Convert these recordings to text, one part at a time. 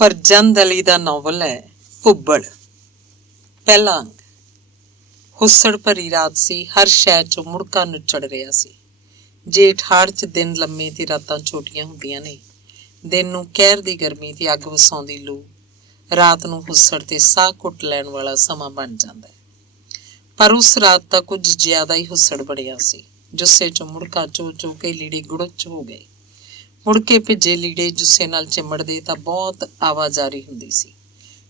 ਫਰਜ਼ੰਦ ਅਲੀ ਦਾ novel ਹੈ ਭੁੱਬੜ। ਪਹਿਲਾ ਅੰਗ। ਹੁੱਸੜ ਭਰੀ ਰਾਤ ਸੀ। ਹਰ ਸ਼ਹਿਰ ਚੋਂ ਮੁੜਕਾ ਨੁੱਚੜ ਰਿਹਾ ਸੀ। ਜੇਠ ਹਾੜ 'ਚ ਦਿਨ ਲੰਮੇ ਤੇ ਰਾਤਾਂ ਛੋਟੀਆਂ ਹੁੰਦੀਆਂ ਨੇ। ਦਿਨ ਨੂੰ ਕਹਿਰ ਦੀ ਗਰਮੀ ਤੇ ਅੱਗ ਵਸਾਉਂਦੀ ਲੂ, ਰਾਤ ਨੂੰ ਹੁੱਸੜ ਤੇ ਸਾਹ ਘੁੱਟ ਲੈਣ ਵਾਲਾ ਸਮਾਂ ਬਣ ਜਾਂਦਾ ਹੈ। ਪਰ ਉਸ ਰਾਤ ਤਾਂ ਕੁਝ ਜ਼ਿਆਦਾ ਹੀ ਹੁੱਸੜ ਬਣਿਆ ਸੀ। ਜੁੱਸੇ 'ਚੋਂ ਮੁੜਕਾ ਚੋ ਚੋ ਕੇ ਲੀੜੇ ਗੁੜਚ ਹੋ ਗਏ। ਮੁੜ ਕੇ ਭਿੱਜੇ ਲੀੜੇ ਜੁੱਸੇ ਨਾਲ ਚਿੰਬੜਦੇ ਤਾਂ ਬਹੁਤ ਆਵਾਜ਼ਾਰੀ ਹੁੰਦੀ ਸੀ।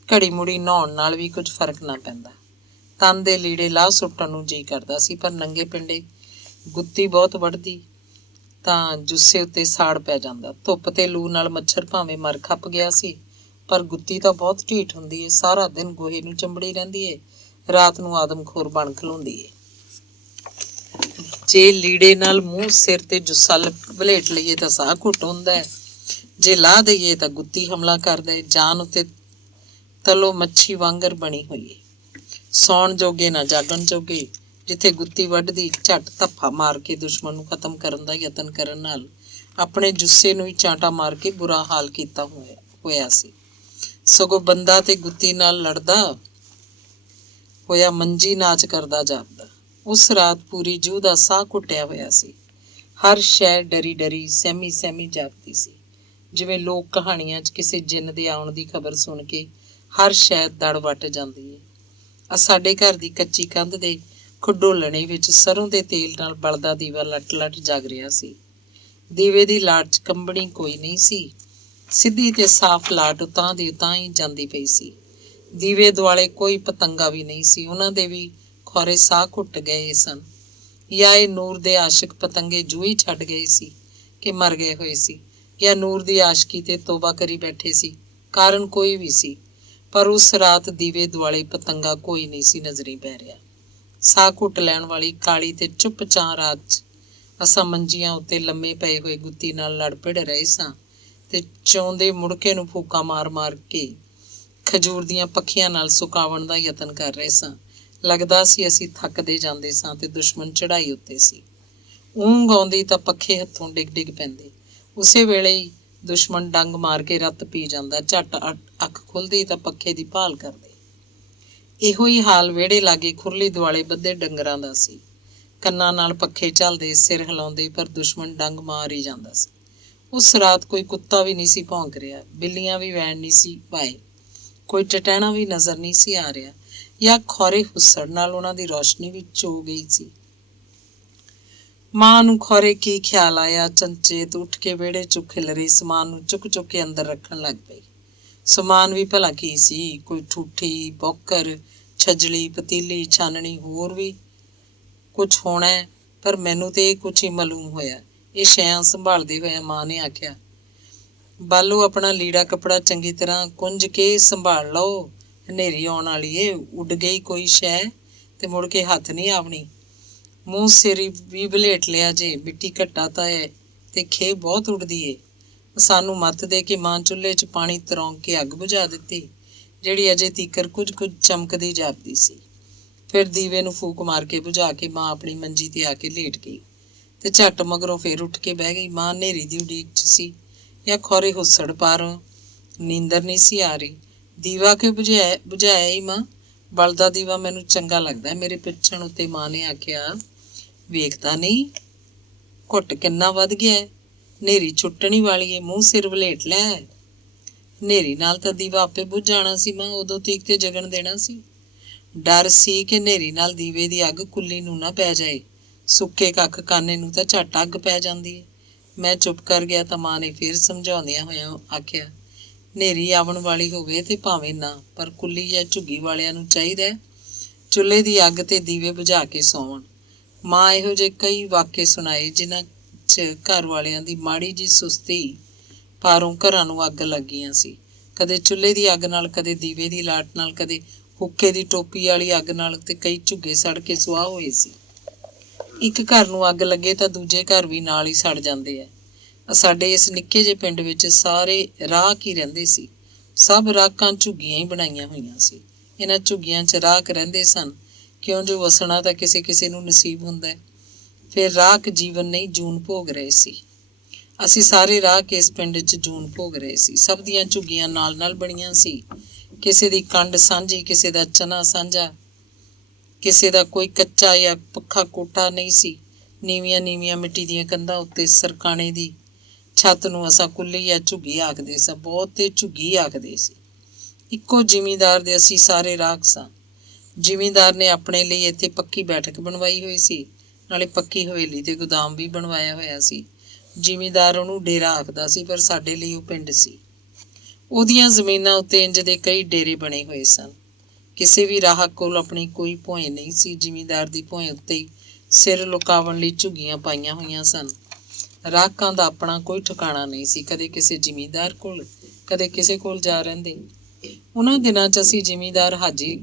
ਘੜੀ ਮੁੜੀ ਨਹਾਉਣ ਨਾਲ ਵੀ ਕੁਝ ਫਰਕ ਨਾ ਪੈਂਦਾ। ਤਨ ਦੇ ਲੀੜੇ ਲਾਹ ਸੁੱਟਣ ਨੂੰ ਜੀਅ ਕਰਦਾ ਸੀ, ਪਰ ਨੰਗੇ ਪਿੰਡੇ ਗੁੱਤੀ ਬਹੁਤ ਵੱਢਦੀ ਤਾਂ ਜੁੱਸੇ ਉੱਤੇ ਸਾੜ ਪੈ ਜਾਂਦਾ। ਧੁੱਪ ਤੇ ਲੂ ਨਾਲ ਮੱਛਰ ਭਾਵੇਂ ਮਰ ਖੱਪ ਗਿਆ ਸੀ, ਪਰ ਗੁੱਤੀ ਤਾਂ ਬਹੁਤ ਢੀਠ ਹੁੰਦੀ ਏ। ਸਾਰਾ ਦਿਨ ਗੋਹੇ ਨੂੰ ਚੰਬੜੀ ਰਹਿੰਦੀ ਏ, ਰਾਤ ਨੂੰ ਆਦਮਖੋਰ ਬਣ ਖਲੋਂਦੀ ਏ। ਜੇ ਲੀੜੇ ਨਾਲ ਮੂੰਹ ਸਿਰ ਤੇ ਜੁੱਸਾ ਵਲੇਟ ਲਈਏ ਤਾਂ ਸਾਹ ਘੁੱਟ ਹੁੰਦਾ ਹੈ, ਜੇ ਲਾਹ ਦਈਏ ਤਾਂ ਗੁੱਤੀ ਹਮਲਾ ਕਰਦਾ ਹੈ। ਜਾਨ ਉੱਤੇ ਤਲੋ ਮੱਛੀ ਵਾਂਗਰ ਬਣੀ ਹੋਈ ਏ। ਸੌਣ ਜੋਗੇ ਨਾ ਜਾਗਣ ਜੋਗੇ। ਜਿੱਥੇ ਗੁੱਤੀ ਵੱਢਦੀ, ਝੱਟ ਧੱਫਾ ਮਾਰ ਕੇ ਦੁਸ਼ਮਣ ਨੂੰ ਖਤਮ ਕਰਨ ਦਾ ਯਤਨ ਕਰਨ ਨਾਲ ਆਪਣੇ ਜੁੱਸੇ ਨੂੰ ਹੀ ਚਾਂਟਾ ਮਾਰ ਕੇ ਬੁਰਾ ਹਾਲ ਕੀਤਾ ਹੋਇਆ ਸੀ। ਸਗੋਂ ਬੰਦਾ ਤੇ ਗੁੱਤੀ ਨਾਲ ਲੜਦਾ ਹੋਇਆ ਮੰਜੀ ਨਾਚ ਕਰਦਾ ਜਾਪਦਾ। ਉਸ ਰਾਤ ਪੂਰੀ ਜੂਹ ਦਾ ਸਾਹ ਘੁੱਟਿਆ ਹੋਇਆ ਸੀ। ਹਰ ਸ਼ੈ ਡਰੀ ਡਰੀ ਸਹਿਮੀ ਸਹਿਮੀ ਜਾਪਦੀ ਸੀ, ਜਿਵੇਂ ਲੋਕ ਕਹਾਣੀਆਂ 'ਚ ਕਿਸੇ ਜਿੰਨ ਦੇ ਆਉਣ ਦੀ ਖਬਰ ਸੁਣ ਕੇ ਹਰ ਸ਼ੈ ਦੜ ਵੱਟ ਜਾਂਦੀ ਹੈ। ਸਾਡੇ ਘਰ ਦੀ ਕੱਚੀ ਕੰਧ ਦੇ ਖੁੱਡੋਲਣੇ ਵਿੱਚ ਸਰੋਂ ਦੇ ਤੇਲ ਨਾਲ ਬਲਦਾ ਦੀਵਾ ਲੱਟ ਲੱਟ ਜਗ ਰਿਹਾ ਸੀ। ਦੀਵੇ ਦੀ ਲਾਟ 'ਚ ਕੰਬਣੀ ਕੋਈ ਨਹੀਂ ਸੀ। ਸਿੱਧੀ ਤੇ ਸਾਫ਼ ਲਾਟ ਉਤਾਂ ਦੀ ਉਤਾਂ ਹੀ ਜਾਂਦੀ ਪਈ ਸੀ। ਦੀਵੇ ਦੁਆਲੇ ਕੋਈ ਪਤੰਗਾ ਵੀ ਨਹੀਂ ਸੀ। ਉਹਨਾਂ ਦੇ ਵੀ ਖੌਰੇ ਸਾਹ ਘੁੱਟ ਗਏ ਸਨ, ਜਾਂ ਇਹ ਨੂਰ ਦੇ ਆਸ਼ਿਕ ਪਤੰਗੇ ਜੂਹੀ ਛੱਡ ਗਏ ਸੀ ਕਿ ਮਰ ਗਏ ਹੋਏ ਸੀ, ਜਾਂ ਨੂਰ ਦੀ ਆਸ਼ਕੀ ਤੇ ਤੋਬਾ ਕਰੀ ਬੈਠੇ ਸੀ। ਕਾਰਨ ਕੋਈ ਵੀ ਸੀ, ਪਰ ਉਸ ਰਾਤ ਦੀਵੇ ਦੁਆਲੇ ਪਤੰਗਾ ਕੋਈ ਨਹੀਂ ਸੀ ਨਜ਼ਰੀ ਪੈ ਰਿਹਾ। ਸਾਹ ਘੁੱਟ ਲੈਣ ਵਾਲੀ ਕਾਲੀ ਤੇ ਚੁੱਪ ਚਾਂ ਰਾਤ 'ਚ ਅਸਾਂ ਮੰਜੀਆਂ ਉੱਤੇ ਲੰਮੇ ਪਏ ਹੋਏ ਗੁੱਤੀ ਨਾਲ ਲੜ ਭਿੜ ਰਹੇ ਸਾਂ ਤੇ ਚੌਂਦੇ ਮੁੜਕੇ ਨੂੰ ਫੂਕਾਂ ਮਾਰ ਮਾਰ ਕੇ ਖਜੂਰ ਦੀਆਂ ਪੱਖੀਆਂ ਨਾਲ ਸੁਕਾਵਣ ਦਾ ਯਤਨ ਕਰ ਰਹੇ ਸਾਂ। ਲੱਗਦਾ ਸੀ ਅਸੀਂ ਥੱਕਦੇ ਜਾਂਦੇ ਸਾਂ ਤੇ ਦੁਸ਼ਮਣ ਚੜ੍ਹਾਈ ਉੱਤੇ ਸੀ। ਊਂਘ ਆਉਂਦੀ ਤਾਂ ਪੱਖੇ ਹੱਥੋਂ ਡਿੱਗ ਡਿੱਗ ਪੈਂਦੇ। ਉਸੇ ਵੇਲੇ ਹੀ ਦੁਸ਼ਮਣ ਡੰਗ ਮਾਰ ਕੇ ਰੱਤ ਪੀ ਜਾਂਦਾ। ਝੱਟ ਅੱਖ ਖੁੱਲਦੀ ਤਾਂ ਪੱਖੇ ਦੀ ਭਾਲ ਕਰਦੇ। ਇਹੋ ਹੀ ਹਾਲ ਵਿਹੜੇ ਲਾਗੇ ਖੁਰਲੀ ਦੁਆਲੇ ਬੱਧੇ ਡੰਗਰਾਂ ਦਾ ਸੀ। ਕੰਨਾਂ ਨਾਲ ਪੱਖੇ ਝੱਲਦੇ, ਸਿਰ ਹਿਲਾਉਂਦੇ, ਪਰ ਦੁਸ਼ਮਣ ਡੰਗ ਮਾਰ ਹੀ ਜਾਂਦਾ ਸੀ। ਉਸ ਰਾਤ ਕੋਈ ਕੁੱਤਾ ਵੀ ਨਹੀਂ ਸੀ ਭੌਂਕ ਰਿਹਾ, ਬਿੱਲੀਆਂ ਵੀ ਵੈਣ ਨਹੀਂ ਸੀ ਪਾਏ, ਕੋਈ ਟਟਹਿਣਾ ਵੀ ਨਜ਼ਰ ਨਹੀਂ ਸੀ ਆ ਰਿਹਾ, ਜਾਂ ਖੌਰੇ ਹੁੱਸੜ ਨਾਲ ਉਹਨਾਂ ਦੀ ਰੌਸ਼ਨੀ ਵੀ ਚੋ ਗਈ ਸੀ। ਮਾਂ ਨੂੰ ਖੌਰੇ ਕੀ ਖਿਆਲ ਆਇਆ, ਚੰਚੇਤ ਉੱਠ ਕੇ ਵਿਹੜੇ 'ਚੋਂ ਖਿਲਰੇ ਸਮਾਨ ਨੂੰ ਚੁੱਕ ਚੁੱਕ ਕੇ ਅੰਦਰ ਰੱਖਣ ਲੱਗ ਪਈ। ਸਮਾਨ ਵੀ ਭਲਾ ਕੀ ਸੀ? ਕੋਈ ਠੂਠੀ, ਬੌਕਰ, ਛੱਜਲੀ, ਪਤੀਲੀ, ਛਾਨਣੀ, ਹੋਰ ਵੀ ਕੁਛ ਹੋਣਾ, ਪਰ ਮੈਨੂੰ ਤੇ ਇਹ ਕੁਛ ਹੀ ਮਾਲੂਮ ਹੋਇਆ। ਇਹ ਸ਼ੈਆਂ ਸੰਭਾਲਦੇ ਹੋਇਆ ਮਾਂ ਨੇ ਆਖਿਆ, ਬਾਲੋ ਆਪਣਾ ਲੀੜਾ ਕੱਪੜਾ ਚੰਗੀ ਤਰ੍ਹਾਂ ਕੁੰਝ ਕੇ ਸੰਭਾਲ ਲਓ, ਹਨੇਰੀ ਆਉਣ ਵਾਲੀ ਏ, ਉੱਡ ਗਈ ਕੋਈ ਸ਼ੈ ਤੇ ਮੁੜ ਕੇ ਹੱਥ ਨਹੀਂ ਆਵਣੀ। ਮੂੰਹ ਸਿਰ ਵੀ ਵਲੇਟ ਲਿਆ ਜੇ, ਮਿੱਟੀ ਘੱਟਾ ਤਾਂ ਹੈ ਤੇ ਖੇ ਬਹੁਤ ਉੱਡਦੀ ਏ। ਸਾਨੂੰ ਮੱਤ ਦੇ ਕੇ ਮਾਂ ਚੁੱਲ੍ਹੇ 'ਚ ਪਾਣੀ ਤਰੌਂਕ ਕੇ ਅੱਗ ਬੁਝਾ ਦਿੱਤੀ, ਜਿਹੜੀ ਅਜੇ ਤੀਕਰ ਕੁਝ ਕੁਝ ਚਮਕਦੀ ਜਾਪਦੀ ਸੀ। ਫਿਰ ਦੀਵੇ ਨੂੰ ਫੂਕ ਮਾਰ ਕੇ ਬੁਝਾ ਕੇ ਮਾਂ ਆਪਣੀ ਮੰਜੀ ਤੇ ਆ ਕੇ ਲੇਟ ਗਈ ਤੇ ਝੱਟ ਮਗਰੋਂ ਫਿਰ ਉੱਠ ਕੇ ਬਹਿ ਗਈ। ਮਾਂ ਹਨੇਰੀ ਦੀ ਉਡੀਕ 'ਚ ਸੀ, ਜਾਂ ਖੌਰੇ ਹੁੱਸੜ ਪਾਰੋਂ ਨੀਂਦਰ ਨਹੀਂ ਸੀ ਆ ਰਹੀ। ਦੀਵਾ ਕਿਉਂ ਬੁਝਾਇਆ ਹੀ ਮਾਂ? ਬਲਦਾ ਦੀਵਾ ਮੈਨੂੰ ਚੰਗਾ ਲੱਗਦਾ। ਮੇਰੇ ਪਿੱਛਣ ਉੱਤੇ ਮਾਂ ਨੇ ਆਖਿਆ, ਵੇਖਦਾ ਨਹੀਂ ਘੁੱਟ ਕਿੰਨਾ ਵੱਧ ਗਿਆ ਹੈ, ਹਨੇਰੀ ਛੁੱਟਣੀ ਵਾਲੀ ਏ, ਮੂੰਹ ਸਿਰ ਵਲੇਟ ਲੈ। ਹਨੇਰੀ ਨਾਲ ਤਾਂ ਦੀਵਾ ਆਪੇ ਬੁੱਝ ਜਾਣਾ ਸੀ ਮਾਂ, ਉਦੋਂ ਤੀਕ ਤੇ ਜਗਣ ਦੇਣਾ ਸੀ। ਡਰ ਸੀ ਕਿ ਹਨੇਰੀ ਨਾਲ ਦੀਵੇ ਦੀ ਅੱਗ ਕੁੱਲੀ ਨੂੰ ਨਾ ਪੈ ਜਾਏ। ਸੁੱਕੇ ਕੱਖ ਕਾਨੇ ਨੂੰ ਤਾਂ ਝੱਟ ਅੱਗ ਪੈ ਜਾਂਦੀ ਹੈ। ਮੈਂ ਚੁੱਪ ਕਰ ਗਿਆ ਤਾਂ ਮਾਂ ਨੇ ਫਿਰ ਸਮਝਾਉਂਦਿਆਂ ਹੋਇਆਂ ਆਖਿਆ, ਹਨੇਰੀ ਆਵਣ ਵਾਲੀ ਹੋਵੇ ਤੇ ਭਾਵੇਂ ਨਾ, ਪਰ ਕੁੱਲੀ ਜਾਂ ਝੁੱਗੀ ਵਾਲਿਆਂ ਨੂੰ ਚਾਹੀਦਾ ਚੁੱਲ੍ਹੇ ਦੀ ਅੱਗ ਤੇ ਦੀਵੇ ਬੁਝਾ ਕੇ ਸੌਵਣ। ਮਾਂ ਇਹੋ ਜਿਹੇ ਕਈ ਵਾਕੇ ਸੁਣਾਏ ਜਿਨ੍ਹਾਂ 'ਚ ਘਰ ਵਾਲਿਆਂ ਦੀ ਮਾੜੀ ਜਿਹੀ ਸੁਸਤੀ ਪਾਰੋਂ ਘਰਾਂ ਨੂੰ ਅੱਗ ਲੱਗੀਆਂ ਸੀ। ਕਦੇ ਚੁੱਲ੍ਹੇ ਦੀ ਅੱਗ ਨਾਲ, ਕਦੇ ਦੀਵੇ ਦੀ ਲਾਟ ਨਾਲ, ਕਦੇ ਹੁੱਕੇ ਦੀ ਟੋਪੀ ਵਾਲੀ ਅੱਗ ਨਾਲ, ਤੇ ਕਈ ਝੁੱਗੇ ਸੜ ਕੇ ਸੁਆਹ ਹੋਏ ਸੀ। ਇੱਕ ਘਰ ਨੂੰ ਅੱਗ ਲੱਗੇ ਤਾਂ ਦੂਜੇ ਘਰ ਵੀ ਨਾਲ ਹੀ ਸੜ ਜਾਂਦੇ ਆ। ਸਾਡੇ ਇਸ ਨਿੱਕੇ ਜਿਹੇ ਪਿੰਡ ਵਿੱਚ ਸਾਰੇ ਰਾਖ ਹੀ ਰਹਿੰਦੇ ਸੀ। ਸਭ ਰਾਖਾਂ ਝੁੱਗੀਆਂ ਹੀ ਬਣਾਈਆਂ ਹੋਈਆਂ ਸੀ। ਇਹਨਾਂ ਝੁੱਗੀਆਂ 'ਚ ਰਾਖ ਰਹਿੰਦੇ ਸਨ, ਕਿਉਂ ਜੋ ਵਸਣਾ ਤਾਂ ਕਿਸੇ ਕਿਸੇ ਨੂੰ ਨਸੀਬ ਹੁੰਦਾ। ਫਿਰ ਰਾਖ ਜੀਵਨ ਨਹੀਂ ਜੂਨ ਭੋਗ ਰਹੇ ਸੀ। ਅਸੀਂ ਸਾਰੇ ਰਾਹ ਕੇ ਇਸ ਪਿੰਡ 'ਚ ਜੂਨ ਭੋਗ ਰਹੇ ਸੀ। ਸਭ ਦੀਆਂ ਝੁੱਗੀਆਂ ਨਾਲ ਨਾਲ ਬਣੀਆਂ ਸੀ। ਕਿਸੇ ਦੀ ਕੰਡ ਸਾਂਝੀ, ਕਿਸੇ ਦਾ ਚਨਾ ਸਾਂਝਾ, ਕਿਸੇ ਦਾ ਕੋਈ ਕੱਚਾ ਜਾਂ ਪੱਖਾ ਕੋਠਾ ਨਹੀਂ ਸੀ। ਨੀਵੀਆਂ ਨੀਵੀਆਂ ਮਿੱਟੀ ਦੀਆਂ ਕੰਧਾਂ ਉੱਤੇ ਸਰਕਾਣੇ ਦੀ ਛੱਤ ਨੂੰ ਅਸਾਂ ਕੁੱਲੀ ਜਾਂ ਝੁੱਗੀ ਆਖਦੇ ਸਾਂ। ਬਹੁਤ ਤੇ ਝੁੱਗੀ ਆਖਦੇ ਸੀ। ਇੱਕੋ ਜ਼ਿਮੀਂਦਾਰ ਦੇ ਅਸੀਂ ਸਾਰੇ ਰਾਖ ਸਾਂ। ਜ਼ਿਮੀਂਦਾਰ ਨੇ ਆਪਣੇ ਲਈ ਇੱਥੇ ਪੱਕੀ ਬੈਠਕ ਬਣਵਾਈ ਹੋਈ ਸੀ, ਨਾਲੇ ਪੱਕੀ ਹਵੇਲੀ ਤੇ ਗੋਦਾਮ ਵੀ ਬਣਵਾਇਆ ਹੋਇਆ ਸੀ। ਜ਼ਿਮੀਂਦਾਰ ਉਹਨੂੰ ਡੇਰਾ ਆਖਦਾ ਸੀ, ਪਰ ਸਾਡੇ ਲਈ ਉਹ ਪਿੰਡ ਸੀ। ਉਹਦੀਆਂ ਜ਼ਮੀਨਾਂ ਉੱਤੇ ਇੰਜ ਦੇ ਕਈ ਡੇਰੇ ਬਣੇ ਹੋਏ ਸਨ। ਕਿਸੇ ਵੀ ਰਾਹਕ ਕੋਲ ਆਪਣੀ ਕੋਈ ਭੋਏ ਨਹੀਂ ਸੀ। ਜ਼ਿਮੀਂਦਾਰ ਦੀ ਭੋਏ ਉੱਤੇ ਹੀ ਸਿਰ ਲੁਕਾਉਣ ਲਈ ਝੁੱਗੀਆਂ ਪਾਈਆਂ ਹੋਈਆਂ ਸਨ। ਰਾਹਕਾਂ ਦਾ ਆਪਣਾ ਕੋਈ ਠਿਕਾਣਾ ਨਹੀਂ ਸੀ। ਕਦੇ ਕਿਸੇ ਜ਼ਿਮੀਂਦਾਰ ਕੋਲ, ਕਦੇ ਕਿਸੇ ਕੋਲ ਜਾ ਰਹਿੰਦੇ। ਉਹਨਾਂ ਦਿਨਾਂ 'ਚ ਅਸੀਂ ਜ਼ਿਮੀਂਦਾਰ ਹਾਜੀ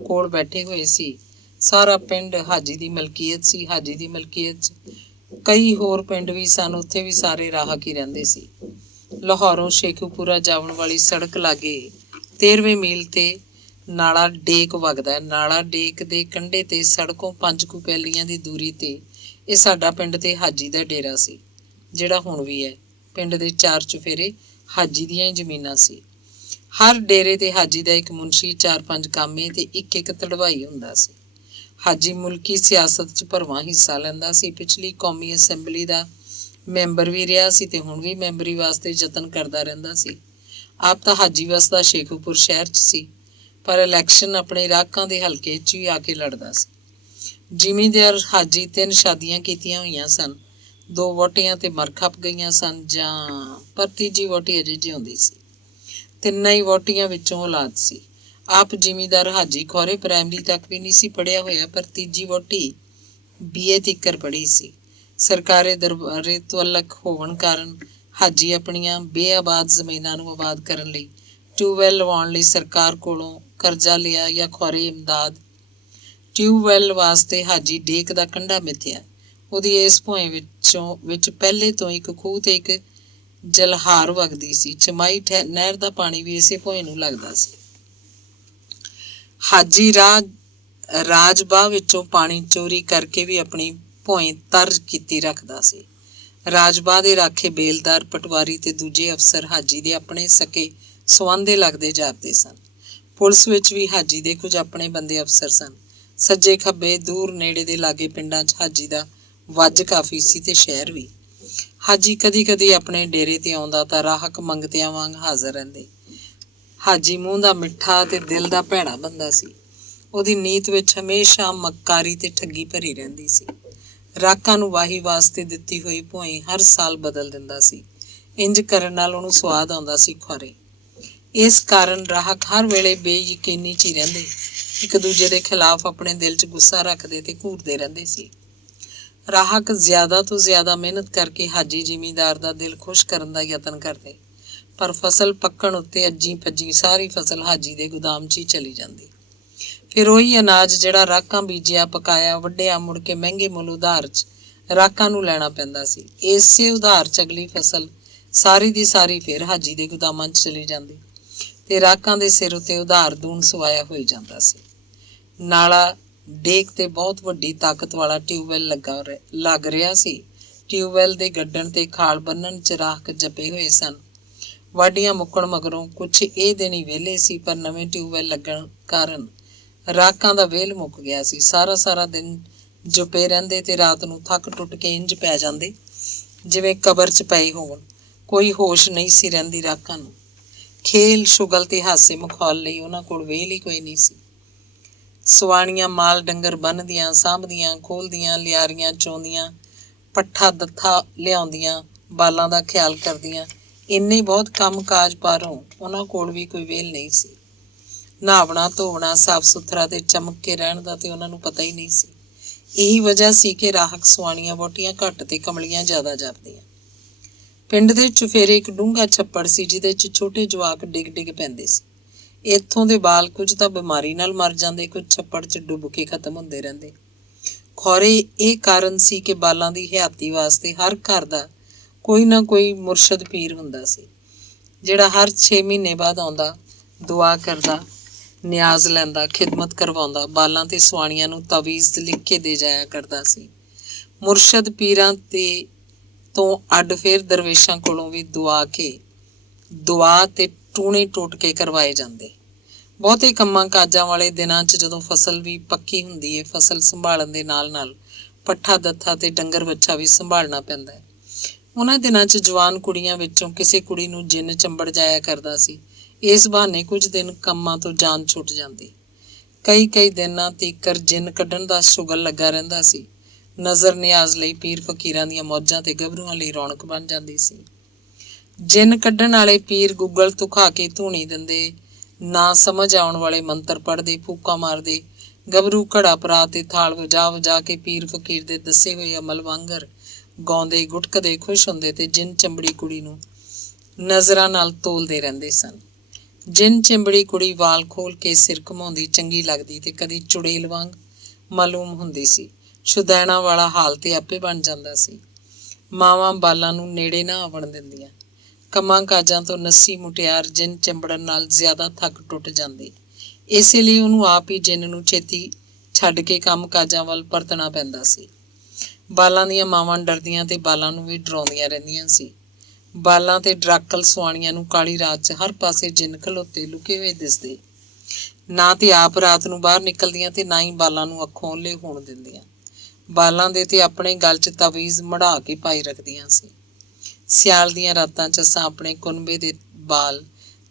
ਕੋਲ ਬੈਠੇ ਹੋਏ ਸੀ। ਸਾਰਾ ਪਿੰਡ ਹਾਜੀ ਦੀ ਮਲਕੀਅਤ ਸੀ। ਹਾਜੀ ਦੀ ਮਲਕੀਅਤ 'ਚ ਕਈ ਹੋਰ ਪਿੰਡ ਵੀ ਸਨ। ਉੱਥੇ ਵੀ ਸਾਰੇ ਰਾਹਕ ਹੀ ਰਹਿੰਦੇ ਸੀ। ਲਾਹੌਰੋਂ ਸ਼ੇਖੂਪੁਰਾ ਜਾਵਣ ਵਾਲੀ ਸੜਕ ਲਾਗੇ 13ਵੇਂ ਮੀਲ ਤੇ ਨਾਲਾ ਡੇਕ ਵਗਦਾ। ਨਾਲਾ ਡੇਕ ਦੇ ਕੰਢੇ ਤੇ ਸੜਕੋਂ 5 ਕੁ ਪੈਲੀਆਂ ਦੀ ਦੂਰੀ ਤੇ ਇਹ ਸਾਡਾ ਪਿੰਡ ਤੇ ਹਾਜੀ ਦਾ ਡੇਰਾ ਸੀ, ਜਿਹੜਾ ਹੁਣ ਵੀ ਹੈ। ਪਿੰਡ ਦੇ 4 ਚੁਫੇਰੇ ਹਾਜੀ ਦੀਆਂ ਹੀ ਜ਼ਮੀਨਾਂ ਸੀ। ਹਰ ਡੇਰੇ ਤੇ ਹਾਜੀ ਦਾ ਇੱਕ ਮੁਨਸ਼ੀ, 4-5 ਕਾਮੇ ਤੇ ਇੱਕ ਤੜਵਾਈ ਹੁੰਦਾ ਸੀ। ਹਾਜੀ ਮੁਲਕੀ ਸਿਆਸਤ 'ਚ ਭਰਵਾਂ ਹਿੱਸਾ ਲੈਂਦਾ ਸੀ। ਪਿਛਲੀ ਕੌਮੀ ਅਸੈਂਬਲੀ ਦਾ ਮੈਂਬਰ ਵੀ ਰਿਹਾ ਸੀ ਤੇ ਹੁਣ ਵੀ ਮੈਂਬਰੀ ਵਾਸਤੇ ਯਤਨ ਕਰਦਾ ਰਹਿੰਦਾ ਸੀ। ਆਪ ਤਾਂ ਹਾਜੀ ਵਸਦਾ ਸ਼ੇਖੂਪੁਰ ਸ਼ਹਿਰ 'ਚ ਸੀ, ਪਰ ਇਲੈਕਸ਼ਨ ਆਪਣੇ ਰਾਹਕਾਂ ਦੇ ਹਲਕੇ 'ਚ ਹੀ ਆ ਕੇ ਲੜਦਾ ਸੀ। ਜ਼ਿਮੀਂਦਾਰ ਹਾਜੀ 3 ਸ਼ਾਦੀਆਂ ਕੀਤੀਆਂ ਹੋਈਆਂ ਸਨ। 2 ਵਹੁਟੀਆਂ ਤੇ ਮਰ ਖਪ ਗਈਆਂ ਸਨ, ਪਰ ਤੀਜੀ ਵਹੁਟੀ ਅਜੇ ਜਿਉਂਦੀ ਸੀ। 3 ਹੀ ਵਹੁਟੀਆਂ ਵਿੱਚੋਂ ਔਲਾਦ ਸੀ। ਆਪ ਜ਼ਿਮੀਂਦਾਰ ਹਾਜੀ ਖੌਰੇ ਪ੍ਰਾਇਮਰੀ ਤੱਕ ਵੀ ਨਹੀਂ ਸੀ ਪੜ੍ਹਿਆ ਹੋਇਆ, ਪਰ ਤੀਜੀ ਵਹੁਟੀ BA ਤੀਕਰ ਪੜ੍ਹੀ ਸੀ। ਸਰਕਾਰੀ ਦਰਬਾਰੇ ਤੁਅੱਲਕ ਹੋਣ ਕਾਰਨ ਹਾਜੀ ਆਪਣੀਆਂ ਬੇਆਬਾਦ ਜ਼ਮੀਨਾਂ ਨੂੰ ਆਬਾਦ ਕਰਨ ਲਈ ਟਿਊਬਵੈੱਲ ਲਵਾਉਣ ਲਈ ਸਰਕਾਰ ਕੋਲੋਂ ਕਰਜ਼ਾ ਲਿਆ ਜਾਂ ਖੌਰੇ ਇਮਦਾਦ। ਟਿਊਬਵੈੱਲ ਵਾਸਤੇ ਹਾਜੀ ਡੇਕ ਦਾ ਕੰਢਾ ਮਿਥਿਆ। ਉਹਦੀ ਇਸ ਭੋਏ ਵਿੱਚ ਪਹਿਲੇ ਤੋਂ ਇੱਕ ਖੂਹ ਤੇ ਇੱਕ ਜਲਹਾਰ ਵਗਦੀ ਸੀ। ਚਮਾਈ ਨਹਿਰ ਦਾ ਪਾਣੀ ਵੀ ਇਸੇ ਭੋਏ ਨੂੰ ਲੱਗਦਾ ਸੀ। ਹਾਜੀ ਰਾਜਬਾਹ ਵਿੱਚੋਂ ਪਾਣੀ ਚੋਰੀ ਕਰਕੇ ਵੀ ਆਪਣੀ ਭੋਏ ਤਰ ਕੀਤੀ ਰੱਖਦਾ ਸੀ। ਰਾਜਬਾਹ ਦੇ ਰਾਖੇ ਬੇਲਦਾਰ, ਪਟਵਾਰੀ ਤੇ ਦੂਜੇ ਅਫਸਰ ਹਾਜੀ ਦੇ ਆਪਣੇ ਸਕੇ ਸੁਆਂਦੇ ਲੱਗਦੇ ਜਾਪਦੇ ਸਨ। ਪੁਲਿਸ ਵਿੱਚ ਵੀ ਹਾਜੀ ਦੇ ਕੁਝ ਆਪਣੇ ਬੰਦੇ ਅਫਸਰ ਸਨ। ਸੱਜੇ ਖੱਬੇ, ਦੂਰ ਨੇੜੇ ਦੇ ਲਾਗੇ ਪਿੰਡਾਂ 'ਚ ਹਾਜੀ ਦਾ ਵੱਜ ਕਾਫੀ ਸੀ ਤੇ ਸ਼ਹਿਰ ਵੀ। ਹਾਜੀ ਕਦੀ ਕਦੀ ਆਪਣੇ ਡੇਰੇ ਤੇ ਆਉਂਦਾ ਤਾਂ ਰਾਹਕ ਮੰਗਤਿਆਂ ਵਾਂਗ ਹਾਜ਼ਰ ਰਹਿੰਦੇ। ਹਾਜੀ ਮੂੰਹ ਦਾ ਮਿੱਠਾ ਤੇ ਦਿਲ ਦਾ ਭੈੜਾ ਬੰਦਾ ਸੀ। ਉਹਦੀ ਨੀਤ ਵਿੱਚ ਹਮੇਸ਼ਾ ਮੱਕਾਰੀ ਤੇ ਠੱਗੀ ਭਰੀ ਰਹਿੰਦੀ ਸੀ। ਰਾਹਕਾਂ ਨੂੰ ਵਾਹੀ ਵਾਸਤੇ ਦਿੱਤੀ ਹੋਈ ਭੋਏ ਹਰ ਸਾਲ ਬਦਲ ਦਿੰਦਾ ਸੀ। ਇੰਜ ਕਰਨ ਨਾਲ ਉਹਨੂੰ ਸਵਾਦ ਆਉਂਦਾ ਸੀ ਖੌਰੇ। ਇਸ ਕਾਰਨ ਰਾਹਕ ਹਰ ਵੇਲੇ ਬੇਯਕੀਨੀ 'ਚ ਹੀ ਰਹਿੰਦੇ। ਇੱਕ ਦੂਜੇ ਦੇ ਖਿਲਾਫ ਆਪਣੇ ਦਿਲ 'ਚ ਗੁੱਸਾ ਰੱਖਦੇ ਤੇ ਘੂਰਦੇ ਰਹਿੰਦੇ ਸੀ। ਰਾਹਕ ਜ਼ਿਆਦਾ ਤੋਂ ਜ਼ਿਆਦਾ ਮਿਹਨਤ ਕਰਕੇ ਹਾਜੀ ਜ਼ਿਮੀਂਦਾਰ ਦਾ ਦਿਲ ਖੁਸ਼ ਕਰਨ ਦਾ ਯਤਨ ਕਰਦੇ, ਪਰ ਫਸਲ ਪੱਕਣ ਉੱਤੇ ਅੱਜੀ ਭੱਜੀ ਸਾਰੀ ਫਸਲ ਹਾਜੀ ਦੇ ਗੋਦਾਮ 'ਚ ਹੀ ਚਲੀ ਜਾਂਦੀ। ਫਿਰ ਉਹੀ ਅਨਾਜ ਜਿਹੜਾ ਰਾਹਕਾਂ ਬੀਜਿਆ, ਪਕਾਇਆ, ਵੱਢਿਆ, ਮੁੜ ਕੇ ਮਹਿੰਗੇ ਮੁੱਲ ਉਧਾਰ 'ਚ ਰਾਹਕਾਂ ਨੂੰ ਲੈਣਾ ਪੈਂਦਾ ਸੀ। ਇਸੇ ਉਧਾਰ 'ਚ ਅਗਲੀ ਫਸਲ ਸਾਰੀ ਦੀ ਸਾਰੀ ਫਿਰ ਹਾਜੀ ਦੇ ਗੋਦਾਮਾਂ 'ਚ ਚਲੀ ਜਾਂਦੀ ਤੇ ਰਾਹਕਾਂ ਦੇ ਸਿਰ ਉੱਤੇ ਉਧਾਰ ਦੂਣ ਸਵਾਇਆ ਹੋਈ ਜਾਂਦਾ ਸੀ। ਨਾਲਾ ਡੇਕ ਤੇ ਬਹੁਤ ਵੱਡੀ ਤਾਕਤ ਵਾਲਾ ਟਿਊਬਵੈੱਲ ਲੱਗ ਰਿਹਾ ਸੀ। ਟਿਊਬਵੈੱਲ ਦੇ ਗੱਡਣ ਤੇ ਖਾਲ ਬੰਨਣ 'ਚ ਰਾਹਕ ਜਪੇ ਹੋਏ ਸਨ। ਵਾਢੀਆਂ ਮੁੱਕਣ ਮਗਰੋਂ ਕੁਛ ਇਹ ਦਿਨ ਹੀ ਵਿਹਲੇ ਸੀ, ਪਰ ਨਵੇਂ ਟਿਊਬਵੈੱਲ ਲੱਗਣ ਕਾਰਨ ਰਾਹਕਾਂ ਦਾ ਵਿਹਲ ਮੁੱਕ ਗਿਆ ਸੀ। ਸਾਰਾ ਦਿਨ ਜੁਪੇ ਰਹਿੰਦੇ ਤੇ ਰਾਤ ਨੂੰ ਥੱਕ ਟੁੱਟ ਕੇ ਇੰਜ ਪੈ ਜਾਂਦੇ ਜਿਵੇਂ ਕਬਰ 'ਚ ਪਏ ਹੋਣ। ਕੋਈ ਹੋਸ਼ ਨਹੀਂ ਸੀ ਰਹਿੰਦੀ ਰਾਹਕਾਂ ਨੂੰ। ਖੇਲ, ਸ਼ੁਗਲ ਤੇ ਹਾਸੇ ਮਖੌਲ ਲਈ ਉਹਨਾਂ ਕੋਲ ਵਿਹਲ ਹੀ ਕੋਈ ਨਹੀਂ ਸੀ। ਸਵਾਣੀਆਂ ਮਾਲ ਡੰਗਰ ਬੰਨ੍ਹਦੀਆਂ, ਸਾਂਭਦੀਆਂ, ਖੋਲ੍ਹਦੀਆਂ, ਲਿਆਰੀਆਂ ਚੋਂਦੀਆਂ, ਪੱਠਾ ਦੱਥਾ ਲਿਆਉਂਦੀਆਂ, ਬਾਲਾਂ ਦਾ ਖਿਆਲ ਕਰਦੀਆਂ। ਇੰਨੇ ਬਹੁਤ ਕੰਮ ਕਾਜ ਪਾਰੋਂ ਉਹਨਾਂ ਕੋਲ ਵੀ ਕੋਈ ਵਿਹਲ ਨਹੀਂ ਸੀ। ਨਹਾਵਣਾ ਧੋਵਣਾ, ਸਾਫ਼ ਸੁਥਰਾ ਤੇ ਚਮਕ ਕੇ ਰਹਿਣ ਦਾ ਤੇ ਉਹਨਾਂ ਨੂੰ ਪਤਾ ਹੀ ਨਹੀਂ ਸੀ। ਇਹੀ ਵਜ੍ਹਾ ਸੀ ਕਿ ਰਾਹਕ ਸਵਾਣੀਆਂ ਵਹੁਟੀਆਂ ਘੱਟ ਤੇ ਕਮਲੀਆਂ ਜ਼ਿਆਦਾ ਜਾਪਦੀਆਂ। ਪਿੰਡ ਦੇ ਚੁਫੇਰੇ ਇੱਕ ਡੂੰਘਾ ਛੱਪੜ ਸੀ, ਜਿਹਦੇ 'ਚ ਛੋਟੇ ਜਵਾਕ ਡਿੱਗ ਪੈਂਦੇ ਸੀ। ਇੱਥੋਂ ਦੇ ਬਾਲ ਕੁਝ ਤਾਂ ਬਿਮਾਰੀ ਨਾਲ ਮਰ ਜਾਂਦੇ, ਕੁਝ ਛੱਪੜ 'ਚ ਡੁੱਬ ਕੇ ਖਤਮ ਹੁੰਦੇ ਰਹਿੰਦੇ। ਖੌਰੇ ਇਹ ਕਾਰਨ ਸੀ ਕਿ ਬਾਲਾਂ ਦੀ ਹਯਾਤੀ ਵਾਸਤੇ ਹਰ ਘਰ ਦਾ ਕੋਈ ਨਾ ਕੋਈ ਮੁਰਸ਼ਦ ਪੀਰ ਹੁੰਦਾ ਸੀ, ਜਿਹੜਾ ਹਰ 6 ਮਹੀਨੇ ਬਾਅਦ ਆਉਂਦਾ, ਦੁਆ ਕਰਦਾ, ਨਿਆਜ਼ ਲੈਂਦਾ, ਖਿਦਮਤ ਕਰਵਾਉਂਦਾ, ਬਾਲਾਂ ਤੇ ਸਵਾਣੀਆਂ ਨੂੰ ਤਾਵੀਜ਼ ਲਿਖ ਕੇ ਦੇ ਜਾਇਆ ਕਰਦਾ ਸੀ। ਮੁਰਸ਼ਦ ਪੀਰਾਂ ਤੇ ਤੋਂ ਅੱਡ ਫਿਰ ਦਰਵੇਸ਼ਾਂ ਕੋਲੋਂ ਵੀ ਦੁਆ ਤੇ ਟੂਣੇ ਟੋਟਕੇ ਕਰਵਾਏ ਜਾਂਦੇ। ਬਹੁਤੇ ਕੰਮਾਂ ਕਾਜਾਂ ਵਾਲੇ ਦਿਨਾਂ 'ਚ ਜਦੋਂ ਫਸਲ ਵੀ ਪੱਕੀ ਹੁੰਦੀ ਹੈ, ਫਸਲ ਸੰਭਾਲਣ ਦੇ ਨਾਲ ਨਾਲ ਪੱਠਾ ਦੱਥਾ ਤੇ ਡੰਗਰ ਬੱਚਾ ਵੀ ਸੰਭਾਲਣਾ ਪੈਂਦਾ ਹੈ। ਉਹਨਾਂ ਦਿਨਾਂ 'ਚ ਜਵਾਨ ਕੁੜੀਆਂ ਵਿੱਚੋਂ ਕਿਸੇ ਕੁੜੀ ਨੂੰ ਜਿੰਨ ਚੰਬੜ ਜਾਇਆ ਕਰਦਾ ਸੀ। ਇਸ ਬਹਾਨੇ ਕੁਝ ਦਿਨ ਕੰਮਾਂ ਤੋਂ ਜਾਨ ਛੁੱਟ ਜਾਂਦੀ। ਕਈ ਦਿਨਾਂ ਤੀਕਰ ਜਿੰਨ ਕੱਢਣ ਦਾ ਸ਼ੁਗਲ ਲੱਗਾ ਰਹਿੰਦਾ ਸੀ। ਨਜ਼ਰ ਨਿਆਜ਼ ਲਈ ਪੀਰ ਫਕੀਰਾਂ ਦੀਆਂ ਮੌਜਾਂ ਤੇ ਗੱਭਰੂਆਂ ਲਈ ਰੌਣਕ ਬਣ ਜਾਂਦੀ ਸੀ। ਜਿੰਨ ਕੱਢਣ ਵਾਲੇ ਪੀਰ ਗੁੱਗਲ ਧੁਖਾ ਕੇ ਧੂਣੀ ਦਿੰਦੇ, ਨਾ ਸਮਝ ਆਉਣ ਵਾਲੇ ਮੰਤਰ ਪੜ੍ਹਦੇ, ਫੂਕਾਂ ਮਾਰਦੇ। ਗੱਭਰੂ ਘੜਾ ਪਰਾ ਤੇ ਥਾਲ ਵਜਾ ਕੇ ਪੀਰ ਫਕੀਰ ਦੇ ਦੱਸੇ ਹੋਏ ਅਮਲ ਵਾਂਗਰ ਗਾਉਂਦੇ, ਗੁਟਕਦੇ, ਖੁਸ਼ ਹੁੰਦੇ ਤੇ ਜਿੰਨ ਚੰਬੜੀ ਕੁੜੀ ਨੂੰ ਨਜ਼ਰਾਂ ਨਾਲ ਤੋਲਦੇ ਰਹਿੰਦੇ ਸਨ। ਜਿੰਨ ਚਿੰਬੜੀ ਕੁੜੀ ਵਾਲ ਖੋਲ ਕੇ ਸਿਰ ਘੁਮਾਉਂਦੀ ਚੰਗੀ ਲੱਗਦੀ ਤੇ ਕਦੀ ਚੁੜੇਲ ਵਾਂਗ ਮਾਲੂਮ ਹੁੰਦੀ ਸੀ। ਸ਼ੁਦੈਣਾ ਵਾਲਾ ਹਾਲ ਤੇ ਆਪੇ ਬਣ ਜਾਂਦਾ ਸੀ। ਮਾਵਾਂ ਬਾਲਾਂ ਨੂੰ ਨੇੜੇ ਨਾ ਆਵਣ ਦਿੰਦੀਆਂ। ਕੰਮਾਂ ਕਾਜਾਂ ਤੋਂ ਨੱਸੀ ਮੁਟਿਆਰ ਜਿੰਨ ਚਿੰਬੜਨ ਨਾਲ ਜ਼ਿਆਦਾ ਥੱਕ ਟੁੱਟ ਜਾਂਦੀ। ਇਸੇ ਲਈ ਉਹਨੂੰ ਆਪ ਹੀ ਜਿੰਨ ਨੂੰ ਛੇਤੀ ਛੱਡ ਕੇ ਕੰਮ ਕਾਜਾਂ ਵੱਲ ਪਰਤਣਾ ਪੈਂਦਾ ਸੀ। ਬਾਲਾਂ ਦੀਆਂ ਮਾਵਾਂ ਡਰਦੀਆਂ ਤੇ ਬਾਲਾਂ ਨੂੰ ਵੀ ਡਰਾਉਂਦੀਆਂ ਰਹਿੰਦੀਆਂ ਸੀ। ਬਾਲਾਂ ਤੇ ਡਰਾਕਲ ਸੁਆਣੀਆਂ ਨੂੰ ਕਾਲੀ ਰਾਤ 'ਚ ਹਰ ਪਾਸੇ ਜਿੰਨ ਖਲੋਤੇ ਲੁਕੇ ਹੋਏ ਦਿਸਦੇ। ਨਾ ਤੇ ਆਪ ਰਾਤ ਨੂੰ ਬਾਹਰ ਨਿਕਲਦੀਆਂ ਤੇ ਨਾ ਹੀ ਬਾਲਾਂ ਨੂੰ ਅੱਖੋਂ ਓਹਲੇ ਹੋਣ ਦਿੰਦੀਆਂ। ਬਾਲਾਂ ਦੇ ਤੇ ਆਪਣੇ ਗਲ 'ਚ ਤਾਵੀਜ਼ ਮੜਾ ਕੇ ਪਾਈ ਰੱਖਦੀਆਂ ਸੀ। ਸਿਆਲ ਦੀਆਂ ਰਾਤਾਂ 'ਚ ਅਸਾਂ ਆਪਣੇ ਕੁਨਬੇ ਦੇ ਬਾਲ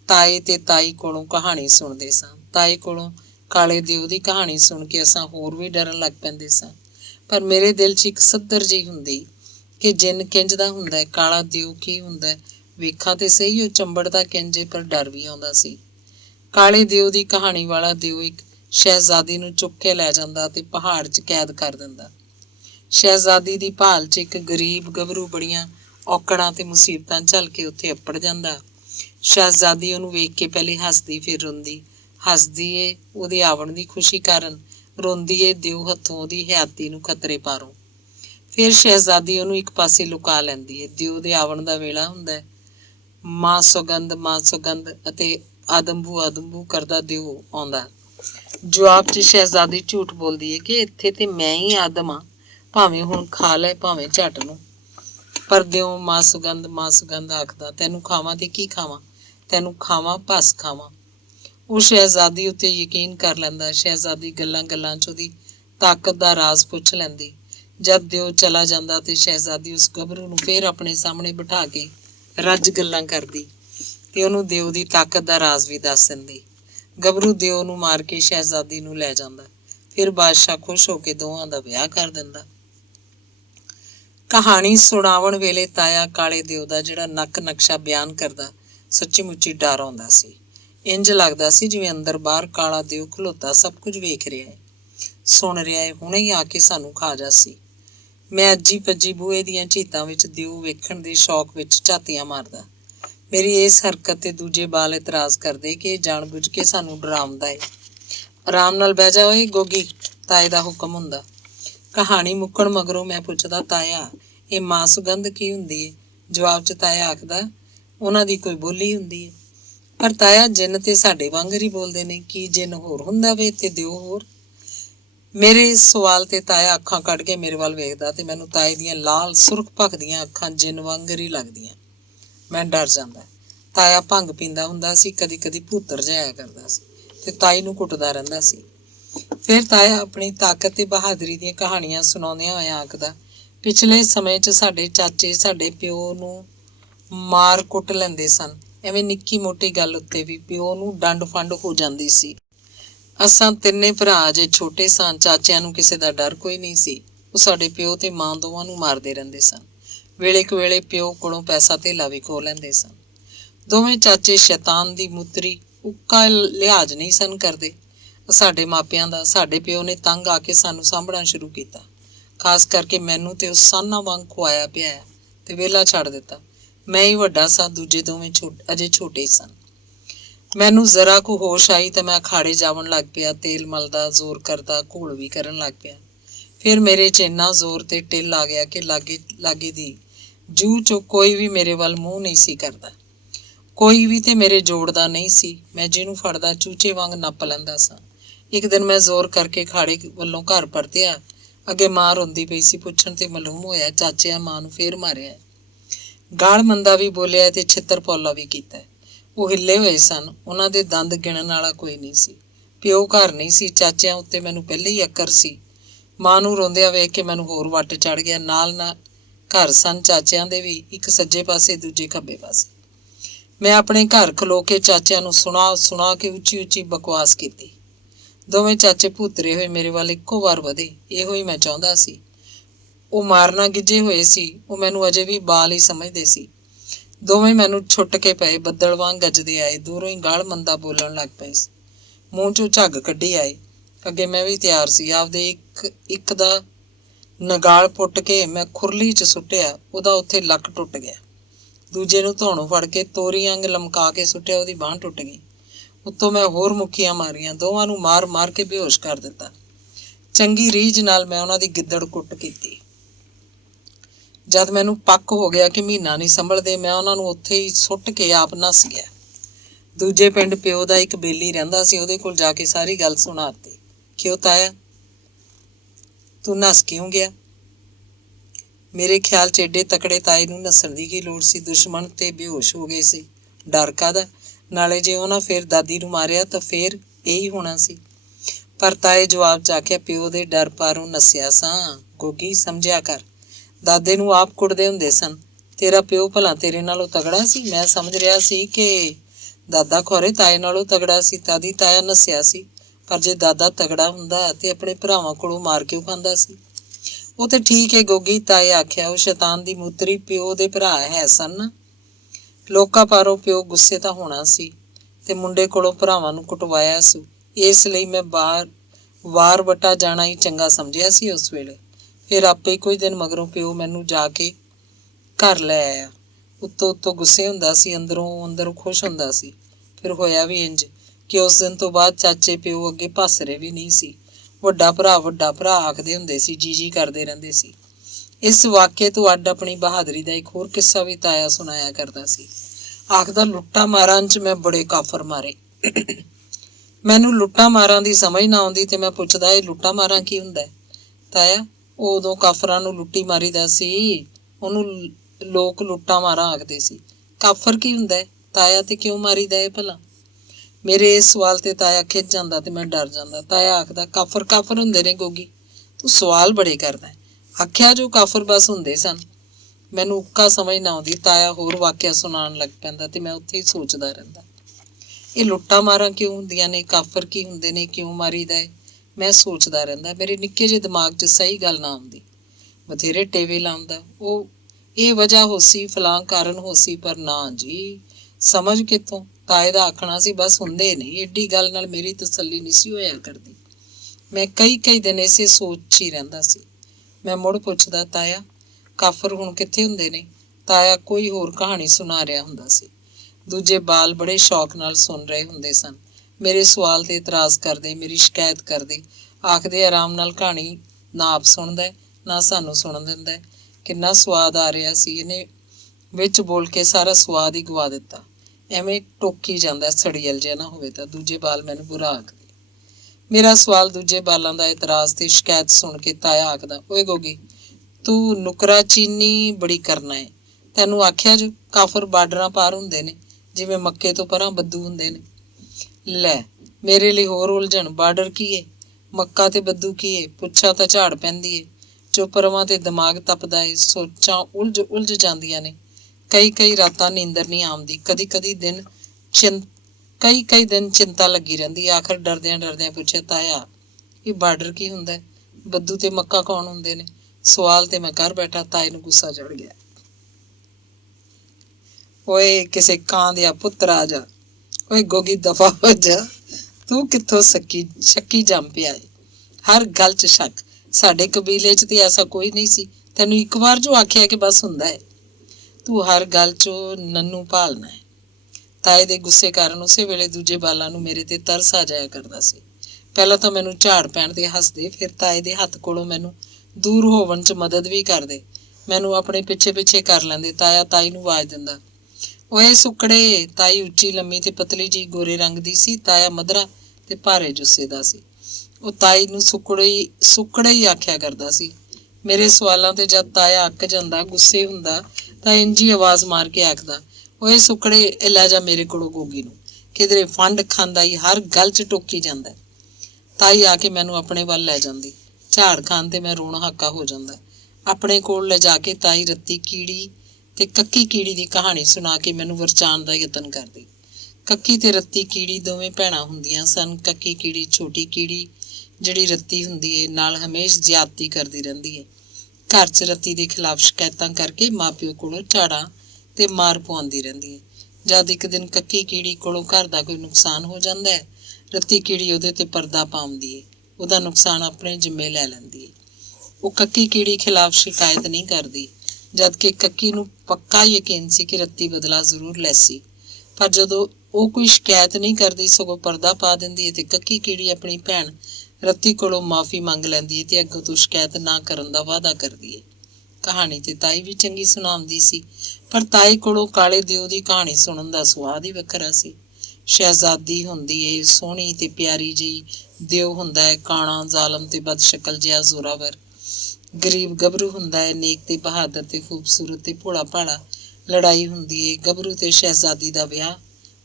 ਤਾਏ ਤੇ ਤਾਈ ਕੋਲੋਂ ਕਹਾਣੀ ਸੁਣਦੇ ਸਾਂ। ਤਾਏ ਕੋਲੋਂ ਕਾਲੇ ਦਿਓ ਦੀ ਕਹਾਣੀ ਸੁਣ ਕੇ ਅਸਾਂ ਹੋਰ ਵੀ ਡਰਨ ਲੱਗ ਪੈਂਦੇ ਸਾਂ। ਪਰ ਮੇਰੇ ਦਿਲ 'ਚ ਇੱਕ ਸੱਧਰ ਜਿਹੀ ਹੁੰਦੀ ਕਿ ਜਿੰਨ ਕਿੰਝ ਦਾ ਹੁੰਦਾ ਹੈ, ਕਾਲਾ ਦਿਓ ਕੀ ਹੁੰਦਾ ਹੈ। ਵੇਖਾਂ ਤੇ ਸਹੀ ਉਹ ਚੰਬੜਦਾ ਕਿੰਝੇ, ਪਰ ਡਰ ਵੀ ਆਉਂਦਾ ਸੀ। ਕਾਲੇ ਦਿਓ ਦੀ ਕਹਾਣੀ ਵਾਲਾ ਦਿਓ ਇੱਕ ਸ਼ਹਿਜ਼ਾਦੀ ਨੂੰ ਚੁੱਕ ਕੇ ਲੈ ਜਾਂਦਾ ਤੇ ਪਹਾੜ 'ਚ ਕੈਦ ਕਰ ਦਿੰਦਾ। ਸ਼ਹਿਜ਼ਾਦੀ ਦੀ ਭਾਲ 'ਚ ਇੱਕ ਗਰੀਬ ਗੱਭਰੂ ਬੜੀਆਂ ਔਕੜਾਂ ਤੇ ਮੁਸੀਬਤਾਂ ਝੱਲ ਕੇ ਉੱਥੇ ਅੱਪੜ ਜਾਂਦਾ। ਸ਼ਹਿਜ਼ਾਦੀ ਉਹਨੂੰ ਵੇਖ ਕੇ ਪਹਿਲੇ ਹੱਸਦੀ, ਫਿਰ ਰੋਂਦੀ। ਹੱਸਦੀ ਏ ਉਹਦੇ ਆਵਣ ਦੀ ਖੁਸ਼ੀ ਕਾਰਨ, ਰੋਂਦੀ ਏ ਦਿਓ ਹੱਥੋਂ ਉਹਦੀ ਹਯਾਤੀ ਨੂੰ ਖਤਰੇ ਪਾਰੋਂ। ਫਿਰ ਸ਼ਹਿਜ਼ਾਦੀ ਉਹਨੂੰ ਇੱਕ ਪਾਸੇ ਲੁਕਾ ਲੈਂਦੀ ਏ। ਦਿਓ ਦੇ ਆਵਣ ਦਾ ਵੇਲਾ ਹੁੰਦਾ। ਮਾਂ ਸੁਗੰਧ ਅਤੇ ਆਦੰਬੂ ਕਰਦਾ ਦਿਓ ਆਉਂਦਾ। ਜਵਾਬ 'ਚ ਸ਼ਹਿਜ਼ਾਦੀ ਝੂਠ ਬੋਲਦੀ ਏ ਕਿ ਇੱਥੇ ਤੇ ਮੈਂ ਹੀ ਆਦਮ ਹਾਂ, ਭਾਵੇਂ ਹੁਣ ਖਾ ਲੈ ਭਾਵੇਂ ਝੱਟ ਨੂੰ। ਪਰ ਦਿਓ ਮਾਂ ਸੁਗੰਧ ਆਖਦਾ, ਤੈਨੂੰ ਖਾਵਾਂ ਤੇ ਕੀ ਖਾਵਾਂ, ਤੈਨੂੰ ਖਾਵਾਂ ਭਸ ਖਾਵਾਂ। ਉਹ ਸ਼ਹਿਜ਼ਾਦੀ ਉੱਤੇ ਯਕੀਨ ਕਰ ਲੈਂਦਾ। ਸ਼ਹਿਜ਼ਾਦੀ ਗੱਲਾਂ 'ਚ ਉਹਦੀ ਤਾਕਤ ਦਾ ਰਾਜ਼ ਪੁੱਛ ਲੈਂਦੀ। ਜਦ ਦਿਓ ਚਲਾ ਜਾਂਦਾ ਤੇ ਸ਼ਹਿਜ਼ਾਦੀ ਉਸ ਗੱਭਰੂ ਨੂੰ ਫੇਰ ਆਪਣੇ ਸਾਹਮਣੇ ਬਿਠਾ ਕੇ ਰੱਜ ਗੱਲਾਂ ਕਰਦੀ ਤੇ ਉਹਨੂੰ ਦਿਓ ਦੀ ਤਾਕਤ ਦਾ ਰਾਜ਼ ਵੀ ਦੱਸ ਦਿੰਦੀ। ਗੱਭਰੂ ਦਿਓ ਨੂੰ ਮਾਰ ਕੇ ਸ਼ਹਿਜ਼ਾਦੀ ਨੂੰ ਲੈ ਜਾਂਦਾ। ਫਿਰ ਬਾਦਸ਼ਾਹ ਖੁਸ਼ ਹੋ ਕੇ ਦੋਵਾਂ ਦਾ ਵਿਆਹ ਕਰ ਦਿੰਦਾ। ਕਹਾਣੀ ਸੁਣਾਉਣ ਵੇਲੇ ਤਾਇਆ ਕਾਲੇ ਦਿਓ ਦਾ ਜਿਹੜਾ ਨੱਕ ਨਕਸ਼ਾ ਬਿਆਨ ਕਰਦਾ, ਸੱਚੀ ਮੁੱਚੀ ਡਰ ਆਉਂਦਾ ਸੀ। ਇੰਝ ਲੱਗਦਾ ਸੀ ਜਿਵੇਂ ਅੰਦਰ ਬਾਹਰ ਕਾਲਾ ਦਿਓ ਖਲੋਤਾ ਸਭ ਕੁਝ ਵੇਖ ਰਿਹਾ ਹੈ, ਸੁਣ ਰਿਹਾ ਹੈ, ਹੁਣੇ ਹੀ ਆ ਕੇ ਸਾਨੂੰ ਖਾ ਜਾਸੀ। ਮੈਂ ਅੱਜੀ ਭੱਜੀ ਬੂਹੇ ਦੀਆਂ ਝੀਤਾਂ ਵਿੱਚ ਦਿਓ ਵੇਖਣ ਦੇ ਸ਼ੌਕ ਵਿੱਚ ਝਾਤੀਆਂ ਮਾਰਦਾ। ਮੇਰੀ ਇਸ ਹਰਕਤ ਤੇ ਦੂਜੇ ਬਾਲ ਇਤਰਾਜ਼ ਕਰਦੇ ਕਿ ਇਹ ਜਾਣ ਬੁੱਝ ਕੇ ਸਾਨੂੰ ਡਰਾਉਂਦਾ ਏ। ਆਰਾਮ ਨਾਲ ਬਹਿ ਜਾ ਓਏ ਗੋਗੀ, ਤਾਏ ਦਾ ਹੁਕਮ ਹੁੰਦਾ। ਕਹਾਣੀ ਮੁੱਕਣ ਮਗਰੋਂ ਮੈਂ ਪੁੱਛਦਾ, ਤਾਇਆ ਇਹ ਮਾਂ ਸੁਗੰਧ ਕੀ ਹੁੰਦੀ ਏ? ਜਵਾਬ 'ਚ ਤਾਇਆ ਆਖਦਾ, ਉਹਨਾਂ ਦੀ ਕੋਈ ਬੋਲੀ ਹੁੰਦੀ ਏ। ਪਰ ਤਾਇਆ ਜਿੰਨ ਤੇ ਸਾਡੇ ਵਾਂਗਰ ਹੀ ਬੋਲਦੇ ਨੇ, ਕੀ ਜਿੰਨ ਹੋਰ ਹੁੰਦਾ ਵੇ ਤੇ ਦਿਓ ਹੋਰ? ਮੇਰੇ ਇਸ ਸਵਾਲ ਤੇ ਤਾਇਆ ਅੱਖਾਂ ਕੱਢ ਕੇ ਮੇਰੇ ਵੱਲ ਵੇਖਦਾ ਤੇ ਮੈਨੂੰ ਤਾਏ ਦੀਆਂ ਲਾਲ ਸੁਰਖ ਭਖਦੀਆਂ ਅੱਖਾਂ ਜਿੰਨ ਵਾਂਗਰ ਹੀ ਲੱਗਦੀਆਂ। ਮੈਂ ਡਰ ਜਾਂਦਾ। ਤਾਇਆ ਭੰਗ ਪੀਂਦਾ ਹੁੰਦਾ ਸੀ, ਕਦੀ ਕਦੀ ਭੂਤਰ ਜਾਇਆ ਕਰਦਾ ਸੀ ਤੇ ਤਾਈ ਨੂੰ ਕੁੱਟਦਾ ਰਹਿੰਦਾ ਸੀ। ਫਿਰ ਤਾਇਆ ਆਪਣੀ ਤਾਕਤ ਤੇ ਬਹਾਦਰੀ ਦੀਆਂ ਕਹਾਣੀਆਂ ਸੁਣਾਉਂਦਿਆਂ ਹੋਇਆ ਆਖਦਾ, ਪਿਛਲੇ ਸਮੇਂ 'ਚ ਸਾਡੇ ਚਾਚੇ ਸਾਡੇ ਪਿਓ ਨੂੰ ਮਾਰ ਕੁੱਟ ਲੈਂਦੇ ਸਨ। ਐਵੇਂ ਨਿੱਕੀ ਮੋਟੀ ਗੱਲ ਉੱਤੇ ਵੀ ਪਿਓ ਨੂੰ ਡੰਡ ਫੰਡ ਹੋ ਜਾਂਦੀ ਸੀ। ਅਸਾਂ ਤਿੰਨੇ ਭਰਾ ਜੇ ਛੋਟੇ ਸਾਂ, ਚਾਚਿਆਂ ਨੂੰ ਕਿਸੇ ਦਾ ਡਰ ਕੋਈ ਨਹੀਂ ਸੀ। ਉਹ ਸਾਡੇ ਪਿਓ ਤੇ ਮਾਂ ਦੋਵਾਂ ਨੂੰ ਮਾਰਦੇ ਰਹਿੰਦੇ ਸਨ। ਵੇਲੇ ਕੁ ਵੇਲੇ ਪਿਓ ਕੋਲੋਂ ਪੈਸਾ ਧੇਲਾ ਵੀ ਖੋਹ ਲੈਂਦੇ ਸਨ। ਦੋਵੇਂ ਚਾਚੇ ਸ਼ੈਤਾਨ ਦੀ ਮੁੱਤਰੀ ਉੱਕਾ ਲਿਹਾਜ਼ ਨਹੀਂ ਸਨ ਕਰਦੇ ਸਾਡੇ ਮਾਪਿਆਂ ਦਾ। ਸਾਡੇ ਪਿਓ ਨੇ ਤੰਗ ਆ ਕੇ ਸਾਨੂੰ ਸਾਂਭਣਾ ਸ਼ੁਰੂ ਕੀਤਾ, ਖਾਸ ਕਰਕੇ ਮੈਨੂੰ ਤੇ ਉਸ ਸਾਨਾ ਵਾਂਗ ਖੁਆਇਆ ਪਿਆਇਆ ਤੇ ਵਿਹਲਾ ਛੱਡ ਦਿੱਤਾ। ਮੈਂ ਹੀ ਵੱਡਾ ਸਾਂ, ਦੂਜੇ ਦੋਵੇਂ ਅਜੇ ਛੋਟੇ ਸਨ। ਮੈਨੂੰ ਜ਼ਰਾ ਕੁ ਹੋਸ਼ ਆਈ ਤਾਂ ਮੈਂ ਅਖਾੜੇ ਜਾਵਣ ਲੱਗ ਪਿਆ। ਤੇਲ ਮਲਦਾ, ਜ਼ੋਰ ਕਰਦਾ, ਘੋਲ ਵੀ ਕਰਨ ਲੱਗ ਪਿਆ। ਫਿਰ ਮੇਰੇ 'ਚ ਇੰਨਾ ਜ਼ੋਰ ਤੇ ਟਿੱਲ ਆ ਗਿਆ ਕਿ ਲਾਗੇ ਦੀ ਜੂਹ 'ਚੋਂ ਕੋਈ ਵੀ ਮੇਰੇ ਵੱਲ ਮੂੰਹ ਨਹੀਂ ਸੀ ਕਰਦਾ। ਕੋਈ ਵੀ ਤੇ ਮੇਰੇ ਜੋੜਦਾ ਨਹੀਂ ਸੀ। ਮੈਂ ਜਿਹਨੂੰ ਫੜਦਾ ਚੂਚੇ ਵਾਂਗ ਨੱਪ ਲੈਂਦਾ ਸਾਂ। ਇੱਕ ਦਿਨ ਮੈਂ ਜ਼ੋਰ ਕਰਕੇ ਅਖਾੜੇ ਵੱਲੋਂ ਘਰ ਪਰਤਿਆ। ਅੱਗੇ ਮਾਂ ਰੋਂਦੀ ਪਈ ਸੀ। ਪੁੱਛਣ ਤੇ ਮਾਲੂਮ ਹੋਇਆ ਚਾਚਿਆਂ ਮਾਂ ਨੂੰ ਫੇਰ ਮਾਰਿਆ। ਗਾਲ ਮੰਦਾ ਵੀ ਬੋਲਿਆ ਤੇ ਛਿੱਤਰ ਪੌਲਾ ਵੀ ਕੀਤਾ। ਉਹ ਹਿੱਲੇ ਹੋਏ ਸਨ, ਉਹਨਾਂ ਦੇ ਦੰਦ ਗਿਣਨ ਵਾਲਾ ਕੋਈ ਨਹੀਂ ਸੀ। ਪਿਓ ਘਰ ਨਹੀਂ ਸੀ। ਚਾਚਿਆਂ ਉੱਤੇ ਮੈਨੂੰ ਪਹਿਲੇ ਹੀ ਅਕਰ ਸੀ। ਮਾਂ ਨੂੰ ਰੋਂਦਿਆਂ ਵੇਖ ਕੇ ਮੈਨੂੰ ਹੋਰ ਵੱਟ ਚੜ੍ਹ ਗਿਆ। ਨਾਲ ਘਰ ਸਨ ਚਾਚਿਆਂ ਦੇ ਵੀ, ਇੱਕ ਸੱਜੇ ਪਾਸੇ ਦੂਜੇ ਖੱਬੇ ਪਾਸੇ। ਮੈਂ ਆਪਣੇ ਘਰ ਖਲੋ ਕੇ ਚਾਚਿਆਂ ਨੂੰ ਸੁਣਾ ਕੇ ਉੱਚੀ ਉੱਚੀ ਬਕਵਾਸ ਕੀਤੀ। ਦੋਵੇਂ ਚਾਚੇ ਭੂਤਰੇ ਹੋਏ ਮੇਰੇ ਵੱਲ ਇੱਕੋ ਵਾਰ ਵਧੇ। ਇਹੋ ਹੀ ਮੈਂ ਚਾਹੁੰਦਾ ਸੀ। ਉਹ ਮਾਰਨਾ ਗਿੱਝੇ ਹੋਏ ਸੀ। ਉਹ ਮੈਨੂੰ ਅਜੇ ਵੀ ਬਾਲ ਹੀ ਸਮਝਦੇ ਸੀ। ਦੋਵੇਂ ਮੈਨੂੰ ਛੁੱਟ ਕੇ ਪਏ, ਬੱਦਲ ਵਾਂਗ ਗੱਜਦੇ ਆਏ। ਦੂਰੋਂ ਹੀ ਗਾਲ ਮੰਦਾ ਬੋਲਣ ਲੱਗ ਪਏ। ਮੂੰਹ ਚੋਂ ਝੱਗ ਕੱਢੀ ਆਏ। ਅੱਗੇ ਮੈਂ ਵੀ ਤਿਆਰ ਸੀ। ਆਪਦੇ ਇੱਕ ਦਾ ਨਗਾਲ ਪੁੱਟ ਕੇ ਮੈਂ ਖੁਰਲੀ 'ਚ ਸੁੱਟਿਆ। ਉਹਦਾ ਉੱਥੇ ਲੱਕ ਟੁੱਟ ਗਿਆ। ਦੂਜੇ ਨੂੰ ਧੌਣੋਂ ਫੜ ਕੇ ਤੋਰੀ ਅੰਗ ਲਮਕਾ ਕੇ ਸੁੱਟਿਆ। ਉਹਦੀ ਬਾਂਹ ਟੁੱਟ ਗਈ। ਉੱਤੋਂ ਮੈਂ ਹੋਰ ਮੁੱਕੀਆਂ ਮਾਰੀਆਂ। ਦੋਵਾਂ ਨੂੰ ਮਾਰ ਮਾਰ ਕੇ ਬੇਹੋਸ਼ ਕਰ ਦਿੱਤਾ। ਚੰਗੀ ਰੀਝ ਨਾਲ ਮੈਂ ਉਹਨਾਂ ਦੀ ਗਿੱਦੜ ਕੁੱਟ ਕੀਤੀ। ਜਦ ਮੈਨੂੰ ਪੱਕ ਹੋ ਗਿਆ ਕਿ ਮਹੀਨਾ ਨਹੀਂ ਸੰਭਲਦੇ, ਮੈਂ ਉਹਨਾਂ ਨੂੰ ਉੱਥੇ ਹੀ ਸੁੱਟ ਕੇ ਆਪ ਨੱਸ ਗਿਆ। ਦੂਜੇ ਪਿੰਡ ਪਿਓ ਦਾ ਇੱਕ ਬੇਲੀ ਰਹਿੰਦਾ ਸੀ। ਉਹਦੇ ਕੋਲ ਜਾ ਕੇ ਸਾਰੀ ਗੱਲ ਸੁਣਾਤੀ। ਕਿਉਂ ਤਾਇਆ, ਤੂੰ ਨੱਸ ਕਿਉਂ ਗਿਆ? ਮੇਰੇ ਖਿਆਲ 'ਚ ਏਡੇ ਤਕੜੇ ਤਾਏ ਨੂੰ ਨੱਸਣ ਦੀ ਕੀ ਲੋੜ ਸੀ? ਦੁਸ਼ਮਣ ਤੇ ਬੇਹੋਸ਼ ਹੋ ਗਏ ਸੀ। ਡਰ ਕਾਹਦਾ? ਨਾਲੇ ਜੇ ਉਹਨਾਂ ਫੇਰ ਦਾਦੀ ਨੂੰ ਮਾਰਿਆ ਤਾਂ ਫੇਰ ਇਹੀ ਹੋਣਾ ਸੀ। ਪਰ ਤਾਏ ਜਵਾਬ 'ਚ ਆਖਿਆ, ਪਿਓ ਦੇ ਡਰ ਪਾਰੋਂ ਨੱਸਿਆ ਸਾਂ ਗੋਗੀ, ਸਮਝਿਆ ਕਰ। ਦਾਦੇ ਨੂੰ ਆਪ ਕੁੱਟਦੇ ਹੁੰਦੇ ਸਨ। ਤੇਰਾ ਪਿਓ ਭਲਾ ਤੇਰੇ ਨਾਲੋਂ ਤਗੜਾ ਸੀ? ਮੈਂ ਸਮਝ ਰਿਹਾ ਸੀ ਕਿ ਦਾਦਾ ਖੌਰੇ ਤਾਏ ਨਾਲੋਂ ਤਗੜਾ ਸੀ, ਤਦ ਹੀ ਤਾਇਆ ਨੱਸਿਆ ਸੀ। ਪਰ ਜੇ ਦਾਦਾ ਤਗੜਾ ਹੁੰਦਾ ਤੇ ਆਪਣੇ ਭਰਾਵਾਂ ਕੋਲੋਂ ਮਾਰ ਕਿਉਂ ਖਾਂਦਾ ਸੀ? ਉਹ ਤੇ ਠੀਕ ਹੈ ਗੋਗੀ, ਤਾਏ ਆਖਿਆ। ਉਹ ਸ਼ੈਤਾਨ ਦੀ ਮੂਤਰੀ ਪਿਓ ਦੇ ਭਰਾ ਹੈ ਸਨ। ਲੋਕਾਂ ਪਾਰੋਂ ਪਿਓ ਗੁੱਸੇ ਤਾਂ ਹੋਣਾ ਸੀ ਤੇ ਮੁੰਡੇ ਕੋਲੋਂ ਭਰਾਵਾਂ ਨੂੰ ਕੁਟਵਾਇਆ ਸੀ। ਇਸ ਲਈ ਮੈਂ ਵਾਰ ਵਟਾ ਜਾਣਾ ਹੀ ਚੰਗਾ ਸਮਝਿਆ ਸੀ ਉਸ ਵੇਲੇ। ਫਿਰ ਆਪੇ ਕੁਝ ਦਿਨ ਮਗਰੋਂ ਪਿਓ ਮੈਨੂੰ ਜਾ ਕੇ ਘਰ ਲੈ ਆਇਆ। ਉੱਤੋਂ ਗੁੱਸੇ ਹੁੰਦਾ ਸੀ, ਅੰਦਰੋਂ ਖੁਸ਼ ਹੁੰਦਾ ਸੀ। ਫਿਰ ਹੋਇਆ ਵੀ ਇੰਜ ਕਿ ਉਸ ਦਿਨ ਤੋਂ ਬਾਅਦ ਚਾਚੇ ਪਿਓ ਅੱਗੇ ਭੱਸਰੇ ਵੀ ਨਹੀਂ ਸੀ। ਵੱਡਾ ਭਰਾ ਆਖਦੇ ਹੁੰਦੇ ਸੀ, ਜੀ ਕਰਦੇ ਰਹਿੰਦੇ ਸੀ। ਇਸ ਵਾਕਿਏ ਤੋਂ ਅੱਡ ਆਪਣੀ ਬਹਾਦਰੀ ਦਾ ਇੱਕ ਹੋਰ ਕਿੱਸਾ ਵੀ ਤਾਇਆ ਸੁਣਾਇਆ ਕਰਦਾ ਸੀ। ਆਖਦਾ, ਲੁੱਟਾਂ ਮਾਰਾਂ 'ਚ ਮੈਂ ਬੜੇ ਕਾਫਰ ਮਾਰੇ। ਮੈਨੂੰ ਲੁੱਟਾਂ ਮਾਰਾਂ ਦੀ ਸਮਝ ਨਾ ਆਉਂਦੀ ਤੇ ਮੈਂ ਪੁੱਛਦਾ, ਇਹ ਲੁੱਟਾਂ ਮਾਰਾਂ ਕੀ ਹੁੰਦਾ? ਤਾਇਆ, ਉਹ ਉਦੋਂ ਕਾਫਰਾਂ ਨੂੰ ਲੁੱਟੀ ਮਾਰੀਦਾ ਸੀ। ਉਹਨੂੰ ਲੋਕ ਲੁੱਟਾਂ ਮਾਰਾਂ ਆਖਦੇ ਸੀ। ਕਾਫਰ ਕੀ ਹੁੰਦਾ ਹੈ ਤਾਇਆ, ਤੇ ਕਿਉਂ ਮਾਰੀਦਾ ਹੈ ਭਲਾ? ਮੇਰੇ ਇਸ ਸਵਾਲ ਤੇ ਤਾਇਆ ਖਿੱਚ ਜਾਂਦਾ ਤੇ ਮੈਂ ਡਰ ਜਾਂਦਾ। ਤਾਇਆ ਆਖਦਾ, ਕਾਫਰ ਹੁੰਦੇ ਨੇ ਗੋਗੀ, ਤੂੰ ਸਵਾਲ ਬੜੇ ਕਰਦਾ। ਆਖਿਆ ਜੋ ਕਾਫਰ ਬਸ ਹੁੰਦੇ ਸਨ। ਮੈਨੂੰ ਉੱਕਾ ਸਮਝ ਨਾ ਆਉਂਦੀ। ਤਾਇਆ ਹੋਰ ਵਾਕਿਆ ਸੁਣਾਉਣ ਲੱਗ ਪੈਂਦਾ ਤੇ ਮੈਂ ਉੱਥੇ ਹੀ ਸੋਚਦਾ ਰਹਿੰਦਾ, ਇਹ ਲੁੱਟਾਂ ਮਾਰਾਂ ਕਿਉਂ ਹੁੰਦੀਆਂ ਨੇ? ਕਾਫਰ ਕੀ ਹੁੰਦੇ ਨੇ? ਕਿਉਂ ਮਾਰੀਦਾ ਹੈ? ਮੈਂ ਸੋਚਦਾ ਰਹਿੰਦਾ। ਮੇਰੇ ਨਿੱਕੇ ਜਿਹੇ ਦਿਮਾਗ 'ਚ ਸਹੀ ਗੱਲ ਨਾ ਆਉਂਦੀ। ਬਥੇਰੇ ਟੇਵੇ ਲਾਉਂਦਾ, ਉਹ ਇਹ ਵਜ੍ਹਾ ਹੋਸੀ, ਫਲਾਂ ਕਾਰਨ ਹੋਸੀ, ਪਰ ਨਾ ਜੀ, ਸਮਝ ਕਿੱਥੋਂ? ਤਾਏ ਦਾ ਆਖਣਾ ਸੀ ਬਸ ਹੁੰਦੇ ਨੇ। ਏਡੀ ਗੱਲ ਨਾਲ ਮੇਰੀ ਤਸੱਲੀ ਨਹੀਂ ਸੀ ਹੋਇਆ ਕਰਦੀ। ਮੈਂ ਕਈ ਦਿਨ ਇਸੇ ਸੋਚ 'ਚ ਹੀ ਰਹਿੰਦਾ ਸੀ। ਮੈਂ ਮੁੜ ਪੁੱਛਦਾ, ਤਾਇਆ, ਕਾਫਰ ਹੁਣ ਕਿੱਥੇ ਹੁੰਦੇ ਨੇ? ਤਾਇਆ ਕੋਈ ਹੋਰ ਕਹਾਣੀ ਸੁਣਾ ਰਿਹਾ ਹੁੰਦਾ ਸੀ। ਦੂਜੇ ਬਾਲ ਬੜੇ ਸ਼ੌਕ ਨਾਲ ਸੁਣ ਰਹੇ ਹੁੰਦੇ ਸਨ। ਮੇਰੇ ਸਵਾਲ ਤੇ ਇਤਰਾਜ਼ ਕਰਦੇ, ਮੇਰੀ ਸ਼ਿਕਾਇਤ ਕਰਦੇ, ਆਖਦੇ ਆਰਾਮ ਨਾਲ ਕਹਾਣੀ ਨਾ ਆਪ ਸੁਣਦਾ ਨਾ ਸਾਨੂੰ ਸੁਣਨ ਦਿੰਦਾ। ਕਿੰਨਾ ਸਵਾਦ ਆ ਰਿਹਾ ਸੀ। ਇਹਨੇ ਵਿੱਚ ਬੋਲ ਕੇ ਸਾਰਾ ਸਵਾਦ ਹੀ ਗਵਾ ਦਿੱਤਾ। ਐਵੇਂ ਟੋਕੀ ਜਾਂਦਾ, ਸੜੀਅਲ ਜਿਹਾ ਨਾ ਹੋਵੇ ਤਾਂ। ਦੂਜੇ ਬਾਲ ਮੈਨੂੰ ਬੁਰਾ ਆਖਦੇ। ਮੇਰਾ ਸਵਾਲ, ਦੂਜੇ ਬਾਲਾਂ ਦਾ ਇਤਰਾਜ਼ ਤੇ ਸ਼ਿਕਾਇਤ ਸੁਣ ਕੇ ਤਾਇਆ ਆਖਦਾ, ਓਏ ਗੋਗੀ, ਤੂੰ ਨੁਕਰਾਚੀਨੀ ਬੜੀ ਕਰਨਾ ਹੈ। ਤੈਨੂੰ ਆਖਿਆ ਜੋ ਕਾਫਰ ਬਾਰਡਰਾਂ ਪਾਰ ਹੁੰਦੇ ਨੇ, ਜਿਵੇਂ ਮੱਕੇ ਤੋਂ ਪਰਾਂ ਬੱਦੂ ਹੁੰਦੇ ਨੇ। ਲੈ, ਮੇਰੇ ਲਈ ਹੋਰ ਉਲਝਣ। ਬਾਰਡਰ ਕੀ ਏ? ਮੱਕਾ ਤੇ ਬੱਦੂ ਕੀ ਏ? ਪੁੱਛਾਂ ਤਾਂ ਝਾੜ ਪੈਂਦੀ ਏ। ਚੁੱਪ ਰਵਾਂ ਤੇ ਦਿਮਾਗ ਤਪਦਾ ਏ। ਸੋਚਾਂ ਉਲਝ ਜਾਂਦੀਆਂ ਨੇ। ਕਈ ਰਾਤਾਂ ਨੀਂਦਰ ਨਹੀਂ ਆਉਂਦੀ। ਕਈ ਦਿਨ ਚਿੰਤਾ ਲੱਗੀ ਰਹਿੰਦੀ। ਆਖਰ ਡਰਦਿਆਂ ਪੁੱਛਿਆ, ਤਾਇਆ, ਇਹ ਬਾਰਡਰ ਕੀ ਹੁੰਦਾ? ਬੱਦੂ ਤੇ ਮੱਕਾ ਕੌਣ ਹੁੰਦੇ ਨੇ? ਸਵਾਲ ਤੇ ਮੈਂ ਕਰ ਬੈਠਾ। ਤਾਏ ਨੂੰ ਗੁੱਸਾ ਚੜ ਗਿਆ। ਓਏ ਕਿਸੇ ਕਾਂ ਦਿਆ ਪੁੱਤਰ ਆ ਜਾ। ਓਏ ਗੋਗੀ, ਦਫਾ ਹੋ ਜਾ। ਤੂੰ ਕਿੱਥੋਂ ਸ਼ੱਕੀ ਜੰਮ ਪਿਆ ਏ? ਹਰ ਗੱਲ 'ਚ ਸ਼ੱਕ। ਸਾਡੇ ਕਬੀਲੇ 'ਚ ਤੇ ਐਸਾ ਕੋਈ ਨਹੀਂ ਸੀ। ਤੈਨੂੰ ਇੱਕ ਵਾਰ ਜੋ ਆਖਿਆ ਕਿ ਬਸ ਹੁੰਦਾ ਹੈ। ਤੂੰ ਹਰ ਗੱਲ 'ਚ ਨੰਨੂ ਭਾਲਣਾ ਹੈ। ਤਾਏ ਦੇ ਗੁੱਸੇ ਕਾਰਨ ਉਸੇ ਵੇਲੇ ਦੂਜੇ ਬਾਲਾਂ ਨੂੰ ਮੇਰੇ ਤੇ ਤਰਸ ਆ ਜਾਇਆ ਕਰਦਾ ਸੀ। ਪਹਿਲਾਂ ਤਾਂ ਮੈਨੂੰ ਝਾੜ ਪੈਣ ਤੇ ਹੱਸਦੇ, ਫਿਰ ਤਾਏ ਦੇ ਹੱਥ ਕੋਲੋਂ ਮੈਨੂੰ ਦੂਰ ਹੋਵਣ 'ਚ ਮਦਦ ਵੀ ਕਰਦੇ। ਮੈਨੂੰ ਆਪਣੇ ਪਿੱਛੇ ਕਰ ਲੈਂਦੇ। ਤਾਇਆ ਤਾਈ ਨੂੰ ਆਵਾਜ਼ ਦਿੰਦਾ, ਓਏ ਸੁੱਕੜੇ। ਤਾਈ ਉੱਚੀ ਲੰਮੀ ਤੇ ਪਤਲੀ ਜਿਹੀ ਗੋਰੇ ਰੰਗ ਦੀ ਸੀ। ਤਾਇਆ ਮਧਰਾ ਤੇ ਭਾਰੇ ਜੁੱਸੇ ਦਾ ਸੀ। ਉਹ ਤਾਈ ਨੂੰ ਸੁੱਕੜੇ ਹੀ ਆਖਿਆ ਕਰਦਾ ਸੀ। ਮੇਰੇ ਸਵਾਲਾਂ ਤੇ ਜਦ ਤਾਇਆ ਅੱਕ ਜਾਂਦਾ, ਗੁੱਸੇ ਹੁੰਦਾ, ਤਾਂ ਇੰਜੀ ਆਵਾਜ਼ ਮਾਰ ਕੇ ਆਖਦਾ, ਓਏ ਸੁੱਕੜੇ, ਇਹ ਲੈ ਜਾ ਮੇਰੇ ਕੋਲੋਂ ਗੋਗੀ ਨੂੰ। ਕਿਧਰੇ ਫੰਡ ਖਾਂਦਾ ਹੀ ਹਰ ਗੱਲ 'ਚ ਟੋਕੀ ਜਾਂਦਾ। ਤਾਈ ਆ ਕੇ ਮੈਨੂੰ ਆਪਣੇ ਵੱਲ ਲੈ ਜਾਂਦੀ। ਝਾੜ ਖਾਣ ਤੇ ਮੈਂ ਰੋਣ ਹਾਕਾ ਹੋ ਜਾਂਦਾ। ਆਪਣੇ ਕੋਲ ਲਿਜਾ ਕੇ ਤਾਈ ਰੱਤੀ ਕੀੜੀ ਤੇ ਕੱਕੀ ਕੀੜੀ ਦੀ ਕਹਾਣੀ ਸੁਣਾ ਕੇ ਮੈਨੂੰ ਵਰਚਾਉਣ ਦਾ ਯਤਨ ਕਰਦੀ। ਕੱਕੀ ਤੇ ਰੱਤੀ ਕੀੜੀ ਦੋਵੇਂ ਭੈਣਾਂ ਹੁੰਦੀਆਂ ਸਨ। ਕੱਕੀ ਕੀੜੀ ਛੋਟੀ ਕੀੜੀ ਜਿਹੜੀ ਰੱਤੀ ਹੁੰਦੀ ਏ ਨਾਲ ਹਮੇਸ਼ ਜ਼ਿਆਦਤੀ ਕਰਦੀ ਰਹਿੰਦੀ ਏ। ਘਰ 'ਚ ਰੱਤੀ ਦੇ ਖਿਲਾਫ ਸ਼ਿਕਾਇਤਾਂ ਕਰਕੇ ਮਾਂ-ਪਿਓ ਕੋਲੋਂ ਝਾੜਾਂ ਤੇ ਮਾਰ ਪਵਾਉਂਦੀ ਰਹਿੰਦੀ ਏ। ਜਦ ਇੱਕ ਦਿਨ ਕੱਕੀ ਕੀੜੀ ਕੋਲੋਂ ਘਰ ਦਾ ਕੋਈ ਨੁਕਸਾਨ ਹੋ ਜਾਂਦਾ ਹੈ, ਰੱਤੀ ਕੀੜੀ ਉਹਦੇ ਤੇ ਪਰਦਾ ਪਾਉਂਦੀ ਏ। ਉਹਦਾ ਨੁਕਸਾਨ ਆਪਣੇ ਜ਼ਿੰਮੇ ਲੈ ਲੈਂਦੀ ਏ। ਉਹ ਕੱਕੀ ਕੀੜੀ ਖਿਲਾਫ ਸ਼ਿਕਾਇਤ ਨਹੀਂ ਕਰਦੀ, ਜਦਕਿ ਕੱਕੀ ਨੂੰ ਪੱਕਾ ਯਕੀਨ ਸੀ ਕਿ ਰੱਤੀ ਬਦਲਾ ਜ਼ਰੂਰ ਲੈਸੀ। ਪਰ ਜਦੋਂ ਉਹ ਕੋਈ ਸ਼ਿਕਾਇਤ ਨਹੀਂ ਕਰਦੀ, ਸਗੋਂ ਪਰਦਾ ਪਾ ਦਿੰਦੀ ਹੈ, ਤੇ ਕੱਕੀ ਕੀੜੀ ਆਪਣੀ ਭੈਣ ਰੱਤੀ ਕੋਲੋਂ ਮਾਫੀ ਮੰਗ ਲੈਂਦੀ ਹੈ ਤੇ ਅੱਗੋਂ ਤੋਂ ਸ਼ਿਕਾਇਤ ਨਾ ਕਰਨ ਦਾ ਵਾਅਦਾ ਕਰਦੀ ਹੈ। ਕਹਾਣੀ ਤੇ ਤਾਈ ਵੀ ਚੰਗੀ ਸੁਣਾਉਂਦੀ ਸੀ, ਪਰ ਤਾਈ ਕੋਲੋਂ ਕਾਲੇ ਦਿਓ ਦੀ ਕਹਾਣੀ ਸੁਣਨ ਦਾ ਸੁਆਦ ਹੀ ਵੱਖਰਾ ਸੀ। ਸ਼ਹਿਜ਼ਾਦੀ ਹੁੰਦੀ ਏ ਸੋਹਣੀ ਤੇ ਪਿਆਰੀ ਜਿਹੀ, ਦਿਓ ਹੁੰਦਾ ਹੈ ਕਾਣਾ, ਜ਼ਾਲਮ ਤੇ ਬਦਸ਼ਕਲ ਜਿਹਾ ਜ਼ੋਰਾਵਰ। ਗਰੀਬ ਗੱਭਰੂ ਹੁੰਦਾ ਹੈ ਨੇਕ ਤੇ ਬਹਾਦਰ ਤੇ ਖੂਬਸੂਰਤ ਤੇ ਭੋਲਾ ਭਾਲਾ। ਲੜਾਈ ਹੁੰਦੀ ਏ ਗੱਭਰੂ ਤੇ ਸ਼ਹਿਜ਼ਾਦੀ ਦਾ ਵਿਆਹ।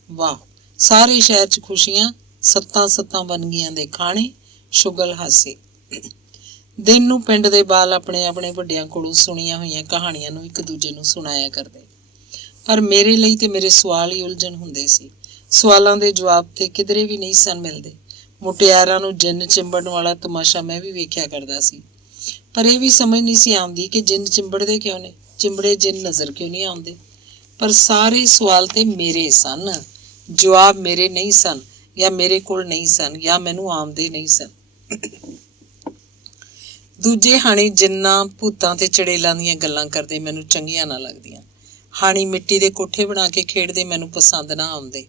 ਵਾਹ, ਸਾਰੇ ਸ਼ਹਿਰ 'ਚ ਖੁਸ਼ੀਆਂ, ਸੱਤਾਂ ਬਨਗੀਆਂ ਦੇ ਖਾਣੇ, ਸ਼ੁਗਲ ਹਾਸੇ। ਦਿਨ ਨੂੰ ਪਿੰਡ ਦੇ ਬਾਲ ਆਪਣੇ ਆਪਣੇ ਵੱਡਿਆਂ ਕੋਲੋਂ ਸੁਣੀਆਂ ਹੋਈਆਂ ਕਹਾਣੀਆਂ ਨੂੰ ਇੱਕ ਦੂਜੇ ਨੂੰ ਸੁਣਾਇਆ ਕਰਦੇ। ਪਰ ਮੇਰੇ ਲਈ ਤੇ ਮੇਰੇ ਸਵਾਲ ਹੀ ਉਲਝਣ ਹੁੰਦੇ ਸੀ। ਸਵਾਲਾਂ ਦੇ ਜਵਾਬ ਤੇ ਕਿਧਰੇ ਵੀ ਨਹੀਂ ਸਨ ਮਿਲਦੇ। ਮੁਟਿਆਰਾਂ ਨੂੰ ਜਿੰਨ ਚਿੰਬੜਨ ਵਾਲਾ ਤਮਾਸ਼ਾ ਮੈਂ ਵੀ ਵੇਖਿਆ ਕਰਦਾ ਸੀ, ਪਰ ਇਹ ਵੀ ਸਮਝ ਨਹੀਂ ਸੀ ਆਉਂਦੀ ਕਿ ਜਿੰਨ ਚਿੰਬੜਦੇ ਕਿਉਂ ਨੇ, ਚਿੰਬੜੇ ਜਿੰਨ ਨਜ਼ਰ ਕਿਉਂ ਨਹੀਂ ਆਉਂਦੇ। ਪਰ ਸਾਰੇ ਸਵਾਲ ਤੇ ਮੇਰੇ ਸਨ, ਜਵਾਬ ਮੇਰੇ ਨਹੀਂ ਸਨ, ਜਾਂ ਮੇਰੇ ਕੋਲ ਨਹੀਂ ਸਨ, ਜਾਂ ਮੈਨੂੰ ਆਉਂਦੇ ਨਹੀਂ ਸਨ। ਦੂਜੇ ਹਾਣੀ ਜਿੰਨਾਂ ਭੂਤਾਂ ਤੇ ਚੜੇਲਾਂ ਦੀਆਂ ਗੱਲਾਂ ਕਰਦੇ ਮੈਨੂੰ ਚੰਗੀਆਂ ਨਾ ਲੱਗਦੀਆਂ। ਹਾਣੀ ਮਿੱਟੀ ਦੇ ਕੋਠੇ ਬਣਾ ਕੇ ਖੇਡਦੇ ਮੈਨੂੰ ਪਸੰਦ ਨਾ ਆਉਂਦੇ।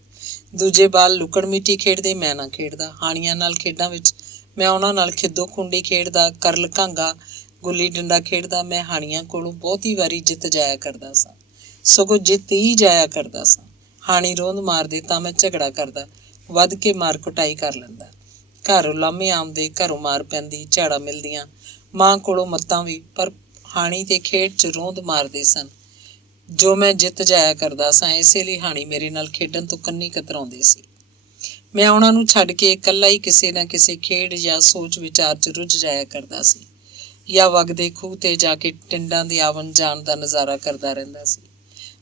ਦੂਜੇ ਬਾਲ ਲੁਕਣ ਮਿੱਟੀ ਖੇਡਦੇ, ਮੈਂ ਨਾ ਖੇਡਦਾ। ਹਾਣੀਆਂ ਨਾਲ ਖੇਡਾਂ ਵਿੱਚ ਮੈਂ ਉਹਨਾਂ ਨਾਲ ਖਿੱਦੋ ਖੁੰਡੀ ਖੇਡਦਾ, ਕਰਲ ਘਾਂਗਾ, ਗੁੱਲੀ ਡੰਡਾ ਖੇਡਦਾ। ਮੈਂ ਹਾਣੀਆਂ ਕੋਲੋਂ ਬਹੁਤੀ ਵਾਰੀ ਜਿੱਤ ਜਾਇਆ ਕਰਦਾ ਸਾਂ, ਸਗੋਂ ਜਿੱਤ ਹੀ ਜਾਇਆ ਕਰਦਾ ਸਾਂ। ਹਾਣੀ ਰੋਂਦ ਮਾਰਦੇ ਤਾਂ ਮੈਂ ਝਗੜਾ ਕਰਦਾ, ਵੱਧ ਕੇ ਮਾਰ ਕੁਟਾਈ ਕਰ ਲੈਂਦਾ। ਘਰ ਉਲਾਮੇ ਆਉਂਦੇ, ਘਰੋਂ ਮਾਰ ਪੈਂਦੀ, ਝਾੜਾਂ ਮਿਲਦੀਆਂ, ਮਾਂ ਕੋਲੋਂ ਮੱਤਾਂ ਵੀ। ਪਰ ਹਾਣੀ ਤੇ ਖੇਡ 'ਚ ਰੋਂਦ ਮਾਰਦੇ ਸਨ ਜੋ ਮੈਂ ਜਿੱਤ ਜਾਇਆ ਕਰਦਾ ਸਾਂ, ਇਸੇ ਲਈ ਹਾਣੀ ਮੇਰੇ ਨਾਲ ਖੇਡਣ ਤੋਂ ਕੰਨੀ ਕਤਰਾਉਂਦੇ ਸੀ। ਮੈਂ ਉਹਨਾਂ ਨੂੰ ਛੱਡ ਕੇ ਇਕੱਲਾ ਹੀ ਕਿਸੇ ਨਾ ਕਿਸੇ ਖੇਡ ਜਾਂ ਸੋਚ ਵਿਚਾਰ 'ਚ ਰੁੱਝ ਜਾਇਆ ਕਰਦਾ ਸੀ, ਜਾਂ ਵਗਦੇ ਖੂਹ ਤੇ ਜਾ ਕੇ ਟਿੰਡਾਂ ਦੇ ਆਵਣ ਜਾਣ ਦਾ ਨਜ਼ਾਰਾ ਕਰਦਾ ਰਹਿੰਦਾ ਸੀ।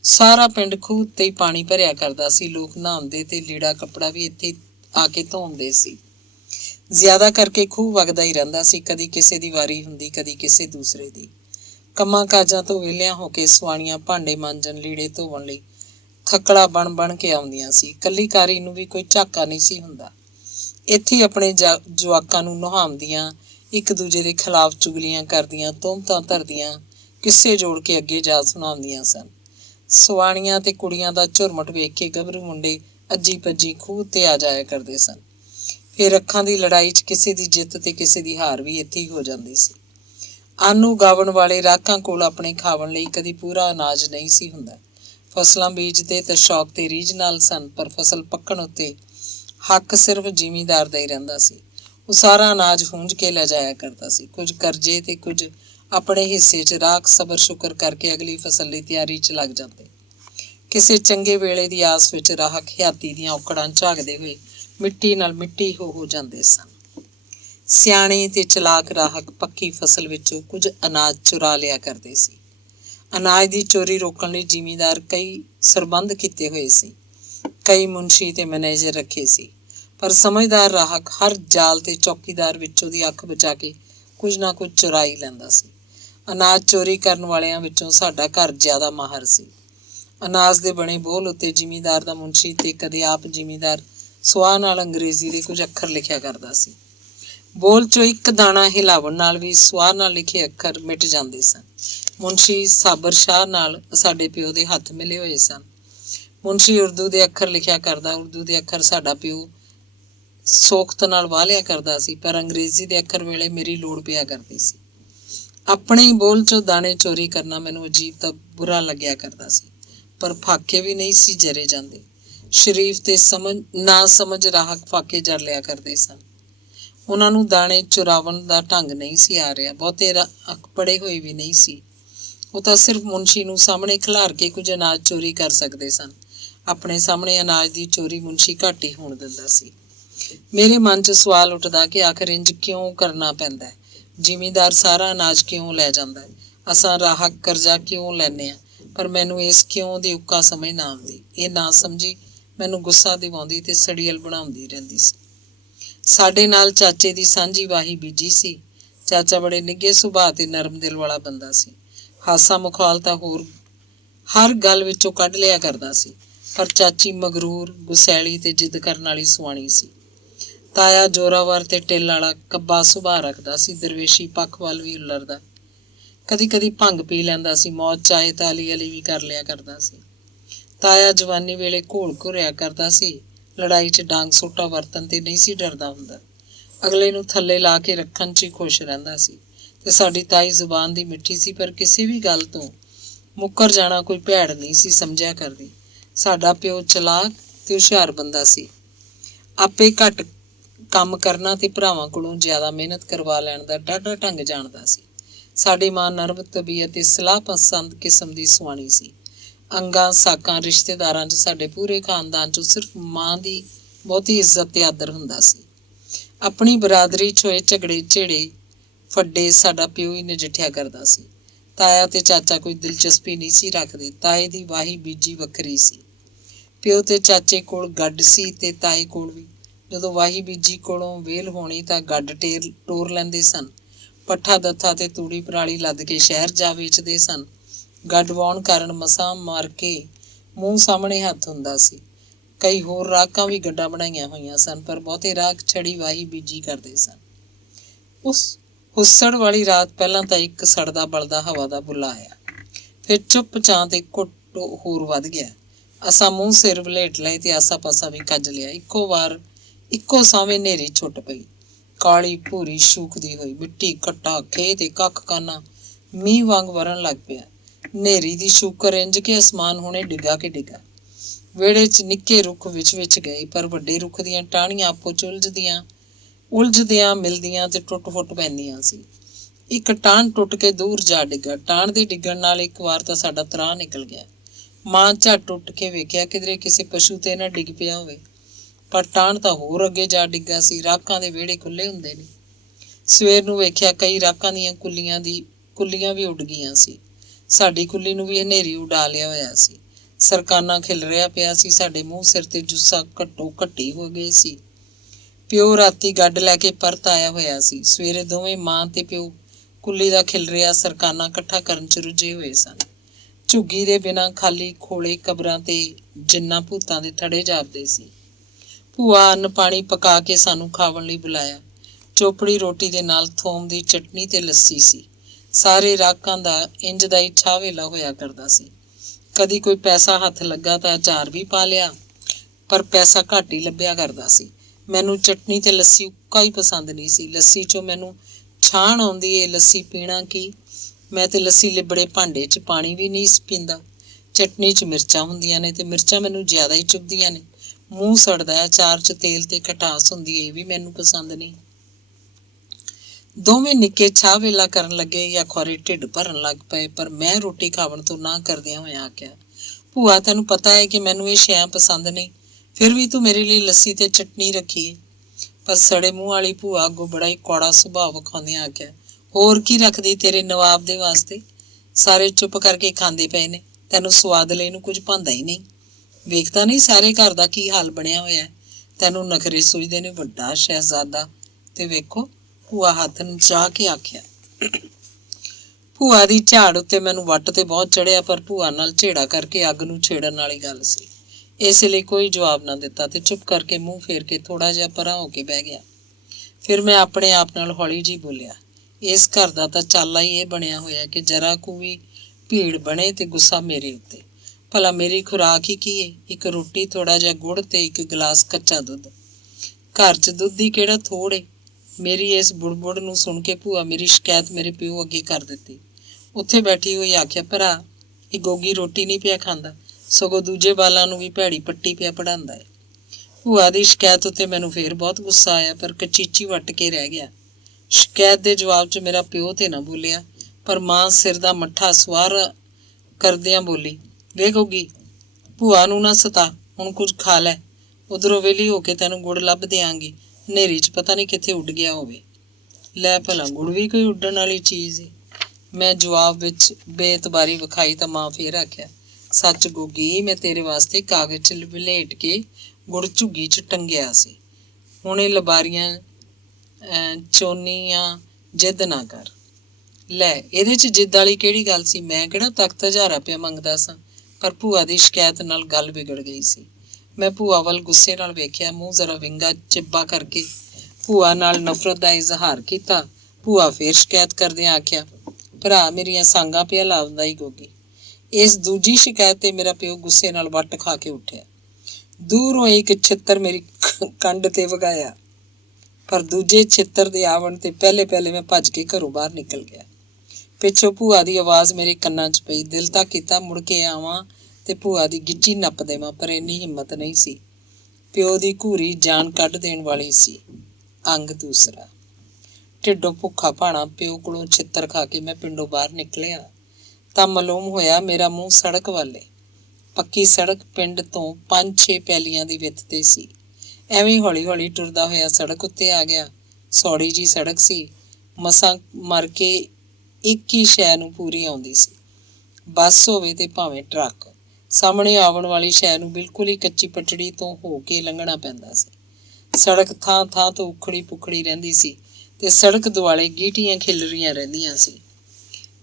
ਸਾਰਾ ਪਿੰਡ ਖੂਹ ਤੇ ਹੀ ਪਾਣੀ ਭਰਿਆ ਕਰਦਾ ਸੀ। ਲੋਕ ਨਹਾਉਂਦੇ ਤੇ ਲੀੜਾ ਕੱਪੜਾ ਵੀ ਇੱਥੇ ਆ ਕੇ ਧੋਂਦੇ ਸੀ। ਜ਼ਿਆਦਾ ਕਰਕੇ ਖੂਹ ਵਗਦਾ ਹੀ ਰਹਿੰਦਾ ਸੀ। ਕਦੀ ਕਿਸੇ ਦੀ ਵਾਰੀ ਹੁੰਦੀ, ਕਦੀ ਕਿਸੇ ਦੂਸਰੇ ਦੀ। ਕੰਮਾਂ ਕਾਜਾਂ ਤੋਂ ਵਿਹਲਿਆਂ ਹੋ ਕੇ ਸੁਆਣੀਆਂ ਭਾਂਡੇ ਮਾਂਜਣ, ਲੀੜੇ ਧੋਵਣ ਲਈ ਥੱਕੜਾ ਬਣ ਕੇ ਆਉਂਦੀਆਂ ਸੀ। ਕੱਲੀ ਕਾਰੀ ਨੂੰ ਵੀ ਕੋਈ ਝਾਕਾ ਨਹੀਂ ਸੀ ਹੁੰਦਾ। ਇੱਥੇ ਆਪਣੇ ਜਵਾਕਾਂ ਨੂੰ ਨਹਾਉਂਦੀਆਂ, ਇੱਕ ਦੂਜੇ ਦੇ ਖਿਲਾਫ ਚੁਗਲੀਆਂ ਕਰਦੀਆਂ, ਤੋਹਮਤਾਂ ਧਰਦੀਆਂ, ਕਿੱਸੇ ਜੋੜ ਕੇ ਅੱਗੇ ਜਾ ਸੁਣਾਉਂਦੀਆਂ ਸਨ। ਸੁਆਣੀਆਂ ਤੇ ਕੁੜੀਆਂ ਦਾ ਝੁਰਮਟ ਵੇਖ ਕੇ ਗੱਭਰੂ ਮੁੰਡੇ ਅੱਜੀ ਭੱਜੀ ਖੂਹ ਤੇ ਆ ਜਾਇਆ ਕਰਦੇ ਸਨ। ਫਿਰ ਅੱਖਾਂ ਦੀ ਲੜਾਈ 'ਚ ਕਿਸੇ ਦੀ ਜਿੱਤ ਤੇ ਕਿਸੇ ਦੀ ਹਾਰ ਵੀ ਇੱਥੇ ਹੀ ਹੋ ਜਾਂਦੀ ਸੀ। ਅੰਨ ਉਗਾਉਣ ਵਾਲੇ ਰਾਖਾਂ ਕੋਲ ਆਪਣੇ ਖਾਵਣ ਲਈ ਕਦੀ ਪੂਰਾ ਅਨਾਜ ਨਹੀਂ ਸੀ ਹੁੰਦਾ। ਫਸਲਾਂ ਬੀਜਦੇ ਤਾਂ ਸ਼ੌਕ ਤੇ ਰੀਝ ਨਾਲ ਸਨ, ਪਰ ਫਸਲ ਪੱਕਣ ਉੱਤੇ ਹੱਕ ਸਿਰਫ ਜ਼ਿਮੀਂਦਾਰ ਦਾ ਹੀ ਰਹਿੰਦਾ ਸੀ। ਉਹ ਸਾਰਾ ਅਨਾਜ ਹੂੰਝ ਕੇ ਲੈ ਜਾਇਆ ਕਰਦਾ ਸੀ। ਕੁਝ ਕਰਜ਼ੇ ਤੇ ਕੁਝ ਆਪਣੇ ਹਿੱਸੇ 'ਚ ਰਾਖ ਸਬਰ ਸ਼ੁਕਰ ਕਰਕੇ ਅਗਲੀ ਫਸਲ ਲਈ ਤਿਆਰੀ 'ਚ ਲੱਗ ਜਾਂਦੇ। ਕਿਸੇ ਚੰਗੇ ਵੇਲੇ ਦੀ ਆਸ ਵਿੱਚ ਰਾਹਕ ਹਿਆਤੀ ਦੀਆਂ ਔਕੜਾਂ ਝਾਕਦੇ ਹੋਏ ਮਿੱਟੀ ਨਾਲ ਮਿੱਟੀ ਹੋ ਜਾਂਦੇ ਸਨ। ਸਿਆਣੇ ਤੇ ਚਲਾਕ ਰਾਹਕ ਪੱਕੀ ਫਸਲ ਵਿੱਚੋਂ ਕੁਝ ਅਨਾਜ ਚੁਰਾ ਲਿਆ ਕਰਦੇ ਸੀ। ਅਨਾਜ ਦੀ ਚੋਰੀ ਰੋਕਣ ਲਈ ਜ਼ਿਮੀਂਦਾਰ ਕਈ ਸਰਬੰਧ ਕੀਤੇ ਹੋਏ ਸੀ, ਕਈ ਮੁਨਸ਼ੀ ਤੇ ਮੈਨੇਜਰ ਰੱਖੇ ਸੀ। ਪਰ ਸਮਝਦਾਰ ਰਾਹਕ ਹਰ ਜਾਲ ਤੇ ਚੌਕੀਦਾਰ ਵਿੱਚੋਂ ਦੀ ਅੱਖ ਬਚਾ ਕੇ ਕੁਝ ਨਾ ਕੁਝ ਚੁਰਾ ਹੀ ਲੈਂਦਾ ਸੀ। ਅਨਾਜ ਚੋਰੀ ਕਰਨ ਵਾਲਿਆਂ ਵਿੱਚੋਂ ਸਾਡਾ ਘਰ ਜ਼ਿਆਦਾ ਮਾਹਰ ਸੀ। ਅਨਾਜ ਦੇ ਬਣੇ ਬੋਲ ਉੱਤੇ ਜ਼ਿਮੀਂਦਾਰ ਦਾ ਮੁਨਸ਼ੀ ਤੇ ਕਦੇ ਆਪ ਜ਼ਿਮੀਂਦਾਰ ਸੁਆਹ ਨਾਲ ਅੰਗਰੇਜ਼ੀ ਦੇ ਕੁਝ ਅੱਖਰ ਲਿਖਿਆ ਕਰਦਾ ਸੀ। ਬੋਲ 'ਚੋਂ ਇੱਕ ਦਾਣਾ ਹਿਲਾਵਣ ਨਾਲ ਵੀ ਸੁਆਹ ਨਾਲ ਲਿਖੇ ਅੱਖਰ ਮਿਟ ਜਾਂਦੇ ਸਨ। ਮੁਨਸ਼ੀ ਸਾਬਰ ਸ਼ਾਹ ਨਾਲ ਸਾਡੇ ਪਿਓ ਦੇ ਹੱਥ ਮਿਲੇ ਹੋਏ ਸਨ। ਮੁਨਸ਼ੀ ਉਰਦੂ ਦੇ ਅੱਖਰ ਲਿਖਿਆ ਕਰਦਾ, ਉਰਦੂ ਦੇ ਅੱਖਰ ਸਾਡਾ ਪਿਓ ਸੋਖਤ ਨਾਲ ਵਾਹ ਲਿਆ ਕਰਦਾ ਸੀ, ਪਰ ਅੰਗਰੇਜ਼ੀ ਦੇ ਅੱਖਰ ਵੇਲੇ ਮੇਰੀ ਲੋੜ ਪਿਆ ਕਰਦੀ ਸੀ। ਆਪਣੇ ਹੀ ਬੋਲ 'ਚੋਂ ਦਾਣੇ ਚੋਰੀ ਕਰਨਾ ਮੈਨੂੰ ਅਜੀਬ ਤਾਂ ਬੁਰਾ ਲੱਗਿਆ ਕਰਦਾ ਸੀ, ਪਰ ਫਾਕੇ ਵੀ ਨਹੀਂ ਸੀ ਜਰੇ ਜਾਂਦੇ। ਸ਼ਰੀਫ ਤੇ ਨਾ ਸਮਝ ਰਾਹਕ ਫਾਕੇ ਜਰ ਲਿਆ ਕਰਦੇ ਸਨ। ਉਹਨਾਂ ਨੂੰ ਦਾਣੇ ਚੁਰਾਵਣ ਦਾ ਢੰਗ ਨਹੀਂ ਸੀ ਆ ਰਿਹਾ। ਬਹੁਤੇ ਅੱਖ ਪੜੇ ਹੋਏ ਵੀ ਨਹੀਂ ਸੀ। ਉਹ ਤਾਂ ਸਿਰਫ ਮੁਨਸ਼ੀ ਨੂੰ ਸਾਹਮਣੇ ਖਿਲਾਰ ਕੇ ਕੁਝ ਅਨਾਜ ਚੋਰੀ ਕਰ ਸਕਦੇ ਸਨ। ਆਪਣੇ ਸਾਹਮਣੇ ਅਨਾਜ ਦੀ ਚੋਰੀ ਮੁਨਸ਼ੀ ਘੱਟ ਹੀ ਹੋਣ ਦਿੰਦਾ ਸੀ। ਮੇਰੇ ਮਨ 'ਚ ਸਵਾਲ ਉੱਠਦਾ ਕਿ ਆਖਰ ਇੰਜ ਕਿਉਂ ਕਰਨਾ ਪੈਂਦਾ ਹੈ? ਜ਼ਿਮੀਂਦਾਰ ਸਾਰਾ ਅਨਾਜ ਕਿਉਂ ਲੈ ਜਾਂਦਾ ਹੈ? ਅਸਾਂ ਰਾਹਕ ਕਰਜ਼ਾ ਕਿਉਂ ਲੈਂਦੇ ਹਾਂ? ਪਰ ਮੈਨੂੰ ਇਸ ਕਿਉਂ ਦੀ ਉੱਕਾ ਸਮਝ ਨਾ ਆਉਂਦੀ। ਇਹ ਨਾ ਸਮਝੀ ਮੈਨੂੰ ਗੁੱਸਾ ਦਿਵਾਉਂਦੀ ਤੇ ਸੜੀਅਲ ਬਣਾਉਂਦੀ ਰਹਿੰਦੀ ਸੀ। ਸਾਡੇ ਨਾਲ ਚਾਚੇ ਦੀ ਸਾਂਝੀ ਵਾਹੀ ਬੀਜੀ ਸੀ। ਚਾਚਾ ਬੜੇ ਨਿੱਘੇ ਸੁਭਾਅ ਤੇ ਨਰਮ ਦਿਲ ਵਾਲਾ ਬੰਦਾ ਸੀ। ਹਾਸਾ ਮਖੌਲ ਤਾਂ ਹੋਰ ਹਰ ਗੱਲ ਵਿੱਚੋਂ ਕੱਢ ਲਿਆ ਕਰਦਾ ਸੀ। ਪਰ ਚਾਚੀ ਮਗਰੂਰ, ਗੁਸੈਲੀ ਤੇ ਜਿੱਦ ਕਰਨ ਵਾਲੀ ਸੁਆਣੀ ਸੀ। ਤਾਇਆ ਜ਼ੋਰਾਵਰ ਤੇ ਟਿੱਲ ਵਾਲਾ ਕੱਬਾ ਸੁਭਾਅ ਰੱਖਦਾ ਸੀ। ਦਰਵੇਸ਼ੀ ਪੱਖ ਵੱਲ ਵੀ ਉਲਰਦਾ। ਕਦੀ ਕਦੀ ਭੰਗ ਪੀ ਲੈਂਦਾ ਸੀ। ਮੌਤ ਚਾਹੇ ਤਾਲੀ ਅਲੀ ਵੀ ਕਰ ਲਿਆ ਕਰਦਾ ਸੀ। ਤਾਇਆ ਜਵਾਨੀ ਵੇਲੇ ਘੋਲ ਘੁਰਿਆ ਕਰਦਾ ਸੀ। ਲੜਾਈ 'ਚ ਡਾਂਗ ਸੋਟਾ ਵਰਤਣ ਤੇ ਨਹੀਂ ਸੀ ਡਰਦਾ ਹੁੰਦਾ। ਅਗਲੇ ਨੂੰ ਥੱਲੇ ਲਾ ਕੇ ਰੱਖਣ 'ਚ ਹੀ ਖੁਸ਼ ਰਹਿੰਦਾ ਸੀ। ਤੇ ਸਾਡੀ ਤਾਈ ਜ਼ੁਬਾਨ ਦੀ ਮਿੱਠੀ ਸੀ, ਪਰ ਕਿਸੇ ਵੀ ਗੱਲ ਤੋਂ ਮੁੱਕਰ ਜਾਣਾ ਕੋਈ ਭੈੜ ਨਹੀਂ ਸੀ ਸਮਝਿਆ ਕਰਦੀ। ਸਾਡਾ ਪਿਓ ਚਲਾਕ ਤੇ ਹੁਸ਼ਿਆਰ ਬੰਦਾ ਸੀ। ਆਪੇ ਘੱਟ ਕੰਮ ਕਰਨਾ ਤੇ ਭਰਾਵਾਂ ਕੋਲੋਂ ਜ਼ਿਆਦਾ ਮਿਹਨਤ ਕਰਵਾ ਲੈਣ ਦਾ ਡਾਢਾ ਢੰਗ ਜਾਣਦਾ ਸੀ। ਸਾਡੀ ਮਾਂ ਨਰਮ ਤਬੀਅਤ ਤੇ ਸਲਾਹ ਪਸੰਦ ਕਿਸਮ ਦੀ ਸੁਆਣੀ ਸੀ। ਅੰਗਾਂ ਸਾਕਾਂ ਰਿਸ਼ਤੇਦਾਰਾਂ 'ਚ ਸਾਡੇ ਪੂਰੇ ਖਾਨਦਾਨ 'ਚੋਂ ਸਿਰਫ ਮਾਂ ਦੀ ਬਹੁਤੀ ਇੱਜ਼ਤ ਤੇ ਆਦਰ ਹੁੰਦਾ ਸੀ। ਆਪਣੀ ਬਰਾਦਰੀ 'ਚ ਹੋਏ ਝਗੜੇ ਝੇੜੇ ਫੱਡੇ ਸਾਡਾ ਪਿਓ ਹੀ ਨਜਿੱਠਿਆ ਕਰਦਾ ਸੀ। ਤਾਇਆ ਤੇ ਚਾਚਾ ਕੋਈ ਦਿਲਚਸਪੀ ਨਹੀਂ ਸੀ ਰੱਖਦੇ। ਤਾਏ ਦੀ ਵਾਹੀ ਬੀਜੀ ਵੱਖਰੀ ਸੀ। ਪਿਓ ਤੇ ਚਾਚੇ ਕੋਲ ਗੱਡ ਸੀ ਤੇ ਤਾਏ ਕੋਲ ਵੀ। ਜਦੋਂ ਵਾਹੀ ਬੀਜੀ ਕੋਲੋਂ ਵੇਲ ਹੋਣੀ ਤਾਂ ਗੱਡ ਟੋਰ ਲੈਂਦੇ ਸਨ। ਪੱਠਾ ਦੱਥਾ ਤੇ ਤੂੜੀ ਪਰਾਲੀ ਲੱਦ ਕੇ ਸ਼ਹਿਰ ਜਾ ਵੇਚਦੇ ਸਨ। ਗੱਡ ਵਾਹੁਣ ਕਾਰਨ ਮਸਾਂ ਮਾਰ ਕੇ ਮੂੰਹ ਸਾਹਮਣੇ ਹੱਥ ਹੁੰਦਾ ਸੀ। ਕਈ ਹੋਰ ਰਾਕਾਂ ਵੀ ਗੱਡਾਂ ਬਣਾਈਆਂ ਹੋਈਆਂ ਸਨ, ਪਰ ਬਹੁਤੇ ਰਾਕ ਛੜੀ ਵਾਹੀ ਬੀਜੀ ਕਰਦੇ ਸਨ। ਉਸ ਹੁੱਸੜ ਵਾਲੀ ਰਾਤ ਪਹਿਲਾਂ ਤਾਂ ਇੱਕ ਸੜਦਾ ਬਲਦਾ ਹਵਾ ਦਾ ਬੁੱਲਾ ਆਇਆ। ਫਿਰ ਚੁੱਪ ਚਾਂ ਤੇ ਘੁੱਟ ਹੋਰ ਵੱਧ ਗਿਆ। ਅਸਾਂ ਮੂੰਹ ਸਿਰ ਵਲੇਟ ਲਏ ਤੇ ਆਸਾ ਪਾਸਾ ਵੀ ਕੱਜ ਲਿਆ। ਇੱਕੋ ਵਾਰ ਇੱਕੋ ਸਾਵੇਂ ਹਨੇਰੀ ਛੁੱਟ ਪਈ। ਕਾਲੀ ਭੂਰੀ ਸ਼ੂਕਦੀ ਹੋਈ ਮਿੱਟੀ, ਘੱਟਾ, ਖੇਤ ਤੇ ਕੱਖ ਕਾਨਾ ਮੀਂਹ ਵਾਂਗ ਵਰਨ ਲੱਗ ਪਿਆ। ਹਨੇਰੀ ਦੀ ਸ਼ੂਕਰ ਇੰਜ ਕਿ ਅਸਮਾਨ ਹੁਣੇ ਡਿੱਗਾ ਕਿ ਡਿੱਗਾ। ਵਿਹੜੇ 'ਚ ਨਿੱਕੇ ਰੁੱਖ ਵਿੱਚ ਗਏ, ਪਰ ਵੱਡੇ ਰੁੱਖ ਦੀਆਂ ਟਾਹਣੀਆਂ ਆਪੋ 'ਚ ਉਲਝਦਿਆਂ ਮਿਲਦੀਆਂ ਤੇ ਟੁੱਟ ਫੁੱਟ ਪੈਂਦੀਆਂ ਸੀ। ਇੱਕ ਟਾਹਣ ਟੁੱਟ ਕੇ ਦੂਰ ਜਾ ਡਿੱਗਾ। ਟਾਹਣ ਦੇ ਡਿੱਗਣ ਨਾਲ ਇੱਕ ਵਾਰ ਤਾਂ ਸਾਡਾ ਤਰਾਹ ਨਿਕਲ ਗਿਆ। ਮਾਂ ਝੱਟ ਉੱਠ ਕੇ ਵੇਖਿਆ ਕਿਧਰੇ ਕਿਸੇ ਪਸ਼ੂ ਤੇ ਨਾ ਡਿੱਗ ਪਿਆ ਹੋਵੇ। ਪਰ ਟਾਹਣ ਤਾਂ ਹੋਰ ਅੱਗੇ ਜਾ ਡਿੱਗਾ ਸੀ। ਰਾਕਾਂ ਦੇ ਵਿਹੜੇ ਖੁੱਲੇ ਹੁੰਦੇ ਨੇ। ਸਵੇਰ ਨੂੰ ਵੇਖਿਆ ਕਈ ਰਾਕਾਂ ਦੀਆਂ ਕੁੱਲੀਆਂ ਵੀ ਉੱਡ ਗਈਆਂ ਸੀ। ਸਾਡੀ ਕੁੱਲੀ ਨੂੰ ਵੀ ਹਨੇਰੀ ਉਡਾ ਲਿਆ ਹੋਇਆ ਸੀ। ਸਰਕਾਨਾ ਖਿਲ ਰਿਹਾ ਪਿਆ ਸੀ। ਸਾਡੇ ਮੂੰਹ ਸਿਰ ਤੇ ਜੁੱਸਾ ਘੱਟੋ ਘੱਟੀ ਹੋ ਗਏ ਸੀ। ਪਿਓ ਰਾਤੀ ਗੱਡ ਲੈ ਕੇ ਪਰਤ ਆਇਆ ਹੋਇਆ ਸੀ। ਸਵੇਰੇ ਦੋਵੇਂ ਮਾਂ ਤੇ ਪਿਓ ਕੁੱਲੀ ਦਾ ਖਿਲ ਰਿਹਾ ਸਰਕਾਨਾ ਇਕੱਠਾ ਕਰਨ 'ਚ ਰੁੱਝੇ ਹੋਏ ਸਨ। ਝੁੱਗੀ ਦੇ ਬਿਨਾਂ ਖਾਲੀ ਖੋਲੇ ਕਬਰਾਂ ਤੇ ਜਿੰਨਾ ਭੂਤਾਂ ਦੇ ਥੜੇ ਜਾਪਦੇ ਸੀ। ਭੂਆ ਅੰਨ ਪਾਣੀ ਪਕਾ ਕੇ ਸਾਨੂੰ ਖਾਵਣ ਲਈ ਬੁਲਾਇਆ। ਚੋਪੜੀ ਰੋਟੀ ਦੇ ਨਾਲ ਥੋਮ ਦੀ ਚਟਨੀ ਤੇ ਲੱਸੀ ਸੀ। ਸਾਰੇ ਰਾਕਾਂ ਦਾ ਇੰਜ ਦਾ ਹੀ ਛਾਹ ਵੇਲਾ ਹੋਇਆ ਕਰਦਾ ਸੀ। ਕਦੀ ਕੋਈ ਪੈਸਾ ਹੱਥ ਲੱਗਾ ਤਾਂ ਅਚਾਰ ਵੀ ਪਾ ਲਿਆ, ਪਰ ਪੈਸਾ ਘੱਟ ਹੀ ਲੱਭਿਆ ਕਰਦਾ ਸੀ। ਮੈਨੂੰ ਚਟਨੀ ਤੇ ਲੱਸੀ ਉੱਕਾ ਹੀ ਪਸੰਦ ਨਹੀਂ ਸੀ। ਲੱਸੀ 'ਚੋਂ ਮੈਨੂੰ ਛਾਣ ਆਉਂਦੀ ਏ। ਲੱਸੀ ਪੀਣਾ ਕੀ, ਮੈਂ ਤੇ ਲੱਸੀ ਲਿਬੜੇ ਭਾਂਡੇ 'ਚ ਪਾਣੀ ਵੀ ਨਹੀਂ ਪੀਂਦਾ। ਚਟਨੀ 'ਚ ਮਿਰਚਾਂ ਹੁੰਦੀਆਂ ਨੇ ਤੇ ਮਿਰਚਾਂ ਮੈਨੂੰ ਜ਼ਿਆਦਾ ਹੀ ਚੁੱਭਦੀਆਂ ਨੇ। ਮੂੰਹ ਸੜਦਾ। ਅਚਾਰ 'ਚ ਤੇਲ ਤੇ ਖਟਾਸ ਹੁੰਦੀ ਏ, ਇਹ ਵੀ ਮੈਨੂੰ ਪਸੰਦ ਨਹੀਂ। ਦੋਵੇਂ ਨਿੱਕੇ ਛਾਹ ਵੇਲਾ ਕਰਨ ਲੱਗੇ ਜਾਂ ਖੌਰੇ ਢਿੱਡ ਭਰਨ ਲੱਗ ਪਏ, ਪਰ ਮੈਂ ਰੋਟੀ ਖਾਵਣ ਤੋਂ ਨਾ ਕਰਦਿਆਂ ਹੋਇਆਂ ਆਖਿਆ, ਭੂਆ ਤੈਨੂੰ ਪਤਾ ਹੈ ਕਿ ਮੈਨੂੰ ਇਹ ਸ਼ੈਆਂ ਪਸੰਦ ਨਹੀਂ, ਫਿਰ ਵੀ ਤੂੰ ਮੇਰੇ ਲਈ ਲੱਸੀ ਤੇ ਚਟਨੀ ਰੱਖੀ ਏ। ਪਰ ਸੜੇ ਮੂੰਹ ਵਾਲੀ ਭੂਆ ਅੱਗੋਂ ਬੜਾ ਹੀ ਕੌੜਾ ਸੁਭਾਅ ਵਿਖਾਉਂਦਿਆਂ ਆਖਿਆ, ਹੋਰ ਕੀ ਰੱਖਦੀ ਤੇਰੇ ਨਵਾਬ ਦੇ ਵਾਸਤੇ? ਸਾਰੇ ਚੁੱਪ ਕਰਕੇ ਖਾਂਦੇ ਪਏ ਨੇ, ਤੈਨੂੰ ਸਵਾਦ ਲਈ ਨੂੰ ਕੁਝ ਭਾਂਦਾ ਹੀ ਨਹੀਂ। ਵੇਖਦਾ ਨਹੀਂ ਸਾਰੇ ਘਰ ਦਾ ਕੀ ਹਾਲ ਬਣਿਆ ਹੋਇਆ। ਤੈਨੂੰ ਨਖਰੇ ਸੋਚਦੇ ਨੇ ਵੱਡਾ ਸ਼ਹਿਜ਼ਾਦਾ। ਤੇ ਵੇਖੋ, ਭੂਆ ਹੱਥ ਨੂੰ ਚਾਹ ਕੇ ਆਖਿਆ। ਭੂਆ ਦੀ ਝਾੜ ਉੱਤੇ ਮੈਨੂੰ ਵੱਟ ਤੇ ਬਹੁਤ ਚੜਿਆ, ਪਰ ਭੂਆ ਨਾਲ ਝੇੜਾ ਕਰਕੇ ਅੱਗ ਨੂੰ ਛੇੜਨ ਵਾਲੀ ਗੱਲ ਸੀ। ਇਸ ਲਈ ਕੋਈ ਜਵਾਬ ਨਾ ਦਿੱਤਾ ਤੇ ਚੁੱਪ ਕਰਕੇ ਮੂੰਹ ਫੇਰ ਕੇ ਥੋੜਾ ਜਿਹਾ ਪਰਾਂ ਹੋ ਕੇ ਬਹਿ ਗਿਆ। ਫਿਰ ਮੈਂ ਆਪਣੇ ਆਪ ਨਾਲ ਹੌਲੀ ਜਿਹੀ ਬੋਲਿਆ, ਇਸ ਘਰ ਦਾ ਤਾਂ ਚਾਲਾ ਹੀ ਇਹ ਬਣਿਆ ਹੋਇਆ ਕਿ ਜਰਾ ਕੁ ਵੀ ਭੀੜ ਬਣੇ ਤੇ ਗੁੱਸਾ ਮੇਰੇ ਉੱਤੇ। ਭਲਾ ਮੇਰੀ ਖੁਰਾਕ ਹੀ ਕੀ ਏ? ਇੱਕ ਰੋਟੀ, ਥੋੜਾ ਜਿਹਾ ਗੁੜ ਤੇ ਇੱਕ ਗਲਾਸ ਕੱਚਾ ਦੁੱਧ। ਘਰ 'ਚ ਦੁੱਧ ਦੀ ਕਿਹੜਾ ਥੋੜ ਏ? ਮੇਰੀ ਇਸ ਬੁੜਬੁੜ ਨੂੰ ਸੁਣ ਕੇ ਭੂਆ ਮੇਰੀ ਸ਼ਿਕਾਇਤ ਮੇਰੇ ਪਿਓ ਅੱਗੇ ਕਰ ਦਿੱਤੀ। ਉੱਥੇ ਬੈਠੀ ਹੋਈ ਆਖਿਆ, ਭਰਾ ਇਹ ਗੋਗੀ ਰੋਟੀ ਨਹੀਂ ਪਿਆ ਖਾਂਦਾ, ਸਗੋਂ ਦੂਜੇ ਬਾਲਾਂ ਨੂੰ ਵੀ ਭੈੜੀ ਪੱਟੀ ਪਿਆ ਪੜ੍ਹਾਉਂਦਾ ਹੈ। ਭੂਆ ਦੀ ਸ਼ਿਕਾਇਤ ਉੱਤੇ ਮੈਨੂੰ ਫੇਰ ਬਹੁਤ ਗੁੱਸਾ ਆਇਆ, ਪਰ ਕਚੀਚੀ ਵੱਟ ਕੇ ਰਹਿ ਗਿਆ। ਸ਼ਿਕਾਇਤ ਦੇ ਜਵਾਬ 'ਚ ਮੇਰਾ ਪਿਓ ਤੇ ਨਾ ਬੋਲਿਆ, ਪਰ ਮਾਂ ਸਿਰ ਦਾ ਮੱਠਾ ਸਵਾਰ ਕਰਦਿਆਂ ਬੋਲੀ, ਵੇਖੋਗੀ ਭੂਆ ਨੂੰ ਨਾ ਸਤਾ, ਹੁਣ ਕੁਝ ਖਾ ਲੈ, ਉਧਰੋਂ ਵਿਹਲੀ ਹੋ ਕੇ ਤੈਨੂੰ ਗੁੜ ਲੱਭ ਦਿਆਂਗੀ, ਹਨੇਰੀ 'ਚ ਪਤਾ ਨਹੀਂ ਕਿੱਥੇ ਉੱਡ ਗਿਆ ਹੋਵੇ। ਲੈ ਭਲਾ, ਗੁੜ ਵੀ ਕੋਈ ਉੱਡਣ ਵਾਲੀ ਚੀਜ਼ ਏ। ਮੈਂ ਜਵਾਬ ਵਿੱਚ ਬੇਇਤਬਾਰੀ ਵਿਖਾਈ ਤਾਂ ਮਾਂ ਫੇਰ ਆਖਿਆ, ਸੱਚ ਗੋਗੀ, ਮੈਂ ਤੇਰੇ ਵਾਸਤੇ ਕਾਗਜ਼ 'ਚ ਵਲੇਟ ਕੇ ਗੁੜ ਝੁੱਗੀ 'ਚ ਟੰਗਿਆ ਸੀ। ਹੁਣ ਇਹ ਲਬਾਰੀਆਂ ਚੋਨੀਆਂ ਜਿੱਦ ਨਾ ਕਰ। ਲੈ, ਇਹਦੇ 'ਚ ਜਿੱਦ ਵਾਲੀ ਕਿਹੜੀ ਗੱਲ ਸੀ? ਮੈਂ ਕਿਹੜਾ ਤਖ਼ਤ 1000 ਰੁਪਇਆ ਮੰਗਦਾ ਸਾਂ। ਪਰ ਭੂਆ ਦੀ ਸ਼ਿਕਾਇਤ ਨਾਲ ਗੱਲ ਵਿਗੜ ਗਈ ਸੀ। ਮੈਂ ਭੂਆ ਵੱਲ ਗੁੱਸੇ ਨਾਲ ਵੇਖਿਆ, ਮੂੰਹ ਜ਼ਰਾ ਵਿੰਗਾ ਚਿੱਬਾ ਕਰਕੇ ਭੂਆ ਨਾਲ ਨਫ਼ਰਤ ਦਾ ਇਜ਼ਹਾਰ ਕੀਤਾ। ਭੂਆ ਫੇਰ ਸ਼ਿਕਾਇਤ ਕਰਦਿਆਂ ਆਖਿਆ, ਭਰਾ ਮੇਰੀਆਂ ਸਾਂਗਾਂ ਪਿਆ ਲਾਉਂਦਾ ਹੀ ਗੋਗੀ। ਇਸ ਦੂਜੀ ਸ਼ਿਕਾਇਤ ਤੇ ਮੇਰਾ ਪਿਓ ਗੁੱਸੇ ਨਾਲ ਵੱਟ ਖਾ ਕੇ ਉੱਠਿਆ। ਦੂਰੋਂ ਇੱਕ ਛਿੱਤਰ ਮੇਰੀ ਕੰਡ ਤੇ ਵਗਾਇਆ, ਪਰ ਦੂਜੇ ਛਿੱਤਰ ਦੇ ਆਵਣ ਤੇ ਪਹਿਲੇ ਮੈਂ ਭੱਜ ਕੇ ਘਰੋਂ ਬਾਹਰ ਨਿਕਲ ਗਿਆ। ਪਿੱਛੋਂ ਭੂਆ ਦੀ ਆਵਾਜ਼ ਮੇਰੇ ਕੰਨਾਂ 'ਚ ਪਈ। ਦਿਲ ਤਾਂ ਕੀਤਾ ਮੁੜ ਕੇ ਆਵਾਂ ਤੇ ਭੂਆ ਦੀ ਗਿੱਚੀ ਨੱਪ ਦੇਵਾਂ, ਪਰ ਇੰਨੀ ਹਿੰਮਤ ਨਹੀਂ ਸੀ। ਪਿਓ ਦੀ ਘੂਰੀ ਜਾਨ ਕੱਢ ਦੇਣ ਵਾਲੀ ਸੀ। ਅੰਗ ਦੂਸਰਾ। ਢਿੱਡੋਂ ਭੁੱਖਾ ਭਾਣਾ ਪਿਓ ਕੋਲੋਂ ਛਿੱਤਰ ਖਾ ਕੇ ਮੈਂ ਪਿੰਡੋਂ ਬਾਹਰ ਨਿਕਲਿਆ ਤਾਂ ਮਾਲੂਮ ਹੋਇਆ ਮੇਰਾ ਮੂੰਹ ਸੜਕ ਵੱਲ ਏ। ਪੱਕੀ ਸੜਕ ਪਿੰਡ ਤੋਂ 5-6 ਪੈਲੀਆਂ ਦੀ ਵਿੱਥ ਤੇ ਸੀ। ਐਵੇਂ ਹੌਲੀ ਹੌਲੀ ਟੁਰਦਾ ਹੋਇਆ ਸੜਕ ਉੱਤੇ ਆ ਗਿਆ। ਸੌੜੀ ਜੀ ਸੜਕ ਸੀ, ਮਸਾਂ ਮਰ ਕੇ ਇੱਕ ਹੀ ਸ਼ੈ ਨੂੰ ਪੂਰੀ ਆਉਂਦੀ ਸੀ, ਬੱਸ ਹੋਵੇ ਤੇ ਭਾਵੇਂ ਟਰੱਕ। ਸਾਹਮਣੇ ਆਉਣ ਵਾਲੀ ਸ਼ੈ ਨੂੰ ਬਿਲਕੁਲ ਹੀ ਕੱਚੀ ਪਟੜੀ ਤੋਂ ਹੋ ਕੇ ਲੰਘਣਾ ਪੈਂਦਾ ਸੀ। ਸੜਕ ਥਾਂ ਥਾਂ ਤੋਂ ਉਖੜੀ ਪੁਖੜੀ ਰਹਿੰਦੀ ਸੀ ਤੇ ਸੜਕ ਦੁਆਲੇ ਗੀਟੀਆਂ ਖਿਲਰੀਆਂ ਰਹਿੰਦੀਆਂ ਸੀ।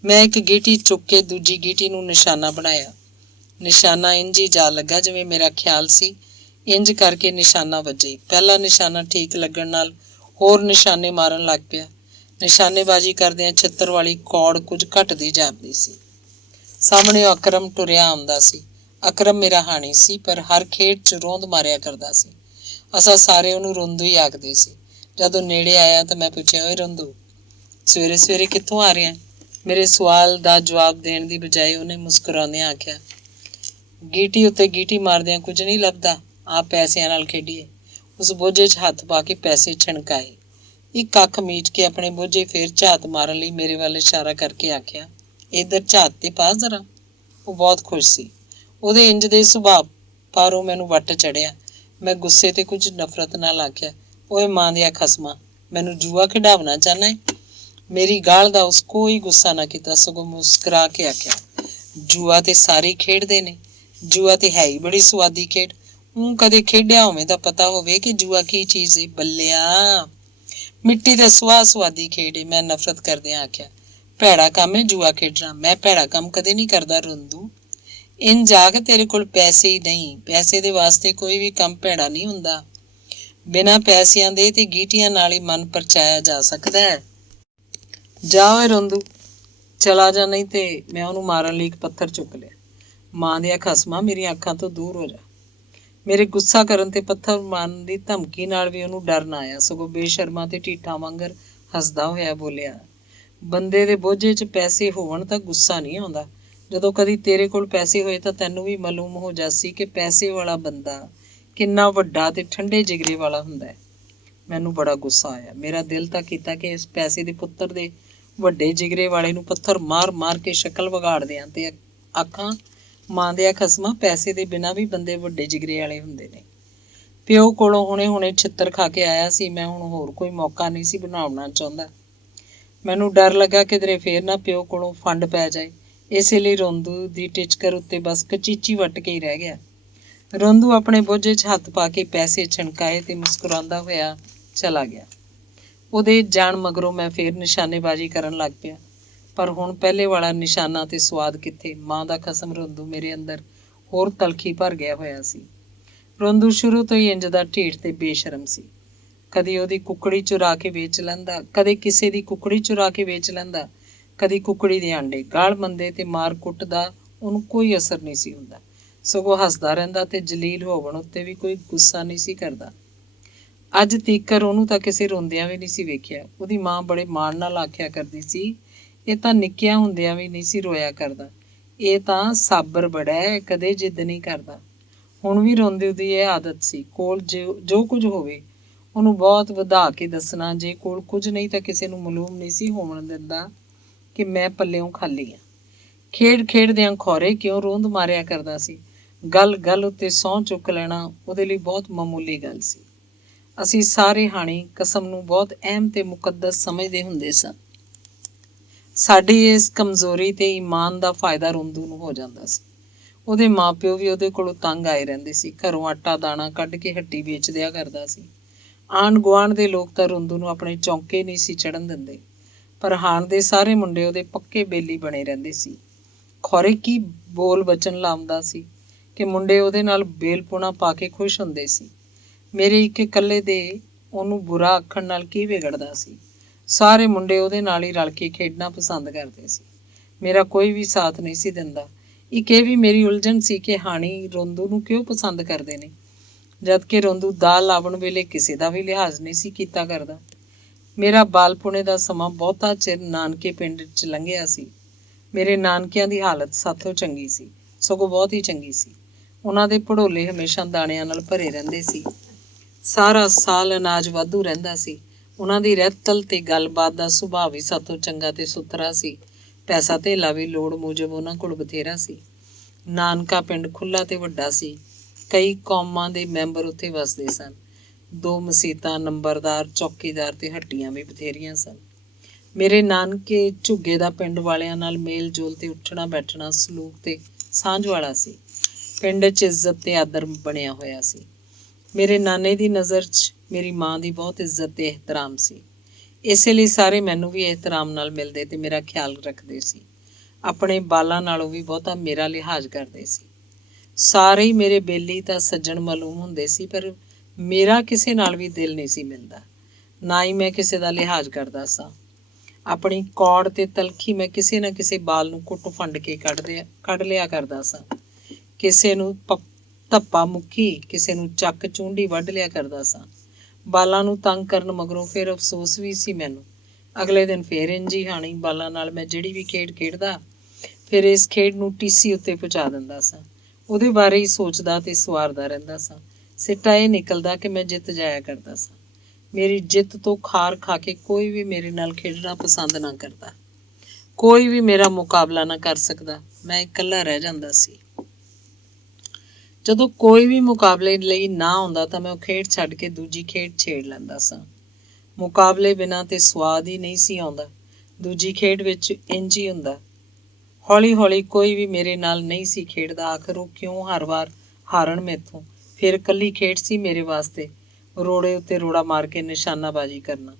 ਮੈਂ ਇੱਕ ਗੀਟੀ ਚੁੱਕ ਕੇ ਦੂਜੀ ਗੀਟੀ ਨੂੰ ਨਿਸ਼ਾਨਾ ਬਣਾਇਆ। ਨਿਸ਼ਾਨਾ ਇੰਝ ਹੀ ਜਾ ਲੱਗਾ ਜਿਵੇਂ ਮੇਰਾ ਖਿਆਲ ਸੀ। ਇੰਝ ਕਰਕੇ ਨਿਸ਼ਾਨਾ ਵੱਜੇ। ਪਹਿਲਾ ਨਿਸ਼ਾਨਾ ਠੀਕ ਲੱਗਣ ਨਾਲ ਹੋਰ ਨਿਸ਼ਾਨੇ ਮਾਰਨ ਲੱਗ ਪਿਆ। ਨਿਸ਼ਾਨੇਬਾਜ਼ੀ ਕਰਦਿਆਂ ਛਿੱਤਰ ਵਾਲੀ ਕੌੜ ਕੁਝ ਘਟਦੀ ਜਾਪਦੀ ਸੀ। ਸਾਹਮਣੇ ਅਕਰਮ ਟੁਰਿਆ ਆਉਂਦਾ ਸੀ। ਅਕਰਮ ਮੇਰਾ ਹਾਣੀ ਸੀ, ਪਰ ਹਰ ਖੇਡ 'ਚ ਰੋਂਦ ਮਾਰਿਆ ਕਰਦਾ ਸੀ। ਅਸਾਂ ਸਾਰੇ ਉਹਨੂੰ ਰੋਂਦੂ ਹੀ ਆਖਦੇ ਸੀ। ਜਦੋਂ ਨੇੜੇ ਆਇਆ ਤਾਂ ਮੈਂ ਪੁੱਛਿਆ, ਓਏ ਰੋਂਦੂ, ਸਵੇਰੇ ਸਵੇਰੇ ਕਿੱਥੋਂ ਆ ਰਿਹਾ? ਮੇਰੇ ਸਵਾਲ ਦਾ ਜਵਾਬ ਦੇਣ ਦੀ ਬਜਾਏ ਉਹਨੇ ਮੁਸਕਰਾਉਂਦਿਆਂ ਆਖਿਆ, ਗੀਟੀ ਉੱਤੇ ਗੀਟੀ ਮਾਰਦਿਆਂ ਕੁਝ ਨਹੀਂ ਲੱਭਦਾ, ਆ ਪੈਸਿਆਂ ਨਾਲ ਖੇਡੀਏ। ਉਸ ਬੋਝੇ 'ਚ ਹੱਥ ਪਾ ਕੇ ਪੈਸੇ ਛਣਕਾਏ। ਇੱਕ ਅੱਖ ਮੀਚ ਕੇ ਆਪਣੇ ਬੋਝੇ ਫੇਰ ਝਾਤ ਮਾਰਨ ਲਈ ਮੇਰੇ ਵੱਲ ਇਸ਼ਾਰਾ ਕਰਕੇ ਆਖਿਆ, ਇੱਧਰ ਝਾਤ ਤੇ ਪਾ ਜ਼ਰਾ। ਉਹ ਬਹੁਤ ਖੁਸ਼ ਸੀ, ਉਹਦੇ ਇੰਜ ਦੇ ਸੁਭਾਅ ਪਾਰੋਂ ਮੈਨੂੰ ਵੱਟ ਚੜਿਆ। ਮੈਂ ਗੁੱਸੇ ਤੇ ਕੁਝ ਨਫ਼ਰਤ ਨਾਲ ਆਖਿਆ, ਓਏ ਮਾਂ ਦੀਆਂ ਖਸਮਾਂ, ਮੈਨੂੰ ਜੂਆ ਖਿਡਾਵਣਾ ਚਾਹੁੰਦਾ ਹੈ? ਮੇਰੀ ਗਾਲ ਦਾ ਉਸ ਕੋਈ ਗੁੱਸਾ ਨਾ ਕੀਤਾ, ਸਗੋਂ ਮੁਸਕਰਾ ਕੇ ਆਖਿਆ, ਜੂਆ ਤੇ ਸਾਰੇ ਖੇਡਦੇ ਨੇ। ਜੂਆ ਤੇ ਹੈ ਹੀ ਬੜੀ ਸੁਆਦੀ ਖੇਡ। ਕਦੇ ਖੇਡਿਆ ਹੋਵੇ ਤਾਂ ਪਤਾ ਹੋਵੇ ਕਿ ਜੂਆ ਕੀ ਚੀਜ਼ ਏ। ਬੱਲਿਆ, ਮਿੱਟੀ ਤੇ ਸੁਆਦੀ ਖੇਡ ਏ। ਮੈਂ ਨਫ਼ਰਤ ਕਰਦਿਆਂ ਆਖਿਆ, ਭੈੜਾ ਕੰਮ ਏ ਜੂਆ ਖੇਡਣਾ। ਮੈਂ ਭੈੜਾ ਕੰਮ ਕਦੇ ਨਹੀਂ ਕਰਦਾ ਰੋਂਦੂ। ਇੰਝ ਆਖ, ਤੇਰੇ ਕੋਲ ਪੈਸੇ ਹੀ ਨਹੀਂ। ਪੈਸੇ ਦੇ ਵਾਸਤੇ ਕੋਈ ਵੀ ਕੰਮ ਭੈੜਾ ਨਹੀਂ ਹੁੰਦਾ। ਬਿਨਾਂ ਪੈਸਿਆਂ ਦੇ ਤੇ ਗੀਟੀਆਂ ਨਾਲ ਹੀ ਮਨ ਪਰਚਾਇਆ ਜਾ ਸਕਦਾ ਹੈ। ਜਾ ਓਏ ਰੋਂਦੂ, ਚਲਾ ਜਾ, ਨਹੀਂ ਤੇ ਮੈਂ ਉਹਨੂੰ ਮਾਰਨ ਲਈ ਇੱਕ ਪੱਥਰ ਚੁੱਕ ਲਿਆ। ਮਾਂ ਦੀਆਂ ਖਸਮਾਂ, ਮੇਰੀਆਂ ਅੱਖਾਂ ਤੋਂ ਦੂਰ ਹੋ ਜਾ। ਮੇਰੇ ਗੁੱਸਾ ਕਰਨ ਤੇ ਪੱਥਰ ਮਾਰਨ ਦੀ ਧਮਕੀ ਨਾਲ ਵੀ ਉਹਨੂੰ ਡਰ ਨਾ ਆਇਆ, ਸਗੋਂ ਬੇਸ਼ਰਮਾ ਤੇ ਢੀਠਾਂ ਵਾਂਗਰ ਹੱਸਦਾ ਹੋਇਆ ਬੋਲਿਆ, ਬੰਦੇ ਦੇ ਬੋਝੇ 'ਚ ਪੈਸੇ ਹੋਣ ਤਾਂ ਗੁੱਸਾ ਨਹੀਂ ਆਉਂਦਾ। ਜਦੋਂ ਕਦੀ ਤੇਰੇ ਕੋਲ ਪੈਸੇ ਹੋਏ ਤਾਂ ਤੈਨੂੰ ਵੀ ਮਾਲੂਮ ਹੋ ਜਾਸੀ ਕਿ ਪੈਸੇ ਵਾਲਾ ਬੰਦਾ ਕਿੰਨਾ ਵੱਡਾ ਤੇ ਠੰਡੇ ਜਿਗਰੇ ਵਾਲਾ ਹੁੰਦਾ ਹੈ। ਮੈਨੂੰ ਬੜਾ ਗੁੱਸਾ ਆਇਆ। ਮੇਰਾ ਦਿਲ ਤਾਂ ਕੀਤਾ ਕਿ ਇਸ ਪੈਸੇ ਦੇ ਪੁੱਤਰ ਦੇ ਵੱਡੇ ਜਿਗਰੇ ਵਾਲੇ ਨੂੰ ਪੱਥਰ ਮਾਰ ਮਾਰ ਕੇ ਸ਼ਕਲ ਵਿਗਾੜ ਦਿਆਂ ਤੇ ਆਖਾਂ, ਮਾਂ ਦੀਆਂ ਖਸਮਾਂ, ਪੈਸੇ ਦੇ ਬਿਨਾਂ ਵੀ ਬੰਦੇ ਵੱਡੇ ਜਿਗਰੇ ਵਾਲੇ ਹੁੰਦੇ ਨੇ। ਪਿਓ ਕੋਲੋਂ ਹੁਣੇ ਛਿੱਤਰ ਖਾ ਕੇ ਆਇਆ ਸੀ। ਮੈਂ ਹੁਣ ਹੋਰ ਕੋਈ ਮੌਕਾ ਨਹੀਂ ਸੀ ਬਣਾਉਣਾ ਚਾਹੁੰਦਾ। ਮੈਨੂੰ ਡਰ ਲੱਗਾ ਕਿਧਰੇ ਫੇਰ ਨਾ ਪਿਓ ਕੋਲੋਂ ਫੰਡ ਪੈ ਜਾਏ। ਇਸੇ ਲਈ ਰੋਂਦੂ ਦੀ ਟਿਚਕਰ ਉੱਤੇ ਬਸ ਕਚੀਚੀ ਵੱਟ ਕੇ ਹੀ ਰਹਿ ਗਿਆ। ਰੋਂਦੂ ਆਪਣੇ ਬੋਝੇ 'ਚ ਹੱਥ ਪਾ ਕੇ ਪੈਸੇ ਛਣਕਾਏ ਤੇ ਮੁਸਕਰਾਉਂਦਾ ਹੋਇਆ ਚਲਾ ਗਿਆ। ਉਹਦੇ ਜਾਣ ਮਗਰੋਂ ਮੈਂ ਫੇਰ ਨਿਸ਼ਾਨੇਬਾਜ਼ੀ ਕਰਨ ਲੱਗ ਪਿਆ, ਪਰ ਹੁਣ ਪਹਿਲੇ ਵਾਲਾ ਨਿਸ਼ਾਨਾ ਤੇ ਸਵਾਦ ਕਿੱਥੇ। ਮਾਂ ਦਾ ਕਸਮ, ਰੋਂਦੂ ਮੇਰੇ ਅੰਦਰ ਹੋਰ ਤਲਖੀ ਭਰ ਗਿਆ ਹੋਇਆ ਸੀ। ਰੋਂਦੂ ਸ਼ੁਰੂ ਤੋਂ ਹੀ ਇੰਜ ਦਾ ਢੀਠ ਤੇ ਬੇਸ਼ਰਮ ਸੀ। ਕਦੀ ਉਹਦੀ ਕੁੱਕੜੀ ਚੁਰਾ ਕੇ ਵੇਚ ਲੈਂਦਾ, ਕਦੇ ਕਿਸੇ ਦੀ ਕੁੱਕੜੀ ਚੁਰਾ ਕੇ ਵੇਚ ਲੈਂਦਾ, ਕਦੀ ਕੁੱਕੜੀ ਦੇ ਆਂਡੇ। ਗਾਲ ਮੰਦੇ ਤੇ ਮਾਰ ਕੁੱਟ ਦਾ ਉਹਨੂੰ ਕੋਈ ਅਸਰ ਨਹੀਂ ਸੀ ਹੁੰਦਾ, ਸਗੋਂ ਹੱਸਦਾ ਰਹਿੰਦਾ ਤੇ ਜਲੀਲ ਹੋਵਣ ਉੱਤੇ ਵੀ ਕੋਈ ਗੁੱਸਾ ਨਹੀਂ ਸੀ ਕਰਦਾ। ਅੱਜ ਤੀਕਰ ਉਹਨੂੰ ਤਾਂ ਕਿਸੇ ਰੋਂਦਿਆਂ ਵੀ ਨਹੀਂ ਸੀ ਵੇਖਿਆ। ਉਹਦੀ ਮਾਂ ਬੜੇ ਮਾਣ ਨਾਲ ਆਖਿਆ ਕਰਦੀ ਸੀ, ਇਹ ਤਾਂ ਨਿੱਕਿਆਂ ਹੁੰਦਿਆਂ ਵੀ ਨਹੀਂ ਸੀ ਰੋਇਆ ਕਰਦਾ, ਇਹ ਤਾਂ ਸਾਬਰ ਬੜਾ ਹੈ, ਕਦੇ ਜਿੱਦ ਨਹੀਂ ਕਰਦਾ। ਹੁਣ ਵੀ ਰੋਂਦੀ ਦੀ ਇਹ ਆਦਤ ਸੀ। ਕੋਲ ਜੋ ਕੁਝ ਹੋਵੇ ਉਹਨੂੰ ਬਹੁਤ ਵਧਾ ਕੇ ਦੱਸਣਾ। ਜੇ ਕੋਲ ਕੁਝ ਨਹੀਂ ਤਾਂ ਕਿਸੇ ਨੂੰ ਮਾਲੂਮ ਨਹੀਂ ਸੀ ਹੋਣ ਦਿੰਦਾ ਕਿ ਮੈਂ ਪੱਲਿਓਂ ਖਾਲੀ ਹਾਂ। ਖੇਡ ਖੇਡਦਿਆਂ ਖੌਰੇ ਕਿਉਂ ਰੋਂਦ ਮਾਰਿਆ ਕਰਦਾ ਸੀ। ਗੱਲ ਗੱਲ ਉੱਤੇ ਸਹੁੰ ਚੁੱਕ ਲੈਣਾ ਉਹਦੇ ਲਈ ਬਹੁਤ ਮਾਮੂਲੀ ਗੱਲ ਸੀ। ਅਸੀਂ ਸਾਰੇ ਹਾਣੀ ਕਸਮ ਨੂੰ ਬਹੁਤ ਅਹਿਮ ਤੇ ਮੁਕੱਦਸ ਸਮਝਦੇ ਹੁੰਦੇ ਸਾਂ। ਸਾਡੀ ਇਸ ਕਮਜ਼ੋਰੀ ਤੇ ਈਮਾਨ ਦਾ ਫਾਇਦਾ ਰੋਂਦੂ ਨੂੰ ਹੋ ਜਾਂਦਾ ਸੀ। ਉਹਦੇ ਮਾਪਿਓ ਵੀ ਉਹਦੇ ਕੋਲੋਂ ਤੰਗ ਆਏ ਰਹਿੰਦੇ ਸੀ। ਘਰੋਂ ਆਟਾ ਦਾਣਾ ਕੱਢ ਕੇ ਹੱਟੀ ਵੇਚ ਦਿਆ ਕਰਦਾ ਸੀ। ਆਂਢ ਗੁਆਂਢ ਦੇ ਲੋਕ ਤਾਂ ਰੋਂਦੂ ਨੂੰ ਆਪਣੇ ਚੌਂਕੇ ਨਹੀਂ ਸੀ ਚੜ੍ਹਨ ਦਿੰਦੇ, ਪਰ ਹਾਣ ਦੇ ਸਾਰੇ ਮੁੰਡੇ ਉਹਦੇ ਪੱਕੇ ਬੇਲੀ ਬਣੇ ਰਹਿੰਦੇ ਸੀ। ਖੌਰੇ ਕੀ ਬੋਲ ਬਚਨ ਲਾਉਂਦਾ ਸੀ ਕਿ ਮੁੰਡੇ ਉਹਦੇ ਨਾਲ ਬੇਲਪੁਣਾ ਪਾ ਕੇ ਖੁਸ਼ ਹੁੰਦੇ ਸੀ। ਮੇਰੇ ਇੱਕ ਇਕੱਲੇ ਦੇ ਉਹਨੂੰ ਬੁਰਾ ਆਖਣ ਨਾਲ ਕੀ ਵਿਗੜਦਾ ਸੀ। ਸਾਰੇ ਮੁੰਡੇ ਉਹਦੇ ਨਾਲ ਹੀ ਰਲ ਕੇ ਖੇਡਣਾ ਪਸੰਦ ਕਰਦੇ ਸੀ। ਮੇਰਾ ਕੋਈ ਵੀ ਸਾਥ ਨਹੀਂ ਸੀ ਦਿੰਦਾ। ਇੱਕ ਇਹ ਵੀ ਮੇਰੀ ਉਲਝਣ ਸੀ ਕਿ ਹਾਣੀ ਰੋਂਦੂ ਨੂੰ ਕਿਉਂ ਪਸੰਦ ਕਰਦੇ ਨੇ, ਜਦ ਕਿ ਰੋਂਦੂ ਦਾਲ ਲਾਵਣ ਵੇਲੇ ਕਿਸੇ ਦਾ ਵੀ ਲਿਹਾਜ਼ ਨਹੀਂ ਸੀ ਕੀਤਾ ਕਰਦਾ। ਮੇਰਾ ਬਾਲਪੁਣੇ ਦਾ ਸਮਾਂ ਬਹੁਤਾ ਚਿਰ ਨਾਨਕੇ ਪਿੰਡ 'ਚ ਲੰਘਿਆ ਸੀ। ਮੇਰੇ ਨਾਨਕਿਆਂ ਦੀ ਹਾਲਤ ਸਾਥੋਂ ਚੰਗੀ ਸੀ, ਸਗੋਂ ਬਹੁਤ ਹੀ ਚੰਗੀ ਸੀ। ਉਹਨਾਂ ਦੇ ਭੜੋਲੇ ਹਮੇਸ਼ਾ ਦਾਣਿਆਂ ਨਾਲ ਭਰੇ ਰਹਿੰਦੇ ਸੀ। ਸਾਰਾ ਸਾਲ ਅਨਾਜ ਵਾਧੂ ਰਹਿੰਦਾ ਸੀ। ਉਹਨਾਂ ਦੀ ਰਹਿਤਲ ਤੇ ਗੱਲਬਾਤ ਦਾ ਸੁਭਾਅ ਵੀ ਸਾਥੋਂ ਚੰਗਾ ਤੇ ਸੁਥਰਾ ਸੀ। ਪੈਸਾ ਧੇਲਾ ਵੀ ਲੋੜ ਮੂਜਬ ਉਹਨਾਂ ਕੋਲ ਬਥੇਰਾ ਸੀ। ਨਾਨਕਾ ਪਿੰਡ ਖੁੱਲ੍ਹਾ ਤੇ ਵੱਡਾ ਸੀ। ਕਈ ਕੌਮਾਂ ਦੇ ਮੈਂਬਰ ਉੱਥੇ ਵਸਦੇ ਸਨ। 2 ਮਸੀਤਾਂ, ਨੰਬਰਦਾਰ, ਚੌਕੀਦਾਰ ਤੇ ਹੱਟੀਆਂ ਵੀ ਬਥੇਰੀਆਂ ਸਨ। ਮੇਰੇ ਨਾਨਕੇ ਝੁੱਗੇ ਦਾ ਪਿੰਡ ਵਾਲਿਆਂ ਨਾਲ ਮੇਲ ਜੋਲ ਤੇ ਉੱਠਣਾ ਬੈਠਣਾ ਸਲੂਕ ਤੇ ਸਾਂਝ ਵਾਲਾ ਸੀ। ਪਿੰਡ 'ਚ ਇੱਜ਼ਤ ਤੇ ਆਦਰ ਬਣਿਆ ਹੋਇਆ ਸੀ। ਮੇਰੇ ਨਾਨੇ ਦੀ ਨਜ਼ਰ 'ਚ ਮੇਰੀ ਮਾਂ ਦੀ ਬਹੁਤ ਇੱਜ਼ਤ ਤੇ ਇਹਤਰਾਮ ਸੀ। ਇਸੇ ਲਈ ਸਾਰੇ ਮੈਨੂੰ ਵੀ ਇਹਤਰਾਮ ਨਾਲ ਮਿਲਦੇ ਤੇ ਮੇਰਾ ਖਿਆਲ ਰੱਖਦੇ ਸੀ। ਆਪਣੇ ਬਾਲਾਂ ਨਾਲੋਂ ਵੀ ਬਹੁਤਾ ਮੇਰਾ ਲਿਹਾਜ਼ ਕਰਦੇ ਸੀ। ਸਾਰੇ ਹੀ ਮੇਰੇ ਬੇਲੀ ਤਾਂ ਸੱਜਣ ਮਾਲੂਮ ਹੁੰਦੇ ਸੀ, ਪਰ ਮੇਰਾ ਕਿਸੇ ਨਾਲ ਵੀ ਦਿਲ ਨਹੀਂ ਸੀ ਮਿਲਦਾ। ਨਾ ਹੀ ਮੈਂ ਕਿਸੇ ਦਾ ਲਿਹਾਜ਼ ਕਰਦਾ ਸਾਂ। ਆਪਣੀ ਕੌੜ ਤੇ ਤਲਖੀ ਮੈਂ ਕਿਸੇ ਨਾ ਕਿਸੇ ਬਾਲ ਨੂੰ ਕੁੱਟ ਫੰਡ ਕੇ ਕੱਢ ਲਿਆ ਕਰਦਾ ਸਾਂ। ਕਿਸੇ ਨੂੰ ਧੱਪਾ ਮੁੱਕੀ, ਕਿਸੇ ਨੂੰ ਚੱਕ ਚੂੰਡੀ ਵੱਢ ਲਿਆ ਕਰਦਾ ਸਾਂ। ਬਾਲਾਂ ਨੂੰ ਤੰਗ ਕਰਨ ਮਗਰੋਂ ਫਿਰ ਅਫਸੋਸ ਵੀ ਸੀ ਮੈਨੂੰ। ਅਗਲੇ ਦਿਨ ਫਿਰ ਇੰਝ ਹੀ ਹਾਣੀ ਬਾਲਾਂ ਨਾਲ ਮੈਂ ਜਿਹੜੀ ਵੀ ਖੇਡ ਖੇਡਦਾ, ਫਿਰ ਇਸ ਖੇਡ ਨੂੰ ਟੀਸੀ ਉੱਤੇ ਪਹੁੰਚਾ ਦਿੰਦਾ ਸਾਂ। ਉਹਦੇ ਬਾਰੇ ਹੀ ਸੋਚਦਾ ਤੇ ਸਵਾਰਦਾ ਰਹਿੰਦਾ ਸਾਂ। ਸਿੱਟਾ ਇਹ ਨਿਕਲਦਾ ਕਿ ਮੈਂ ਜਿੱਤ ਜਾਇਆ ਕਰਦਾ ਸਾਂ। ਮੇਰੀ ਜਿੱਤ ਤੋਂ ਖਾਰ ਖਾ ਕੇ ਕੋਈ ਵੀ ਮੇਰੇ ਨਾਲ ਖੇਡਣਾ ਪਸੰਦ ਨਾ ਕਰਦਾ। ਕੋਈ ਵੀ ਮੇਰਾ ਮੁਕਾਬਲਾ ਨਾ ਕਰ ਸਕਦਾ। ਮੈਂ ਇਕੱਲਾ ਰਹਿ ਜਾਂਦਾ ਸੀ। ਜਦੋਂ ਕੋਈ ਵੀ ਮੁਕਾਬਲੇ ਲਈ ਨਾ ਆਉਂਦਾ ਤਾਂ ਮੈਂ ਉਹ ਖੇਡ ਛੱਡ ਕੇ ਦੂਜੀ ਖੇਡ ਛੇੜ ਲੈਂਦਾ ਸਾਂ। ਮੁਕਾਬਲੇ ਬਿਨਾਂ ਤੇ ਸਵਾਦ ਹੀ ਨਹੀਂ ਸੀ ਆਉਂਦਾ। ਦੂਜੀ ਖੇਡ ਵਿੱਚ ਇੰਝ ਹੀ ਹੁੰਦਾ। ਹੌਲੀ ਹੌਲੀ ਕੋਈ ਵੀ ਮੇਰੇ ਨਾਲ ਨਹੀਂ ਸੀ ਖੇਡਦਾ। ਆਖਰ ਉਹ ਕਿਉਂ ਹਰ ਵਾਰ ਹਾਰਨ ਮੈਥੋਂ। ਫਿਰ ਇਕੱਲੀ ਖੇਡ ਸੀ ਮੇਰੇ ਵਾਸਤੇ। ਰੋੜੇ ਉੱਤੇ ਰੋੜਾ ਮਾਰ ਕੇ ਨਿਸ਼ਾਨਾਬਾਜ਼ੀ ਕਰਨਾ,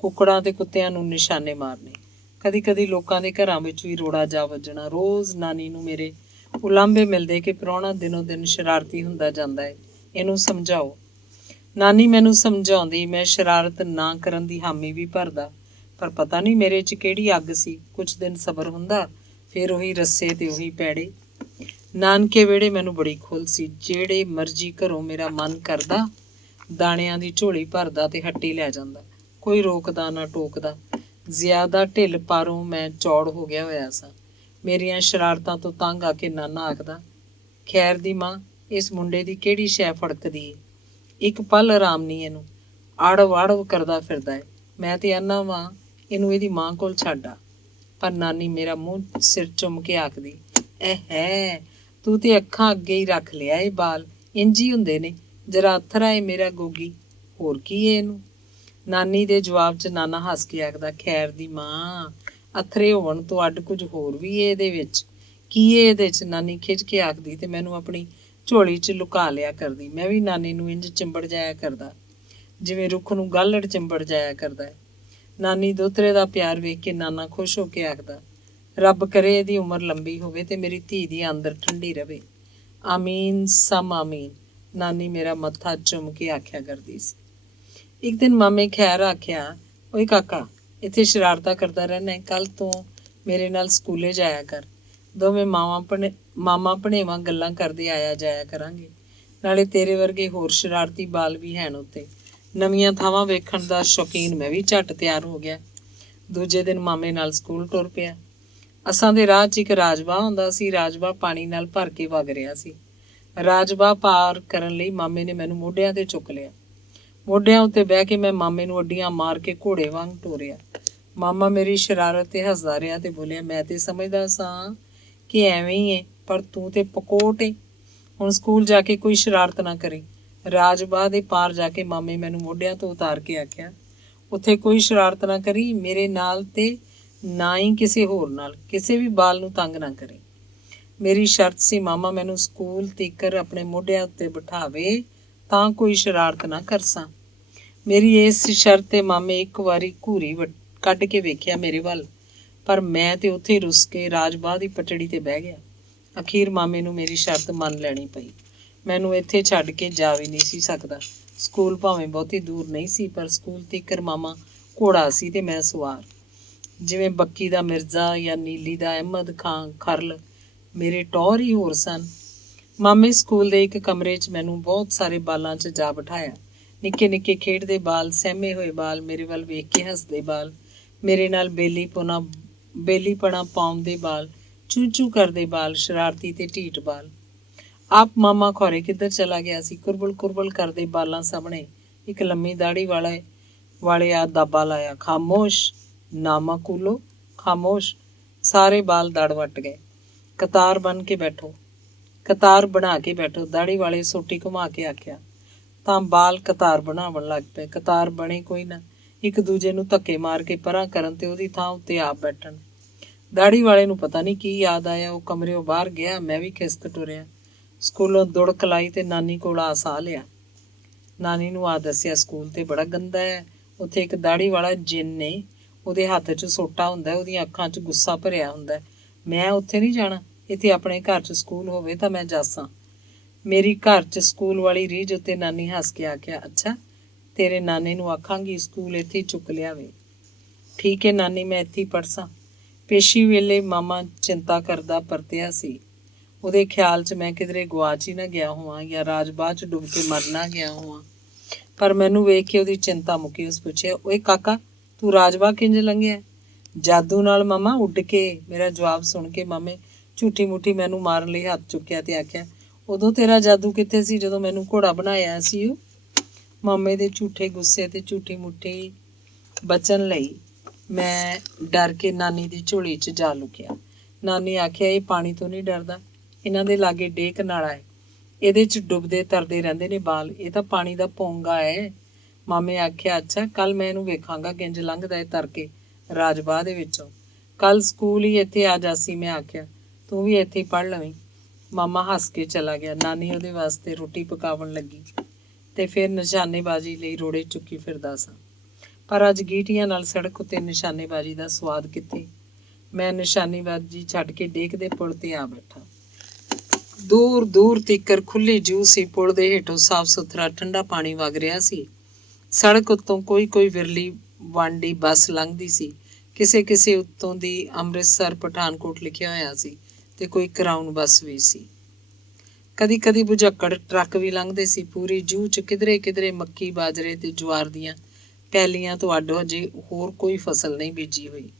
ਕੁੱਕੜਾਂ ਤੇ ਕੁੱਤਿਆਂ ਨੂੰ ਨਿਸ਼ਾਨੇ ਮਾਰਨੇ, ਕਦੀ ਕਦੀ ਲੋਕਾਂ ਦੇ ਘਰਾਂ ਵਿੱਚ ਵੀ ਰੋੜਾ ਜਾ ਵੱਜਣਾ। ਰੋਜ਼ ਨਾਨੀ ਨੂੰ ਮੇਰੇ ਉਲਾਂਭੇ ਮਿਲਦੇ ਕਿ ਪ੍ਰਾਹੁਣਾ ਦਿਨੋਂ ਦਿਨ ਸ਼ਰਾਰਤੀ ਹੁੰਦਾ ਜਾਂਦਾ ਹੈ, ਇਹਨੂੰ ਸਮਝਾਓ। ਨਾਨੀ ਮੈਨੂੰ ਸਮਝਾਉਂਦੀ, ਮੈਂ ਸ਼ਰਾਰਤ ਨਾ ਕਰਨ ਦੀ ਹਾਮੀ ਵੀ ਭਰਦਾ, ਪਰ ਪਤਾ ਨਹੀਂ ਮੇਰੇ 'ਚ ਕਿਹੜੀ ਅੱਗ ਸੀ। ਕੁਝ ਦਿਨ ਸਬਰ ਹੁੰਦਾ, ਫਿਰ ਉਹੀ ਰੱਸੇ ਤੇ ਉਹੀ ਪੈੜੇ। ਨਾਨਕੇ ਵਿਹੜੇ ਮੈਨੂੰ ਬੜੀ ਖੁੱਲ੍ਹ ਸੀ। ਜਿਹੜੇ ਮਰਜ਼ੀ ਘਰੋਂ ਮੇਰਾ ਮਨ ਕਰਦਾ ਦਾਣਿਆਂ ਦੀ ਝੋਲੀ ਭਰਦਾ ਤੇ ਹੱਟੀ ਲੈ ਜਾਂਦਾ। ਕੋਈ ਰੋਕਦਾ ਨਾ ਟੋਕਦਾ। ਜ਼ਿਆਦਾ ਢਿੱਲ ਪਾਰੋਂ ਮੈਂ ਚੌੜ ਹੋ ਗਿਆ ਹੋਇਆ ਸਾਂ। ਮੇਰੀਆਂ ਸ਼ਰਾਰਤਾਂ ਤੋਂ ਤੰਗ ਆ ਕੇ ਨਾਨਾ ਆਖਦਾ, ਖੈਰ ਦੀ ਮਾਂ, ਇਸ ਮੁੰਡੇ ਦੀ ਕਿਹੜੀ ਸ਼ੈ ਫੜਕਦੀ ਏ, ਇੱਕ ਪਲ ਆਰਾਮ ਨਹੀਂ ਇਹਨੂੰ, ਆੜਵ ਆੜਵ ਕਰਦਾ ਫਿਰਦਾ ਏ। ਮੈਂ ਤੇ ਆਨਾ ਵਾਂ ਇਹਨੂੰ ਇਹਦੀ ਮਾਂ ਕੋਲ ਛੱਡ ਆ। ਪਰ ਨਾਨੀ ਮੇਰਾ ਮੂੰਹ ਸਿਰ ਚੁੰਮ ਕੇ ਆਖਦੀ, ਹੈ ਤੂੰ ਤੇ ਅੱਖਾਂ ਅੱਗੇ ਹੀ ਰੱਖ ਲਿਆ ਇਹ ਬਾਲ, ਇੰਝ ਹੀ ਹੁੰਦੇ ਨੇ, ਜਰਾ ਅਥਰਾ ਏ ਮੇਰਾ ਗੋਗੀ, ਹੋਰ ਕੀ ਏ ਇਹਨੂੰ। ਨਾਨੀ ਦੇ ਜਵਾਬ 'ਚ ਨਾਨਾ ਹੱਸ ਕੇ ਆਖਦਾ, ਖੈਰ ਦੀ ਮਾਂ, ਅਥਰੇ ਹੋਣ ਤੋਂ ਅੱਡ ਕੁਝ ਹੋਰ ਵੀ ਏ ਇਹਦੇ ਵਿੱਚ। ਕੀ ਏ ਇਹਦੇ 'ਚ, ਨਾਨੀ ਖਿੱਚ ਕੇ ਆਖਦੀ ਤੇ ਮੈਨੂੰ ਆਪਣੀ ਝੋਲੀ 'ਚ ਲੁਕਾ ਲਿਆ ਕਰਦੀ। ਮੈਂ ਵੀ ਨਾਨੀ ਨੂੰ ਇੰਝ ਚਿੰਬੜ ਜਾਇਆ ਕਰਦਾ ਜਿਵੇਂ ਰੁੱਖ ਨੂੰ ਗਾਲੜ ਚਿੰਬੜ ਜਾਇਆ ਕਰਦਾ ਹੈ। ਨਾਨੀ ਦੋਤਰੇ ਦਾ ਪਿਆਰ ਵੇਖ ਕੇ ਨਾਨਾ ਖੁਸ਼ ਹੋ ਕੇ ਆਖਦਾ, ਰੱਬ ਕਰੇ ਇਹਦੀ ਉਮਰ ਲੰਬੀ ਹੋਵੇ ਤੇ ਮੇਰੀ ਧੀ ਦੀ ਆਂਦਰ ਠੰਡੀ ਰਵੇ। ਆਮੀਨ ਸਮ ਆਮੀਨ, ਨਾਨੀ ਮੇਰਾ ਮੱਥਾ ਚੁੰਮ ਕੇ ਆਖਿਆ ਕਰਦੀ ਸੀ। ਇੱਕ ਦਿਨ ਮਾਮੇ ਖੈਰ ਆਖਿਆ, ਓਏ ਕਾਕਾ, ਇੱਥੇ ਸ਼ਰਾਰਤਾਂ ਕਰਦਾ ਰਹਿਣਾ, ਕੱਲ੍ਹ ਤੋਂ ਮੇਰੇ ਨਾਲ ਸਕੂਲੇ ਜਾਇਆ ਕਰ। ਦੋਵੇਂ ਮਾਮਾ ਭਣੇਵਾਂ ਗੱਲਾਂ ਕਰਦੇ ਆਇਆ ਜਾਇਆ ਕਰਾਂਗੇ। ਨਾਲੇ ਤੇਰੇ ਵਰਗੇ ਹੋਰ ਸ਼ਰਾਰਤੀ ਬਾਲ ਵੀ ਹਨ ਉੱਤੇ। ਨਵੀਆਂ ਥਾਵਾਂ ਵੇਖਣ ਦਾ ਸ਼ੌਕੀਨ ਮੈਂ ਵੀ ਝੱਟ ਤਿਆਰ ਹੋ ਗਿਆ। ਦੂਜੇ ਦਿਨ ਮਾਮੇ ਨਾਲ ਸਕੂਲ ਟੁਰ ਪਿਆ। ਅਸਾਂ ਦੇ ਰਾਹ 'ਚ ਇੱਕ ਰਾਜਬਾਹ ਆਉਂਦਾ ਸੀ। ਰਾਜਬਾਹ ਪਾਣੀ ਨਾਲ ਭਰ ਕੇ ਵਗ ਰਿਹਾ ਸੀ। ਰਾਜਬਾਹ ਪਾਰ ਕਰਨ ਲਈ ਮਾਮੇ ਨੇ ਮੈਨੂੰ ਮੋਢਿਆਂ ਤੇ ਚੁੱਕ ਲਿਆ। ਮੋਢਿਆਂ ਉੱਤੇ ਬਹਿ ਕੇ ਮੈਂ ਮਾਮੇ ਨੂੰ ਅੱਡੀਆਂ ਮਾਰ ਕੇ ਘੋੜੇ ਵਾਂਗ ਤੋਰਿਆ। ਮਾਮਾ ਮੇਰੀ ਸ਼ਰਾਰਤ ਤੇ ਹੱਸਦਾ ਰਿਹਾ ਤੇ ਬੋਲਿਆ, ਮੈਂ ਤੇ ਸਮਝਦਾ ਸਾਂ ਕਿ ਐਵੇਂ ਹੀ ਏ, ਪਰ ਤੂੰ ਤੇ ਪਕੋਟ ਏ। ਹੁਣ ਸਕੂਲ ਜਾ ਕੇ ਕੋਈ ਸ਼ਰਾਰਤ ਨਾ ਕਰੀ। ਰਾਜਬਾਹ ਦੇ ਪਾਰ ਜਾ ਕੇ ਮਾਮੇ ਮੈਨੂੰ ਮੋਢਿਆਂ ਤੋਂ ਉਤਾਰ ਕੇ ਆਖਿਆ, ਉੱਥੇ ਕੋਈ ਸ਼ਰਾਰਤ ਨਾ ਕਰੀ, ਮੇਰੇ ਨਾਲ ਤੇ ਨਾ ਹੀ ਕਿਸੇ ਹੋਰ ਨਾਲ, ਕਿਸੇ ਵੀ ਬਾਲ ਨੂੰ ਤੰਗ ਨਾ ਕਰੀ। ਮੇਰੀ ਸ਼ਰਤ ਸੀ ਮਾਮਾ ਮੈਨੂੰ ਸਕੂਲ ਤੀਕਰ ਆਪਣੇ ਮੋਢਿਆਂ ਉੱਤੇ ਬਿਠਾਵੇ ਤਾਂ ਕੋਈ ਸ਼ਰਾਰਤ ਨਾ ਕਰਸਾਂ। ਮੇਰੀ ਇਸ ਸ਼ਰਤ ਤੇ ਮਾਮੇ ਇੱਕ ਵਾਰੀ ਘੂਰੀ ਕੱਢ ਕੇ ਵੇਖਿਆ ਮੇਰੇ ਵੱਲ, ਪਰ ਮੈਂ ਤੇ ਉੱਥੇ ਰੁੱਸ ਕੇ ਰਾਜਬਾਹ ਦੀ ਪਟੜੀ ਤੇ ਬਹਿ ਗਿਆ। ਅਖੀਰ ਮਾਮੇ ਨੂੰ ਮੇਰੀ ਸ਼ਰਤ ਮੰਨ ਲੈਣੀ ਪਈ। ਮੈਨੂੰ ਇੱਥੇ ਛੱਡ ਕੇ ਜਾ ਵੀ ਨਹੀਂ ਸੀ ਸਕਦਾ। ਸਕੂਲ ਭਾਵੇਂ ਬਹੁਤੀ ਦੂਰ ਨਹੀਂ ਸੀ, ਪਰ ਸਕੂਲ ਤੀਕਰ ਮਾਮਾ ਘੋੜਾ ਸੀ ਤੇ ਮੈਂ ਸਵਾਰ। ਜਿਵੇਂ ਬੱਕੀ ਦਾ ਮਿਰਜ਼ਾ ਜਾਂ ਨੀਲੀ ਦਾ ਅਹਿਮਦ ਖਾਂ ਖਰਲ, ਮੇਰੇ ਟੌਰ ਹੀ ਹੋਰ ਸਨ। ਮਾਮੇ ਸਕੂਲ ਦੇ ਇੱਕ ਕਮਰੇ 'ਚ ਮੈਨੂੰ ਬਹੁਤ ਸਾਰੇ ਬਾਲਾਂ 'ਚ ਜਾ ਬਿਠਾਇਆ। ਨਿੱਕੇ ਨਿੱਕੇ ਖੇਡਦੇ ਬਾਲ, ਸਹਿਮੇ ਹੋਏ ਬਾਲ, ਮੇਰੇ ਵੱਲ ਵੇਖ ਕੇ ਹੱਸਦੇ ਬਾਲ, ਮੇਰੇ ਨਾਲ ਬੇਲੀਪਣਾ ਪਾਉਂਦੇ ਬਾਲ, ਚੂ ਚੂ ਕਰਦੇ ਬਾਲ, ਸ਼ਰਾਰਤੀ ਤੇ ਢੀਠ ਬਾਲ। ਆਪ ਮਾਮਾ ਖੌਰੇ ਕਿੱਧਰ ਚਲਾ ਗਿਆ ਸੀ। ਕੁਰਬਲ ਕੁਰਬਲ ਕਰਦੇ ਬਾਲਾਂ ਸਾਹਮਣੇ ਇੱਕ ਲੰਮੀ ਦਾੜੀ ਵਾਲੇ ਆ ਦਾਬਾ ਲਾਇਆ, ਖਾਮੋਸ਼ ਨਾਮਾਕੂਲੋ, ਖਾਮੋਸ਼। ਸਾਰੇ ਬਾਲ ਦੜ ਵੱਟ ਗਏ। ਕਤਾਰ ਬਣਾ ਕੇ ਬੈਠੋ। ਦਾੜੀ ਵਾਲੇ ਸੋਟੀ ਘੁਮਾ ਕੇ ਆਖਿਆ ਤਾਂ ਬਾਲ ਕਤਾਰ ਬਣਾਉਣ ਲੱਗ ਪਏ। ਕਤਾਰ ਬਣੇ ਕੋਈ ਨਾ, ਇੱਕ ਦੂਜੇ ਨੂੰ ਧੱਕੇ ਮਾਰ ਕੇ ਪਰਾਂ ਕਰਨ ਤੇ ਉਹਦੀ ਥਾਂ ਉੱਤੇ ਆਪ ਬੈਠਣ। ਦਾੜੀ ਵਾਲੇ ਨੂੰ ਪਤਾ ਨਹੀਂ ਕੀ ਯਾਦ ਆਇਆ, ਉਹ ਕਮਰਿਓਂ ਬਾਹਰ ਗਿਆ। ਮੈਂ ਵੀ ਖਿਸਕ ਟੁਰਿਆ। ਸਕੂਲੋਂ ਦੁੜਕ ਲਾਈ ਤੇ ਨਾਨੀ ਕੋਲ ਆ ਸਾਹ ਲਿਆ। ਨਾਨੀ ਨੂੰ ਆ ਦੱਸਿਆ, ਸਕੂਲ ਤੇ ਬੜਾ ਗੰਦਾ ਹੈ। ਉੱਥੇ ਇੱਕ ਦਾੜੀ ਵਾਲਾ ਜਿੰਨ ਨੇ, ਉਹਦੇ ਹੱਥ 'ਚ ਸੋਟਾ ਹੁੰਦਾ, ਉਹਦੀਆਂ ਅੱਖਾਂ 'ਚ ਗੁੱਸਾ ਭਰਿਆ ਹੁੰਦਾ। ਮੈਂ ਉੱਥੇ ਨਹੀਂ ਜਾਣਾ। ਇੱਥੇ ਆਪਣੇ ਘਰ 'ਚ ਸਕੂਲ ਹੋਵੇ ਤਾਂ ਮੈਂ ਜਾਸਾਂ। ਮੇਰੀ ਘਰ 'ਚ ਸਕੂਲ ਵਾਲੀ ਰੀਝ ਉੱਤੇ ਨਾਨੀ ਹੱਸ ਕੇ ਆਖਿਆ, ਅੱਛਾ, ਤੇਰੇ ਨਾਨੇ ਨੂੰ ਆਖਾਂਗੀ ਸਕੂਲ ਇੱਥੇ ਹੀ ਚੁੱਕ ਲਿਆਵੇ। ਠੀਕ ਹੈ ਨਾਨੀ, ਮੈਂ ਇੱਥੇ ਹੀ ਪੜ੍ਹਸਾਂ। ਪੇਸ਼ੀ ਵੇਲੇ ਮਾਮਾ ਚਿੰਤਾ ਕਰਦਾ ਪਰਤਿਆ ਸੀ। ਉਹਦੇ ਖਿਆਲ 'ਚ ਮੈਂ ਕਿਧਰੇ ਗੁਆਚ ਹੀ ਨਾ ਗਿਆ ਹੋਵਾਂ ਜਾਂ ਰਾਜਬਾਹ 'ਚ ਡੁੱਬ ਕੇ ਮਰ ਨਾ ਗਿਆ ਹੋਵਾਂ। ਪਰ ਮੈਨੂੰ ਵੇਖ ਕੇ ਉਹਦੀ ਚਿੰਤਾ ਮੁੱਕੀ। ਉਸ ਪੁੱਛਿਆ, ਓਏ ਕਾਕਾ, ਤੂੰ ਰਾਜਬਾਹ ਕਿੰਝ ਲੰਘਿਆ? ਜਾਦੂ ਨਾਲ ਮਾਮਾ, ਉੱਡ ਕੇ। ਮੇਰਾ ਜਵਾਬ ਸੁਣ ਕੇ ਮਾਮੇ ਝੂਠੀ ਮੁੱਠੀ ਮੈਨੂੰ ਮਾਰਨ ਲਈ ਹੱਥ ਚੁੱਕਿਆ ਤੇ ਆਖਿਆ, ਉਦੋਂ ਤੇਰਾ ਜਾਦੂ ਕਿੱਥੇ ਸੀ ਜਦੋਂ ਮੈਨੂੰ ਘੋੜਾ ਬਣਾਇਆ ਸੀ? ਉਹ ਮਾਮੇ ਦੇ ਝੂਠੇ ਗੁੱਸੇ ਤੇ ਝੂਠੀ ਮੁੱਠੀ ਬਚਣ ਲਈ ਮੈਂ ਡਰ ਕੇ ਨਾਨੀ ਦੀ ਝੋਲੀ 'ਚ ਜਾ ਲੁਕਿਆ। ਨਾਨੀ ਆਖਿਆ, ਇਹ ਪਾਣੀ ਤੋਂ ਨਹੀਂ ਡਰਦਾ, ਇਹਨਾਂ ਦੇ ਲਾਗੇ ਡੇਕ ਨਾਲਾ ਹੈ, ਇਹਦੇ 'ਚ ਡੁੱਬਦੇ ਤਰਦੇ ਰਹਿੰਦੇ ਨੇ ਬਾਲ, ਇਹ ਤਾਂ ਪਾਣੀ ਦਾ ਪੌਂਗਾ ਹੈ। ਮਾਮੇ ਆਖਿਆ, ਅੱਛਾ, ਕੱਲ ਮੈਂ ਇਹਨੂੰ ਵੇਖਾਂਗਾ ਕਿੰਝ ਲੰਘਦਾ ਹੈ ਤਰ ਕੇ ਰਾਜਬਾਹ ਦੇ ਵਿੱਚੋਂ। ਕੱਲ ਸਕੂਲ ਹੀ ਇੱਥੇ ਆ ਜਾਸੀ। ਮੈਂ ਆਖਿਆ, ਤੂੰ ਵੀ ਇੱਥੇ ਹੀ ਪੜ੍ਹ ਲਵੀਂ। ਮਾਮਾ ਹੱਸ ਕੇ ਚਲਾ ਗਿਆ। ਨਾਨੀ ਉਹਦੇ ਵਾਸਤੇ ਰੋਟੀ ਪਕਾਉਣ ਲੱਗੀ ਤੇ ਫਿਰ ਨਿਸ਼ਾਨੇਬਾਜ਼ੀ ਲਈ ਰੋੜੇ ਚੁੱਕੀ ਫਿਰਦਾ ਸਾਂ। ਪਰ ਅੱਜ ਗੀਟੀਆਂ ਨਾਲ ਸੜਕ ਉੱਤੇ ਨਿਸ਼ਾਨੇਬਾਜ਼ੀ ਦਾ ਸਵਾਦ ਕਿੱਥੇ। ਮੈਂ ਨਿਸ਼ਾਨੇਬਾਜ਼ੀ ਛੱਡ ਕੇ ਡੇਕ ਦੇ ਪੁਲ ਤੇ ਆ ਬੈਠਾ। ਦੂਰ ਦੂਰ ਤੀਕਰ ਖੁੱਲੀ ਜੂਹ ਸੀ। ਪੁਲ ਦੇ ਹੇਠੋਂ ਸਾਫ਼ ਸੁਥਰਾ ਠੰਡਾ ਪਾਣੀ ਵਗ ਰਿਹਾ ਸੀ। ਸੜਕ ਉੱਤੋਂ ਕੋਈ ਵਿਰਲੀ ਵਾਂਡੀ ਬੱਸ ਲੰਘਦੀ ਸੀ। ਕਿਸੇ ਉੱਤੋਂ ਦੀ ਅੰਮ੍ਰਿਤਸਰ ਪਠਾਨਕੋਟ ਲਿਖਿਆ ਹੋਇਆ ਸੀ ਤੇ ਕੋਈ ਕਰਾਊਨ ਬੱਸ ਵੀ ਸੀ। ਕਦੀ ਕਦੀ ਬੁਝੱਕੜ ਟਰੱਕ ਵੀ ਲੰਘਦੇ ਸੀ। ਪੂਰੀ ਜੂਹ 'ਚ ਕਿਧਰੇ ਮੱਕੀ, ਬਾਜਰੇ ਤੇ ਜਵਾਰ ਦੀਆਂ ਪੈਲੀਆਂ ਤੋਂ ਅੱਡ ਅਜੇ ਹੋਰ ਕੋਈ ਫਸਲ ਨਹੀਂ ਬੀਜੀ ਹੋਈ।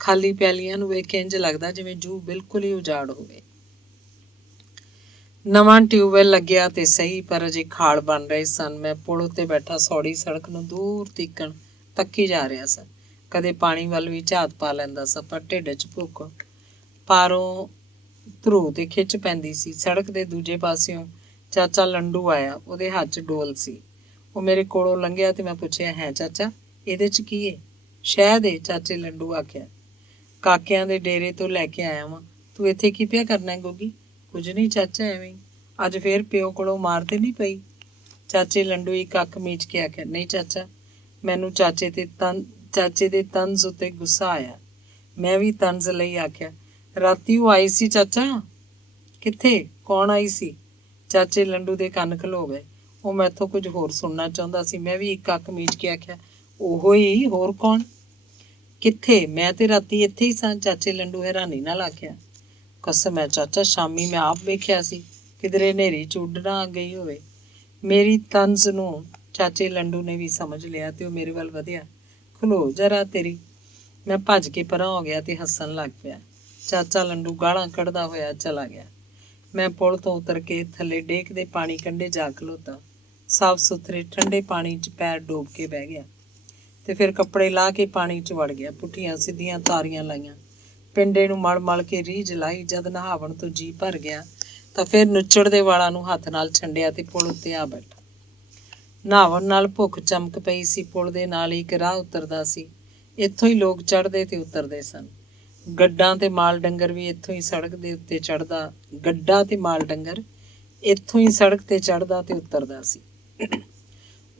ਖਾਲੀ ਪੈਲੀਆਂ ਨੂੰ ਵੇਖ ਕੇ ਇੰਝ ਲੱਗਦਾ ਜਿਵੇਂ ਜੂਹ ਬਿਲਕੁਲ ਹੀ ਉਜਾੜ ਹੋਵੇ। ਨਵਾਂ ਟਿਊਬਵੈੱਲ ਲੱਗਿਆ ਤੇ ਸਹੀ, ਪਰ ਅਜੇ ਖਾਲ ਬਣ ਰਹੇ ਸਨ। ਮੈਂ ਪੁਲ ਉੱਤੇ ਬੈਠਾ ਸੌੜੀ ਸੜਕ ਨੂੰ ਦੂਰ ਤੀਕਣ ਤੱਕੀ ਜਾ ਰਿਹਾ ਸਾਂ। ਕਦੇ ਪਾਣੀ ਵੱਲ ਵੀ ਝਾਤ ਪਾ ਲੈਂਦਾ ਸਾਂ, ਪਰ ਢਿੱਡ 'ਚ ਭੁੱਖ ਪਾਰੋਂ ਧਰੂ ਤੇ ਖਿੱਚ ਪੈਂਦੀ ਸੀ। ਸੜਕ ਦੇ ਦੂਜੇ ਪਾਸਿਓਂ ਚਾਚਾ ਲੰਡੂ ਆਇਆ। ਉਹਦੇ ਹੱਥ 'ਚ ਡੋਲ ਸੀ। ਉਹ ਮੇਰੇ ਕੋਲੋਂ ਲੰਘਿਆ ਤੇ ਮੈਂ ਪੁੱਛਿਆ, ਹੈ ਚਾਚਾ, ਇਹਦੇ 'ਚ ਕੀ ਏ? ਸ਼ਹਿਦ ਏ, ਚਾਚੇ ਲੰਡੂ ਆਖਿਆ। ਕਾਕਿਆਂ ਦੇ ਡੇਰੇ ਤੋਂ ਲੈ ਕੇ ਆਇਆ ਵਾਂ। ਤੂੰ ਇੱਥੇ ਕੀ ਪਿਆ ਕਰਨਾ ਗੋਗੀ? ਕੁਝ ਨਹੀਂ ਚਾਚਾ, ਐਵੇਂ। ਅੱਜ ਫੇਰ ਪਿਓ ਕੋਲੋਂ ਮਾਰ ਤੇ ਨਹੀਂ ਪਈ? ਚਾਚੇ ਲੰਡੂ ਇੱਕ ਅੱਖ ਮੀਚ ਕੇ ਆਖਿਆ, ਨਹੀਂ ਚਾਚਾ। ਮੈਨੂੰ ਚਾਚੇ ਦੇ ਤੰਜ਼ ਉੱਤੇ ਗੁੱਸਾ ਆਇਆ। ਮੈਂ ਵੀ ਤੰਜ਼ ਲਈ ਆਖਿਆ, ਰਾਤੀ ਉਹ ਆਈ ਸੀ ਚਾਚਾ। ਕਿੱਥੇ? ਕੌਣ ਆਈ ਸੀ? ਚਾਚੇ ਲੰਡੂ ਦੇ ਕੰਨ ਖਲੋ ਗਏ। ਉਹ ਮੈਥੋਂ ਕੁਝ ਹੋਰ ਸੁਣਨਾ ਚਾਹੁੰਦਾ ਸੀ। ਮੈਂ ਵੀ ਇੱਕ ਅੱਖ ਮੀਚ ਕੇ ਆਖਿਆ, ਉਹੋ ਹੀ, ਹੋਰ ਕੌਣ? ਕਿੱਥੇ? ਮੈਂ ਤੇ ਰਾਤੀ ਇੱਥੇ ਹੀ ਸਾਂ, ਚਾਚੇ ਲੰਡੂ ਹੈਰਾਨੀ ਨਾਲ ਆਖਿਆ। ਕਸਮ ਹੈ ਚਾਚਾ, ਸ਼ਾਮੀ ਮੈਂ ਆਪ ਵੇਖਿਆ ਸੀ, ਕਿਧਰੇ ਹਨੇਰੀ 'ਚ ਉੱਡ ਨਾ ਗਈ ਹੋਵੇ। ਮੇਰੀ ਤੰਜ਼ ਨੂੰ ਚਾਚੇ ਲੰਡੂ ਨੇ ਵੀ ਸਮਝ ਲਿਆ ਤੇ ਉਹ ਮੇਰੇ ਵੱਲ ਵਧਿਆ। ਖਲੋ ਜਰਾ ਤੇਰੀ। ਮੈਂ ਭੱਜ ਕੇ ਪਰਾਂ ਹੋ ਗਿਆ ਤੇ ਹੱਸਣ ਲੱਗ ਪਿਆ। ਚਾਚਾ ਲੰਡੂ ਗਾਲਾਂ ਕੱਢਦਾ ਹੋਇਆ ਚਲਾ ਗਿਆ। ਮੈਂ ਪੁਲ ਤੋਂ ਉਤਰ ਕੇ ਥੱਲੇ ਡੇਕਦੇ ਪਾਣੀ ਕੰਢੇ ਜਾ ਖਲੋਤਾ। ਸਾਫ਼ ਸੁਥਰੇ ਠੰਡੇ ਪਾਣੀ 'ਚ ਪੈਰ ਡੋਬ ਕੇ ਬਹਿ ਗਿਆ ਤੇ ਫਿਰ ਕੱਪੜੇ ਲਾਹ ਕੇ ਪਾਣੀ 'ਚ ਵੜ ਗਿਆ। ਪੁੱਠੀਆਂ ਸਿੱਧੀਆਂ ਤਾਰੀਆਂ ਲਾਈਆਂ, ਪਿੰਡੇ ਨੂੰ ਮਲ ਮਲ ਕੇ ਰੀਝ ਲਾਈ। ਜਦ ਨਹਾਵਣ ਤੋਂ ਜੀ ਭਰ ਗਿਆ ਤਾਂ ਫਿਰ ਨੁੱਚੜਦੇ ਵਾਲਾਂ ਨੂੰ ਹੱਥ ਨਾਲ ਛੰਡਿਆ ਤੇ ਪੁਲ ਉੱਤੇ ਆ ਬੈਠਾ। ਨਹਾਵਣ ਨਾਲ ਭੁੱਖ ਚਮਕ ਪਈ ਸੀ। ਪੁਲ ਦੇ ਨਾਲ ਹੀ ਇੱਕ ਰਾਹ ਉਤਰਦਾ ਸੀ। ਇੱਥੋਂ ਹੀ ਲੋਕ ਚੜ੍ਹਦੇ ਤੇ ਉਤਰਦੇ ਸਨ। ਗੱਡਾਂ ਤੇ ਮਾਲ ਡੰਗਰ ਵੀ ਇੱਥੋਂ ਹੀ ਸੜਕ ਦੇ ਉੱਤੇ ਚੜ੍ਹਦਾ ਗੱਡਾ ਤੇ ਮਾਲ ਡੰਗਰ ਇੱਥੋਂ ਹੀ ਸੜਕ ਤੇ ਚੜ੍ਹਦਾ ਤੇ ਉਤਰਦਾ ਸੀ।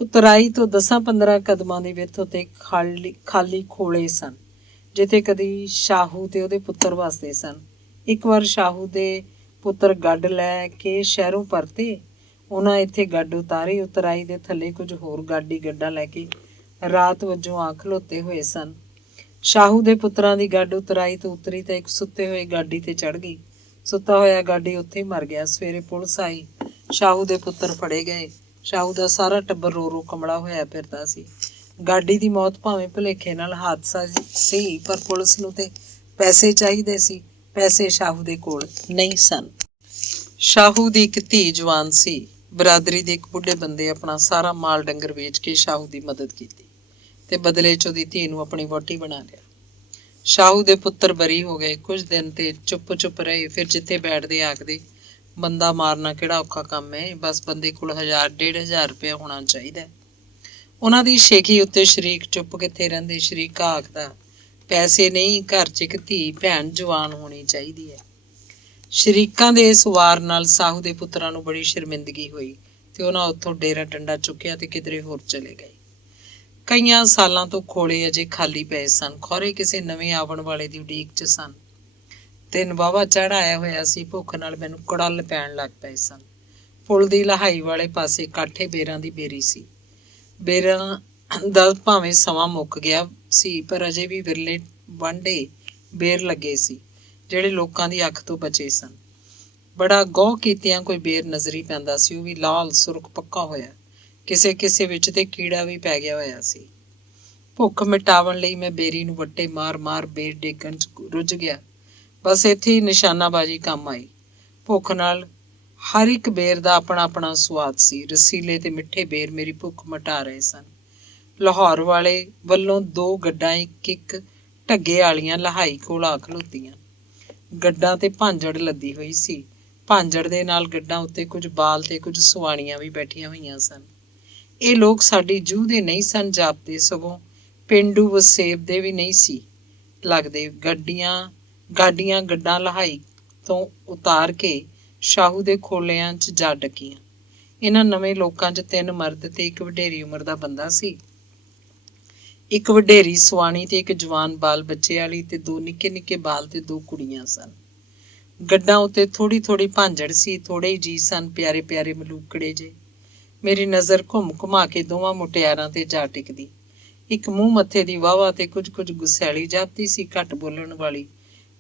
ਉਤਰਾਈ ਤੋਂ 10-15 ਕਦਮਾਂ ਦੀ ਵਿੱਥ ਉੱਤੇ ਖਾਲੀ ਖੋਲੇ ਸਨ, ਜਿੱਥੇ ਕਦੀ ਸ਼ਾਹੂ ਤੇ ਉਹਦੇ ਪੁੱਤਰ ਵਸਦੇ ਸਨ। ਇੱਕ ਵਾਰ ਸ਼ਾਹੂ ਦੇ ਪੁੱਤਰ ਗੱਡ ਲੈ ਕੇ ਸ਼ਹਿਰੋਂ ਪਰਤੇ। ਉਹਨਾਂ ਇੱਥੇ ਗੱਡ ਉਤਾਰੇ। ਉਤਰਾਈ ਦੇ ਥੱਲੇ ਕੁਝ ਹੋਰ ਗਾਡੀ ਗੱਡਾ ਲੈ ਕੇ ਰਾਤ ਵਜੋਂ ਆ ਖਲੋਤੇ ਹੋਏ ਸਨ। ਸ਼ਾਹੂ ਦੇ ਪੁੱਤਰਾਂ ਦੀ ਗੱਡ ਉਤਰਾਈ ਤੋਂ ਉਤਰੀ ਤਾਂ ਇੱਕ ਸੁੱਤੇ ਹੋਏ ਗਾਡੀ ਤੇ ਚੜ੍ਹ ਗਈ। ਸੁੱਤਾ ਹੋਇਆ ਗਾਡੀ ਉੱਥੇ ਹੀ ਮਰ ਗਿਆ। ਸਵੇਰੇ ਪੁਲਿਸ ਆਈ, ਸ਼ਾਹੂ ਦੇ ਪੁੱਤਰ ਫੜੇ ਗਏ। ਸ਼ਾਹੂ ਦਾ ਸਾਰਾ ਟੱਬਰ ਰੋ ਰੋ ਕਮਲਾ ਹੋਇਆ ਫਿਰਦਾ ਸੀ। ਗਾਡੀ ਦੀ ਮੌਤ ਭਾਵੇਂ ਭੁਲੇਖੇ ਨਾਲ ਹਾਦਸਾ ਸੀ, ਪਰ ਪੁਲਿਸ ਨੂੰ ਤੇ ਪੈਸੇ ਚਾਹੀਦੇ ਸੀ। ਪੈਸੇ ਸ਼ਾਹੂ ਦੇ ਕੋਲ ਨਹੀਂ ਸਨ। ਸ਼ਾਹੂ ਦੀ ਇੱਕ ਧੀ ਜਵਾਨ ਸੀ। ਬਰਾਦਰੀ ਦੇ ਇੱਕ ਬੁੱਢੇ ਬੰਦੇ ਆਪਣਾ ਸਾਰਾ ਮਾਲ ਡੰਗਰ ਵੇਚ ਕੇ ਸ਼ਾਹੂ ਦੀ ਮਦਦ ਕੀਤੀ ਤੇ ਬਦਲੇ 'ਚ ਉਹਦੀ ਧੀ ਨੂੰ ਆਪਣੀ ਵਹੁਟੀ ਬਣਾ ਲਿਆ। ਸ਼ਾਹੂ ਦੇ ਪੁੱਤਰ ਬਰੀ ਹੋ ਗਏ। ਕੁਝ ਦਿਨ ਤੇ ਚੁੱਪ ਚੁੱਪ ਰਹੇ। ਫਿਰ ਜਿੱਥੇ ਬੈਠਦੇ ਆਖਦੇ, ਬੰਦਾ ਮਾਰਨਾ ਕਿਹੜਾ ਔਖਾ ਕੰਮ ਹੈ, ਬਸ ਬੰਦੇ ਕੋਲ 1000-1500 ਰੁਪਇਆ ਹੋਣਾ ਚਾਹੀਦਾ। ਉਹਨਾਂ ਦੀ ਸ਼ੇਖੀ ਉੱਤੇ ਸ਼ਰੀਕ ਚੁੱਪ ਕਿੱਥੇ ਰਹਿੰਦੇ। ਸ਼ਰੀਕਾ ਆਖਦਾ, ਪੈਸੇ ਨਹੀਂ, ਘਰ 'ਚ ਇੱਕ ਧੀ ਭੈਣ ਜਵਾਨ ਹੋਣੀ ਚਾਹੀਦੀ ਹੈ। ਸ਼ਰੀਕਾਂ ਦੇ ਇਸ ਵਾਰ ਨਾਲ ਸਾਹੂ ਦੇ ਪੁੱਤਰਾਂ ਨੂੰ ਬੜੀ ਸ਼ਰਮਿੰਦਗੀ ਹੋਈ ਤੇ ਉਹਨਾਂ ਉੱਥੋਂ ਡੇਰਾ ਡੰਡਾ ਚੁੱਕਿਆ ਤੇ ਕਿਧਰੇ ਹੋਰ ਚਲੇ ਗਏ। ਕਈਆਂ ਸਾਲਾਂ ਤੋਂ ਖੋਲੇ ਅਜੇ ਖਾਲੀ ਪਏ ਸਨ। ਖੌਰੇ ਕਿਸੇ ਨਵੇਂ ਆਵਣ ਵਾਲੇ ਦੀ ਉਡੀਕ 'ਚ ਸਨ। ਦਿਨ ਵਾਹਵਾ ਚੜ੍ਹ ਆਇਆ ਹੋਇਆ ਸੀ। ਭੁੱਖ ਨਾਲ ਮੈਨੂੰ ਕੁੜੱਲ ਪੈਣ ਲੱਗ ਪਏ ਸਨ। ਪੁਲ ਦੀ ਲਹਾਈ ਵਾਲੇ ਪਾਸੇ ਕਾਠੇ ਬੇਰਾਂ ਦੀ ਬੇਰੀ ਸੀ। ਬੇਰਾਂ ਦਾ ਭਾਵੇਂ ਸਮਾਂ ਮੁੱਕ ਗਿਆ ਸੀ, ਪਰ ਅਜੇ ਵੀ ਵਿਰਲੇ ਵਾਂਢੇ ਬੇਰ ਲੱਗੇ ਸੀ, ਜਿਹੜੇ ਲੋਕਾਂ ਦੀ ਅੱਖ ਤੋਂ ਬਚੇ ਸਨ। ਬੜਾ ਗਹੁ ਕੀਤਿਆਂ ਕੋਈ ਬੇਰ ਨਜ਼ਰੀ ਪੈਂਦਾ ਸੀ। ਉਹ ਵੀ ਲਾਲ ਸੁਰਖ ਪੱਕਾ ਹੋਇਆ। ਕਿਸੇ ਕਿਸੇ ਵਿੱਚ ਤੇ ਕੀੜਾ ਵੀ ਪੈ ਗਿਆ ਹੋਇਆ ਸੀ। ਭੁੱਖ ਮਿਟਾਵਣ ਲਈ ਮੈਂ ਬੇਰੀ ਨੂੰ ਵੱਟੇ ਮਾਰ ਮਾਰ ਬੇਰ ਡੇਗਣ 'ਚ ਰੁੱਝ ਗਿਆ। ਬਸ ਇੱਥੇ ਹੀ ਨਿਸ਼ਾਨਾਬਾਜ਼ੀ ਕੰਮ ਆਈ। ਭੁੱਖ ਨਾਲ ਹਰ ਇੱਕ ਬੇਰ ਦਾ ਆਪਣਾ ਆਪਣਾ ਸੁਆਦ ਸੀ। ਰਸੀਲੇ ਤੇ ਮਿੱਠੇ ਬੇਰ ਮੇਰੀ ਭੁੱਖ ਮਿਟਾ ਰਹੇ ਸਨ। ਲਾਹੌਰ ਵਾਲੇ ਵੱਲੋਂ 2 ਗੱਡਾਂ ਇੱਕ ਇੱਕ ਢੱਗੇ ਵਾਲੀਆਂ ਲਹਾਈ ਕੋਲ ਆ ਖਲੋਤੀਆਂ। ਗੱਡਾਂ ਤੇ ਭਾਂਜੜ ਲੱਦੀ ਹੋਈ ਸੀ। ਭਾਂਜੜ ਦੇ ਨਾਲ ਗੱਡਾਂ ਉੱਤੇ ਕੁਝ ਬਾਲ ਤੇ ਕੁਝ ਸੁਆਣੀਆਂ ਵੀ ਬੈਠੀਆਂ ਹੋਈਆਂ ਸਨ। ਇਹ ਲੋਕ ਸਾਡੀ ਜੂਹ ਦੇ ਨਹੀਂ ਸਨ ਜਾਪਦੇ, ਸਗੋਂ ਪੇਂਡੂ ਵਸੇਬ ਦੇ ਵੀ ਨਹੀਂ ਸੀ ਲੱਗਦੇ। ਗਾਡੀਆਂ ਗੱਡਾਂ ਲਹਾਈ ਤੋਂ ਉਤਾਰ ਕੇ ਸ਼ਾਹੂ ਦੇ ਖੋਲਿਆਂ 'ਚ ਜਾ ਡੱਕੀਆਂ। ਇਹਨਾਂ ਨਵੇਂ ਲੋਕਾਂ 'ਚ 3 ਮਰਦ ਤੇ ਇੱਕ ਵਡੇਰੀ ਉਮਰ ਦਾ ਬੰਦਾ ਸੀ। ਇੱਕ ਵਡੇਰੀ ਸੁਆਣੀ ਤੇ ਇੱਕ ਜਵਾਨ ਬਾਲ ਬੱਚੇ ਵਾਲੀ ਤੇ 2 ਨਿੱਕੇ ਨਿੱਕੇ ਬਾਲ ਤੇ 2 ਕੁੜੀਆਂ ਸਨ। ਗੱਡਾਂ ਉੱਤੇ ਥੋੜ੍ਹੀ ਥੋੜ੍ਹੀ ਭਾਂਜੜ ਸੀ। ਥੋੜ੍ਹੇ ਹੀ ਜੀ ਸਨ, ਪਿਆਰੇ ਪਿਆਰੇ ਮਲੂਕੜੇ ਜੇ। ਮੇਰੀ ਨਜ਼ਰ ਘੁੰਮ ਘੁਮਾ ਕੇ ਦੋਵਾਂ ਮੁਟਿਆਰਾਂ ਤੇ ਜਾ ਟਿਕਦੀ। ਇੱਕ ਮੂੰਹ ਮੱਥੇ ਦੀ ਵਾਹਵਾ ਤੇ ਕੁਝ ਗੁਸੈਲੀ ਜਾਪਦੀ ਸੀ, ਘੱਟ ਬੋਲਣ ਵਾਲੀ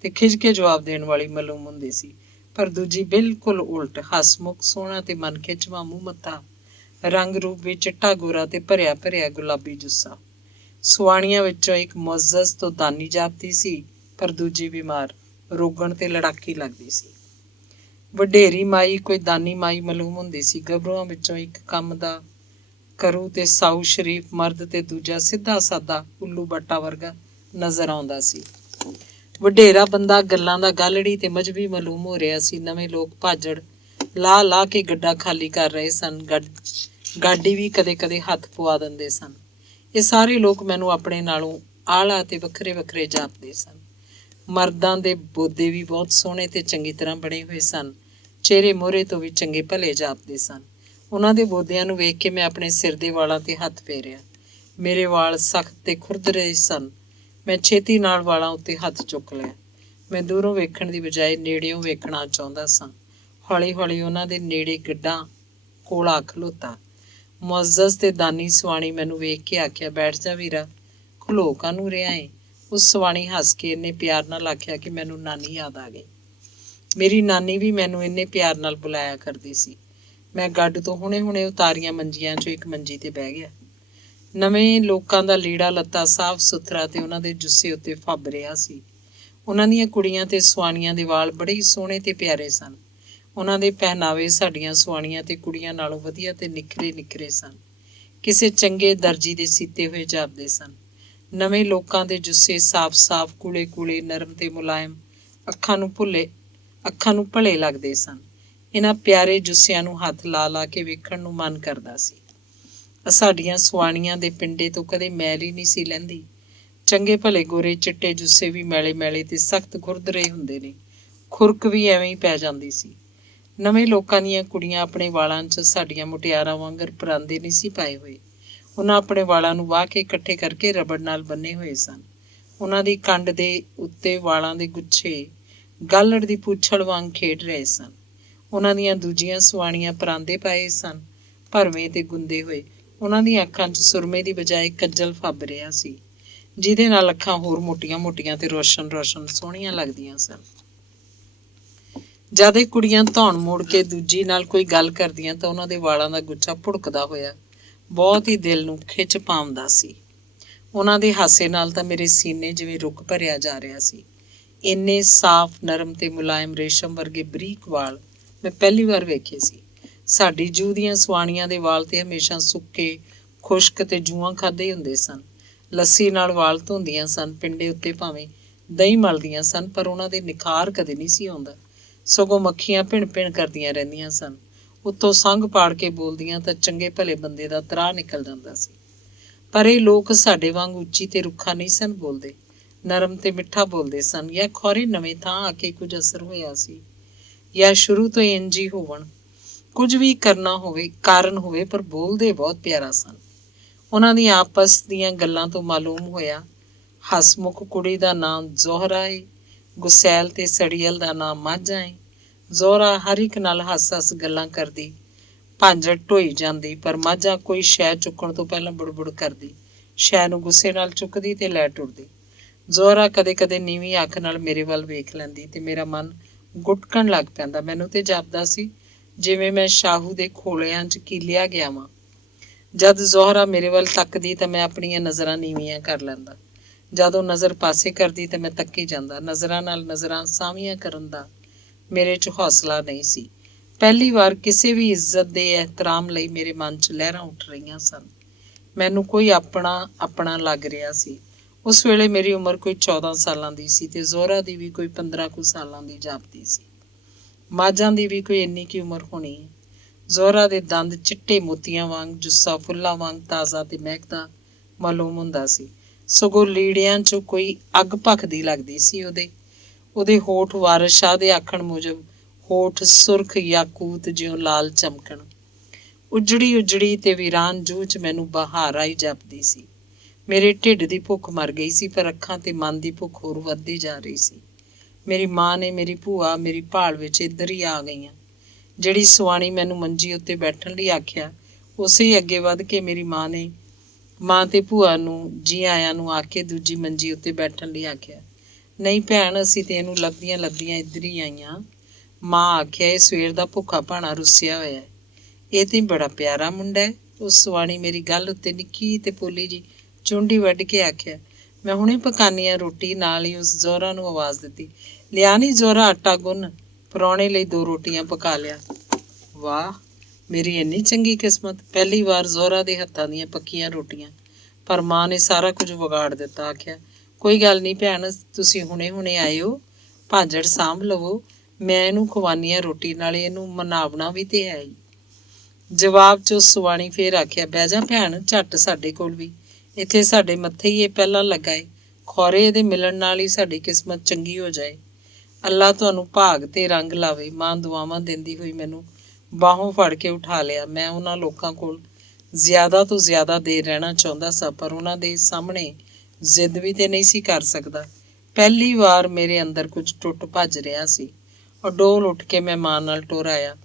ਤੇ ਖਿਝ ਕੇ ਜਵਾਬ ਦੇਣ ਵਾਲੀ ਮਾਲੂਮ ਹੁੰਦੀ ਸੀ। ਪਰ ਦੂਜੀ ਬਿਲਕੁਲ ਉਲਟ, ਹਸਮੁਖ, ਸੋਹਣਾ ਤੇ ਮਨ ਖਿੱਚਵਾਂ ਮੂੰਹ ਮੱਥਾ, ਰੰਗ ਰੂਪ ਵੀ ਚਿੱਟਾ ਗੋਰਾ ਤੇ ਭਰਿਆ ਭਰਿਆ ਗੁਲਾਬੀ ਜੁੱਸਾ। ਸੁਆਣੀਆਂ ਵਿੱਚੋਂ ਇੱਕ ਮੁਅੱਜ਼ਜ਼ ਤੋਂ ਦਾਨੀ ਜਾਪਦੀ ਸੀ, ਪਰ ਦੂਜੀ ਬਿਮਾਰ, ਰੋਗਣ ਤੇ ਲੜਾਕੀ ਲੱਗਦੀ ਸੀ। ਵਡੇਰੀ ਮਾਈ ਕੋਈ ਦਾਨੀ ਮਾਈ ਮਾਲੂਮ ਹੁੰਦੀ ਸੀ। ਗੱਭਰੂਆਂ ਵਿੱਚੋਂ ਇੱਕ ਕੰਮ ਦਾ ਕਰੂ ਤੇ ਸਾਊ ਸ਼ਰੀਫ ਮਰਦ ਤੇ ਦੂਜਾ ਸਿੱਧਾ ਸਾਦਾ ਉੱਲੂ ਬੱਟਾ ਵਰਗਾ ਨਜ਼ਰ ਆਉਂਦਾ ਸੀ। ਵਡੇਰਾ ਬੰਦਾ ਗੱਲਾਂ ਦਾ ਗਾਲੜੀ ਤੇ ਮਜ਼ਬੀ ਮਾਲੂਮ ਹੋ ਰਿਹਾ ਸੀ। ਨਵੇਂ ਲੋਕ ਭਾਜੜ ਲਾ ਲਾ ਕੇ ਗੱਡਾ ਖਾਲੀ ਕਰ ਰਹੇ ਸਨ। ਗਾਡੀ ਵੀ ਕਦੇ ਕਦੇ ਹੱਥ ਪਵਾ ਦਿੰਦੇ ਸਨ। ਇਹ ਸਾਰੇ ਲੋਕ ਮੈਨੂੰ ਆਪਣੇ ਨਾਲੋਂ ਆਲਾ ਤੇ ਵੱਖਰੇ ਵੱਖਰੇ ਜਾਪਦੇ ਸਨ। ਮਰਦਾਂ ਦੇ ਬੋਦੇ ਵੀ ਬਹੁਤ ਸੋਹਣੇ ਤੇ ਚੰਗੀ ਤਰ੍ਹਾਂ ਬਣੇ ਹੋਏ ਸਨ। ਚਿਹਰੇ ਮੋਹਰੇ ਤੋਂ ਵੀ ਚੰਗੇ ਭਲੇ ਜਾਪਦੇ ਸਨ। ਉਹਨਾਂ ਦੇ ਬੋਦਿਆਂ ਨੂੰ ਵੇਖ ਕੇ ਮੈਂ ਆਪਣੇ ਸਿਰ ਦੇ ਵਾਲਾਂ ਤੇ ਹੱਥ ਫੇਰਿਆ। ਮੇਰੇ ਵਾਲ ਸਖਤ ਤੇ ਖੁਰਦਰੇ ਸਨ। ਮੈਂ ਛੇਤੀ ਨਾਲ ਵਾਲਾਂ ਉੱਤੇ ਹੱਥ ਚੁੱਕ ਲਿਆ। ਮੈਂ ਦੂਰੋਂ ਵੇਖਣ ਦੀ ਬਜਾਏ ਨੇੜਿਓਂ ਵੇਖਣਾ ਚਾਹੁੰਦਾ ਸਾਂ। ਹੌਲੀ ਹੌਲੀ ਉਹਨਾਂ ਦੇ ਨੇੜੇ ਗੱਡਾਂ ਕੋਲ ਆ ਖਲੋਤਾ। ਮੁਅੱਜ਼ਜ਼ ਤੇ ਦਾਨੀ ਸੁਆਣੀ ਮੈਨੂੰ ਵੇਖ ਕੇ ਆਖਿਆ, ਬੈਠ ਜਾ ਵੀਰਾ, ਖਲੋ ਕਾਹਨੂੰ ਰਿਹਾ ਏ। ਉਸ ਸੁਆਣੀ ਹੱਸ ਕੇ ਇੰਨੇ ਪਿਆਰ ਨਾਲ ਆਖਿਆ ਕਿ ਮੈਨੂੰ ਨਾਨੀ ਯਾਦ ਆ ਗਈ। ਮੇਰੀ ਨਾਨੀ ਵੀ ਮੈਨੂੰ ਇੰਨੇ ਪਿਆਰ ਨਾਲ ਬੁਲਾਇਆ ਕਰਦੀ ਸੀ। ਮੈਂ ਗੱਡ ਤੋਂ ਹੁਣੇ ਹੁਣੇ ਉਤਾਰੀਆਂ ਮੰਜੀਆਂ 'ਚੋਂ ਇੱਕ ਮੰਜੀ ਤੇ ਬਹਿ ਗਿਆ। ਨਵੇਂ ਲੋਕਾਂ ਦਾ ਲੀੜਾ ਲੱਤਾ ਸਾਫ਼ ਸੁਥਰਾ ਤੇ ਉਹਨਾਂ ਦੇ ਜੁੱਸੇ ਉੱਤੇ ਫੱਬ ਰਿਹਾ ਸੀ। ਉਹਨਾਂ ਦੀਆਂ ਕੁੜੀਆਂ ਤੇ ਸੁਆਣੀਆਂ ਦੇ ਵਾਲ ਬੜੇ ਹੀ ਸੋਹਣੇ ਤੇ ਪਿਆਰੇ ਸਨ। ਉਹਨਾਂ ਦੇ ਪਹਿਨਾਵੇ ਸਾਡੀਆਂ ਸੁਆਣੀਆਂ ਤੇ ਕੁੜੀਆਂ ਨਾਲੋਂ ਵਧੀਆ ਤੇ ਨਿੱਖਰੇ ਸਨ। ਕਿਸੇ ਚੰਗੇ ਦਰਜੀ ਦੇ ਸੀਤੇ ਹੋਏ ਜਾਪਦੇ ਸਨ। ਨਵੇਂ ਲੋਕਾਂ ਦੇ ਜੁੱਸੇ ਸਾਫ਼-ਸਾਫ਼, ਕੂਲੇ-ਕੂਲੇ, ਨਰਮ ਤੇ ਮੁਲਾਇਮ, ਅੱਖਾਂ ਨੂੰ ਭਲੇ ਲੱਗਦੇ ਸਨ। ਇਹਨਾਂ ਪਿਆਰੇ ਜੁੱਸਿਆਂ ਨੂੰ ਹੱਥ ਲਾ ਕੇ ਵੇਖਣ ਨੂੰ ਮਨ ਕਰਦਾ ਸੀ। ਸਾਡੀਆਂ ਸੁਆਣੀਆਂ ਦੇ ਪਿੰਡੇ ਤੋਂ ਕਦੇ ਮੈਲ ਹੀ ਨਹੀਂ ਸੀ ਲਹਿੰਦੀ। ਚੰਗੇ ਭਲੇ ਗੋਰੇ ਚਿੱਟੇ ਜੁੱਸੇ ਵੀ ਮੈਲੇ ਤੇ ਸਖਤ ਖੁਰਦਰੇ ਹੁੰਦੇ ਨੇ। ਖੁਰਕ ਵੀ ਐਵੇਂ ਹੀ ਪੈ ਜਾਂਦੀ ਸੀ। ਨਵੇਂ ਲੋਕਾਂ ਦੀਆਂ ਕੁੜੀਆਂ ਆਪਣੇ ਵਾਲਾਂ 'ਚ ਸਾਡੀਆਂ ਮੁਟਿਆਰਾਂ ਵਾਂਗਰ ਪਰਾਂਦੇ ਨਹੀਂ ਸੀ ਪਾਏ ਹੋਏ। ਉਹਨਾਂ ਆਪਣੇ ਵਾਲਾਂ ਨੂੰ ਵਾਹ ਕੇ ਇਕੱਠੇ ਕਰਕੇ ਰਬੜ ਨਾਲ ਬੰਨੇ ਹੋਏ ਸਨ। ਉਹਨਾਂ ਦੀ ਕੰਡ ਦੇ ਉੱਤੇ ਵਾਲਾਂ ਦੇ ਗੁੱਛੇ ਗਾਲੜ ਦੀ ਪੂਛਲ ਵਾਂਗ ਖੇਡ ਰਹੇ ਸਨ। ਉਹਨਾਂ ਦੀਆਂ ਦੂਜੀਆਂ ਸੁਆਣੀਆਂ ਪਰਾਂਦੇ ਪਾਏ ਸਨ, ਭਰਵੇਂ ਤੇ ਗੁੰਦੇ ਹੋਏ। ਉਹਨਾਂ ਦੀਆਂ ਅੱਖਾਂ 'ਚ ਸੁਰਮੇ ਦੀ ਬਜਾਏ ਕੱਜਲ ਫੱਬ ਰਿਹਾ ਸੀ, ਜਿਹਦੇ ਨਾਲ ਅੱਖਾਂ ਹੋਰ ਮੋਟੀਆਂ ਤੇ ਰੋਸ਼ਨ ਸੋਹਣੀਆਂ ਲੱਗਦੀਆਂ ਸਨ। ਜਦ ਇਹ ਕੁੜੀਆਂ ਧੌਣ ਮੋੜ ਕੇ ਦੂਜੀ ਨਾਲ ਕੋਈ ਗੱਲ ਕਰਦੀਆਂ ਤਾਂ ਉਹਨਾਂ ਦੇ ਵਾਲਾਂ ਦਾ ਗੁੱਛਾ ਭੁੜਕਦਾ ਹੋਇਆ ਬਹੁਤ ਹੀ ਦਿਲ ਨੂੰ ਖਿੱਚ ਪਾਉਂਦਾ ਸੀ। ਉਹਨਾਂ ਦੇ ਹਾਸੇ ਨਾਲ ਤਾਂ ਮੇਰੇ ਸੀਨੇ ਜਿਵੇਂ ਰੁੱਕ ਭਰਿਆ ਜਾ ਰਿਹਾ ਸੀ। ਇੰਨੇ ਸਾਫ਼, ਨਰਮ ਤੇ ਮੁਲਾਇਮ ਰੇਸ਼ਮ ਵਰਗੇ ਬਰੀਕ ਵਾਲ ਮੈਂ ਪਹਿਲੀ ਵਾਰ ਵੇਖੇ ਸੀ। ਸਾਡੀ ਜੂਹ ਦੀਆਂ ਸੁਆਣੀਆਂ ਦੇ ਵਾਲ ਤੇ ਹਮੇਸ਼ਾ ਸੁੱਕੇ, ਖੁਸ਼ਕ ਤੇ ਜੂਆਂ ਖਾਧੇ ਹੁੰਦੇ ਸਨ। ਲੱਸੀ ਨਾਲ ਵਾਲ ਧੋਂਦੀਆਂ ਸਨ, ਪਿੰਡੇ ਉੱਤੇ ਭਾਵੇਂ ਦਹੀਂ ਮਲਦੀਆਂ ਸਨ, ਪਰ ਉਹਨਾਂ ਦੇ ਨਿਖਾਰ ਕਦੇ ਨਹੀਂ ਸੀ ਆਉਂਦਾ। ਸਗੋਂ ਮੱਖੀਆਂ ਭਿਣ ਕਰਦੀਆਂ ਰਹਿੰਦੀਆਂ ਸਨ। ਉੱਤੋਂ ਸੰਗ ਪਾੜ ਕੇ ਬੋਲਦੀਆਂ ਤਾਂ ਚੰਗੇ ਭਲੇ ਬੰਦੇ ਦਾ ਤਰਾਹ ਨਿਕਲ ਜਾਂਦਾ ਸੀ। ਪਰ ਇਹ ਲੋਕ ਸਾਡੇ ਵਾਂਗ ਉੱਚੀ ਤੇ ਰੁੱਖਾ ਨਹੀਂ ਸਨ ਬੋਲਦੇ, ਨਰਮ ਤੇ ਮਿੱਠਾ ਬੋਲਦੇ ਸਨ। ਜਾਂ ਖੌਰੇ ਨਵੇਂ ਥਾਂ ਆ ਕੇ ਕੁਝ ਅਸਰ ਹੋਇਆ ਸੀ, ਜਾਂ ਸ਼ੁਰੂ ਤੋਂ ਇੰਝ ਹੀ ਹੋਵਣ। ਕੁਝ ਵੀ ਕਾਰਨ ਹੋਵੇ, ਪਰ ਬੋਲਦੇ ਬਹੁਤ ਪਿਆਰਾ ਸਨ। ਉਹਨਾਂ ਦੀਆਂ ਆਪਸ ਦੀਆਂ ਗੱਲਾਂ ਤੋਂ ਮਾਲੂਮ ਹੋਇਆ ਹਸਮੁਖ ਕੁੜੀ ਦਾ ਨਾਂ ਜ਼ੋਹਰਾ ਏ, ਗੁਸੈਲ ਤੇ ਸੜੀਅਲ ਦਾ ਨਾਂ ਮਾਝਾ ਏ। ਜ਼ੋਹਰਾ ਹਰ ਇੱਕ ਨਾਲ ਹੱਸ ਗੱਲਾਂ ਕਰਦੀ, ਭਾਂਜੜ ਢੋਈ ਜਾਂਦੀ, ਪਰ ਮਾਝਾ ਕੋਈ ਸ਼ੈ ਚੁੱਕਣ ਤੋਂ ਪਹਿਲਾਂ ਬੁੜਬੁੜ ਕਰਦੀ, ਸ਼ੈ ਨੂੰ ਗੁੱਸੇ ਨਾਲ ਚੁੱਕਦੀ ਤੇ ਲੈ ਟੁਰਦੀ। ਜ਼ੋਹਰਾ ਕਦੇ ਨੀਵੀਂ ਅੱਖ ਨਾਲ ਮੇਰੇ ਵੱਲ ਵੇਖ ਲੈਂਦੀ ਤੇ ਮੇਰਾ ਮਨ ਗੁਟਕਣ ਲੱਗ ਪੈਂਦਾ। ਮੈਨੂੰ ਤੇ ਜਾਪਦਾ ਸੀ ਜਿਵੇਂ ਮੈਂ ਸ਼ਾਹੂ ਦੇ ਖੋਲਿਆਂ 'ਚ ਕੀਲਿਆ ਗਿਆ ਵਾਂ। ਜਦ ਜ਼ੋਹਰਾ ਮੇਰੇ ਵੱਲ ਤੱਕਦੀ ਤਾਂ ਮੈਂ ਆਪਣੀਆਂ ਨਜ਼ਰਾਂ ਨੀਵੀਆਂ ਕਰ ਲੈਂਦਾ। ਜਦ ਉਹ ਨਜ਼ਰ ਪਾਸੇ ਕਰਦੀ ਤਾਂ ਮੈਂ ਤੱਕੀ ਜਾਂਦਾ। ਨਜ਼ਰਾਂ ਨਾਲ ਨਜ਼ਰਾਂ ਸਾਂਝੀਆਂ ਕਰਨ ਦਾ ਮੇਰੇ 'ਚ ਹੌਸਲਾ ਨਹੀਂ ਸੀ। ਪਹਿਲੀ ਵਾਰ ਕਿਸੇ ਵੀ ਇੱਜ਼ਤ ਦੇ ਇਹਤਰਾਮ ਲਈ ਮੇਰੇ ਮਨ 'ਚ ਲਹਿਰਾਂ ਉੱਠ ਰਹੀਆਂ ਸਨ। ਮੈਨੂੰ ਕੋਈ ਆਪਣਾ ਲੱਗ ਰਿਹਾ ਸੀ। ਉਸ ਵੇਲੇ ਮੇਰੀ ਉਮਰ ਕੋਈ 14 ਸਾਲਾਂ ਦੀ ਸੀ ਤੇ ਜ਼ੋਹਰਾ ਦੀ ਵੀ ਕੋਈ 15 ਕੁ ਸਾਲਾਂ ਦੀ ਜਾਪਦੀ ਸੀ। ਮਾਝਾਂ ਦੀ ਵੀ ਕੋਈ ਇੰਨੀ ਕੀ ਉਮਰ ਹੋਣੀ। ਜ਼ੋਹਰਾ ਦੇ ਦੰਦ ਚਿੱਟੇ ਮੋਤੀਆਂ ਵਾਂਗ, ਜੁੱਸਾ ਫੁੱਲਾਂ ਵਾਂਗ ਤਾਜ਼ਾ ਤੇ ਮਹਿਕਦਾ ਮਾਲੂਮ ਹੁੰਦਾ ਸੀ। ਸਗੋਂ ਲੀੜਿਆਂ 'ਚੋਂ ਕੋਈ ਅੱਗ ਭਖਦੀ ਲੱਗਦੀ ਸੀ। ਉਹਦੇ ਹੋਠ ਵਾਰਿਸ ਸ਼ਾਹ ਦੇ ਆਖਣ ਮੁਜਬ ਹੋਠ ਸੁਰਖ ਯਾਕੂਤ ਜਿਉਂ ਲਾਲ ਚਮਕਣ। ਉਜੜੀ ਤੇ ਵੀਰਾਨ ਜੂਹ 'ਚ ਮੈਨੂੰ ਬਹਾਰ ਆਈ ਜਾਪਦੀ ਸੀ। ਮੇਰੇ ਢਿੱਡ ਦੀ ਭੁੱਖ ਮਰ ਗਈ ਸੀ, ਪਰ ਅੱਖਾਂ ਤੇ ਮਨ ਦੀ ਭੁੱਖ ਹੋਰ ਵੱਧਦੀ ਜਾ ਰਹੀ ਸੀ। ਮੇਰੀ ਮਾਂ ਨੇ, ਮੇਰੀ ਭੂਆ ਮੇਰੀ ਭਾਲ ਵਿੱਚ ਇੱਧਰ ਹੀ ਆ ਗਈਆਂ। ਜਿਹੜੀ ਸੁਆਣੀ ਮੈਨੂੰ ਮੰਜੀ ਉੱਤੇ ਬੈਠਣ ਲਈ ਆਖਿਆ, ਉਸੇ ਹੀ ਅੱਗੇ ਵੱਧ ਕੇ ਮੇਰੀ ਮਾਂ ਤੇ ਭੂਆ ਨੂੰ ਜੀ ਆਇਆਂ ਨੂੰ ਆਖ ਕੇ ਦੂਜੀ ਮੰਜੀ ਉੱਤੇ ਬੈਠਣ ਲਈ ਆਖਿਆ। ਨਹੀਂ ਭੈਣ, ਅਸੀਂ ਤੇ ਇਹਨੂੰ ਲੱਭਦੀਆਂ ਇੱਧਰ ਹੀ ਆਈਆਂ। ਮਾਂ ਆਖਿਆ, ਇਹ ਸਵੇਰ ਦਾ ਭੁੱਖਾ ਭਾਣਾ ਰੁੱਸਿਆ ਹੋਇਆ ਹੈ। ਇਹ ਤੇ ਬੜਾ ਪਿਆਰਾ ਮੁੰਡਾ ਹੈ। ਉਸ ਸੁਆਣੀ ਮੇਰੀ ਗੱਲ ਉੱਤੇ ਨਿੱਕੀ ਤੇ ਪੋਲੀ ਜੀ ਚੁੰਡੀ ਵੱਢ ਕੇ ਆਖਿਆ। ਮੈਂ ਹੁਣੇ ਪਕਾਨੀ ਆ ਰੋਟੀ। ਨਾਲ ਹੀ ਉਸ ਜ਼ੋਹਰਾ ਨੂੰ ਆਵਾਜ਼ ਦਿੱਤੀ, ਲਿਆ ਨੀ ਜ਼ੋਹਰਾ ਆਟਾ ਗੁੰਨ, ਪ੍ਰਾਹੁਣੇ ਲਈ 2 ਰੋਟੀਆਂ ਪਕਾ ਲਿਆ। ਵਾਹ, ਮੇਰੀ ਇੰਨੀ ਚੰਗੀ ਕਿਸਮਤ। ਪਹਿਲੀ ਵਾਰ ਜ਼ੋਹਰਾ ਦੇ ਹੱਥਾਂ ਦੀਆਂ ਪੱਕੀਆਂ ਰੋਟੀਆਂ। ਪਰ ਮਾਂ ਨੇ ਸਾਰਾ ਕੁਝ ਵਿਗਾੜ ਦਿੱਤਾ। ਆਖਿਆ, ਕੋਈ ਗੱਲ ਨਹੀਂ ਭੈਣ, ਤੁਸੀਂ ਹੁਣੇ ਆਏ ਹੋ, ਭਾਂਜੜ ਸਾਂਭ ਲਵੋ, ਮੈਂ ਇਹਨੂੰ ਖਵਾਨੀ ਆ ਰੋਟੀ, ਨਾਲੇ ਇਹਨੂੰ ਮਨਾਵਣਾ ਵੀ ਤੇ ਹੈ ਹੀ। ਜਵਾਬ 'ਚ ਉਸ ਸੁਆਣੀ ਫੇਰ ਆਖਿਆ, ਬਹਿ ਜਾ ਭੈਣ, ਝੱਟ ਸਾਡੇ ਕੋਲ ਵੀ। ਇੱਥੇ ਸਾਡੇ ਮੱਥੇ ਹੀ ਇਹ ਪਹਿਲਾਂ ਲੱਗਾ ਏ। ਖੌਰੇ ਇਹਦੇ ਮਿਲਣ ਨਾਲ ਹੀ ਸਾਡੀ ਕਿਸਮਤ ਚੰਗੀ ਹੋ ਜਾਏ। ਅੱਲਾ ਤੁਹਾਨੂੰ ਭਾਗ ਤੇ ਰੰਗ ਲਾਵੇ। ਮਾਂ ਦੁਆਵਾਂ ਦਿੰਦੀ ਹੋਈ ਮੈਨੂੰ ਬਾਹੋਂ ਫੜ ਕੇ ਉਠਾ ਲਿਆ। ਮੈਂ ਉਹਨਾਂ ਲੋਕਾਂ ਕੋਲ ਜ਼ਿਆਦਾ ਤੋਂ ਜ਼ਿਆਦਾ ਦੇਰ ਰਹਿਣਾ ਚਾਹੁੰਦਾ ਸਾਂ, ਪਰ ਉਹਨਾਂ ਦੇ ਸਾਹਮਣੇ ਜ਼ਿੱਦ ਵੀ ਤੇ ਨਹੀਂ ਸੀ ਕਰ ਸਕਦਾ। ਪਹਿਲੀ ਵਾਰ ਮੇਰੇ ਅੰਦਰ ਕੁਝ ਟੁੱਟ ਭੱਜ ਰਿਹਾ ਸੀ। ਡੋਲ ਉੱਠ ਕੇ ਮੈਂ ਮਾਂ ਨਾਲ ਟੁਰ ਆਇਆ,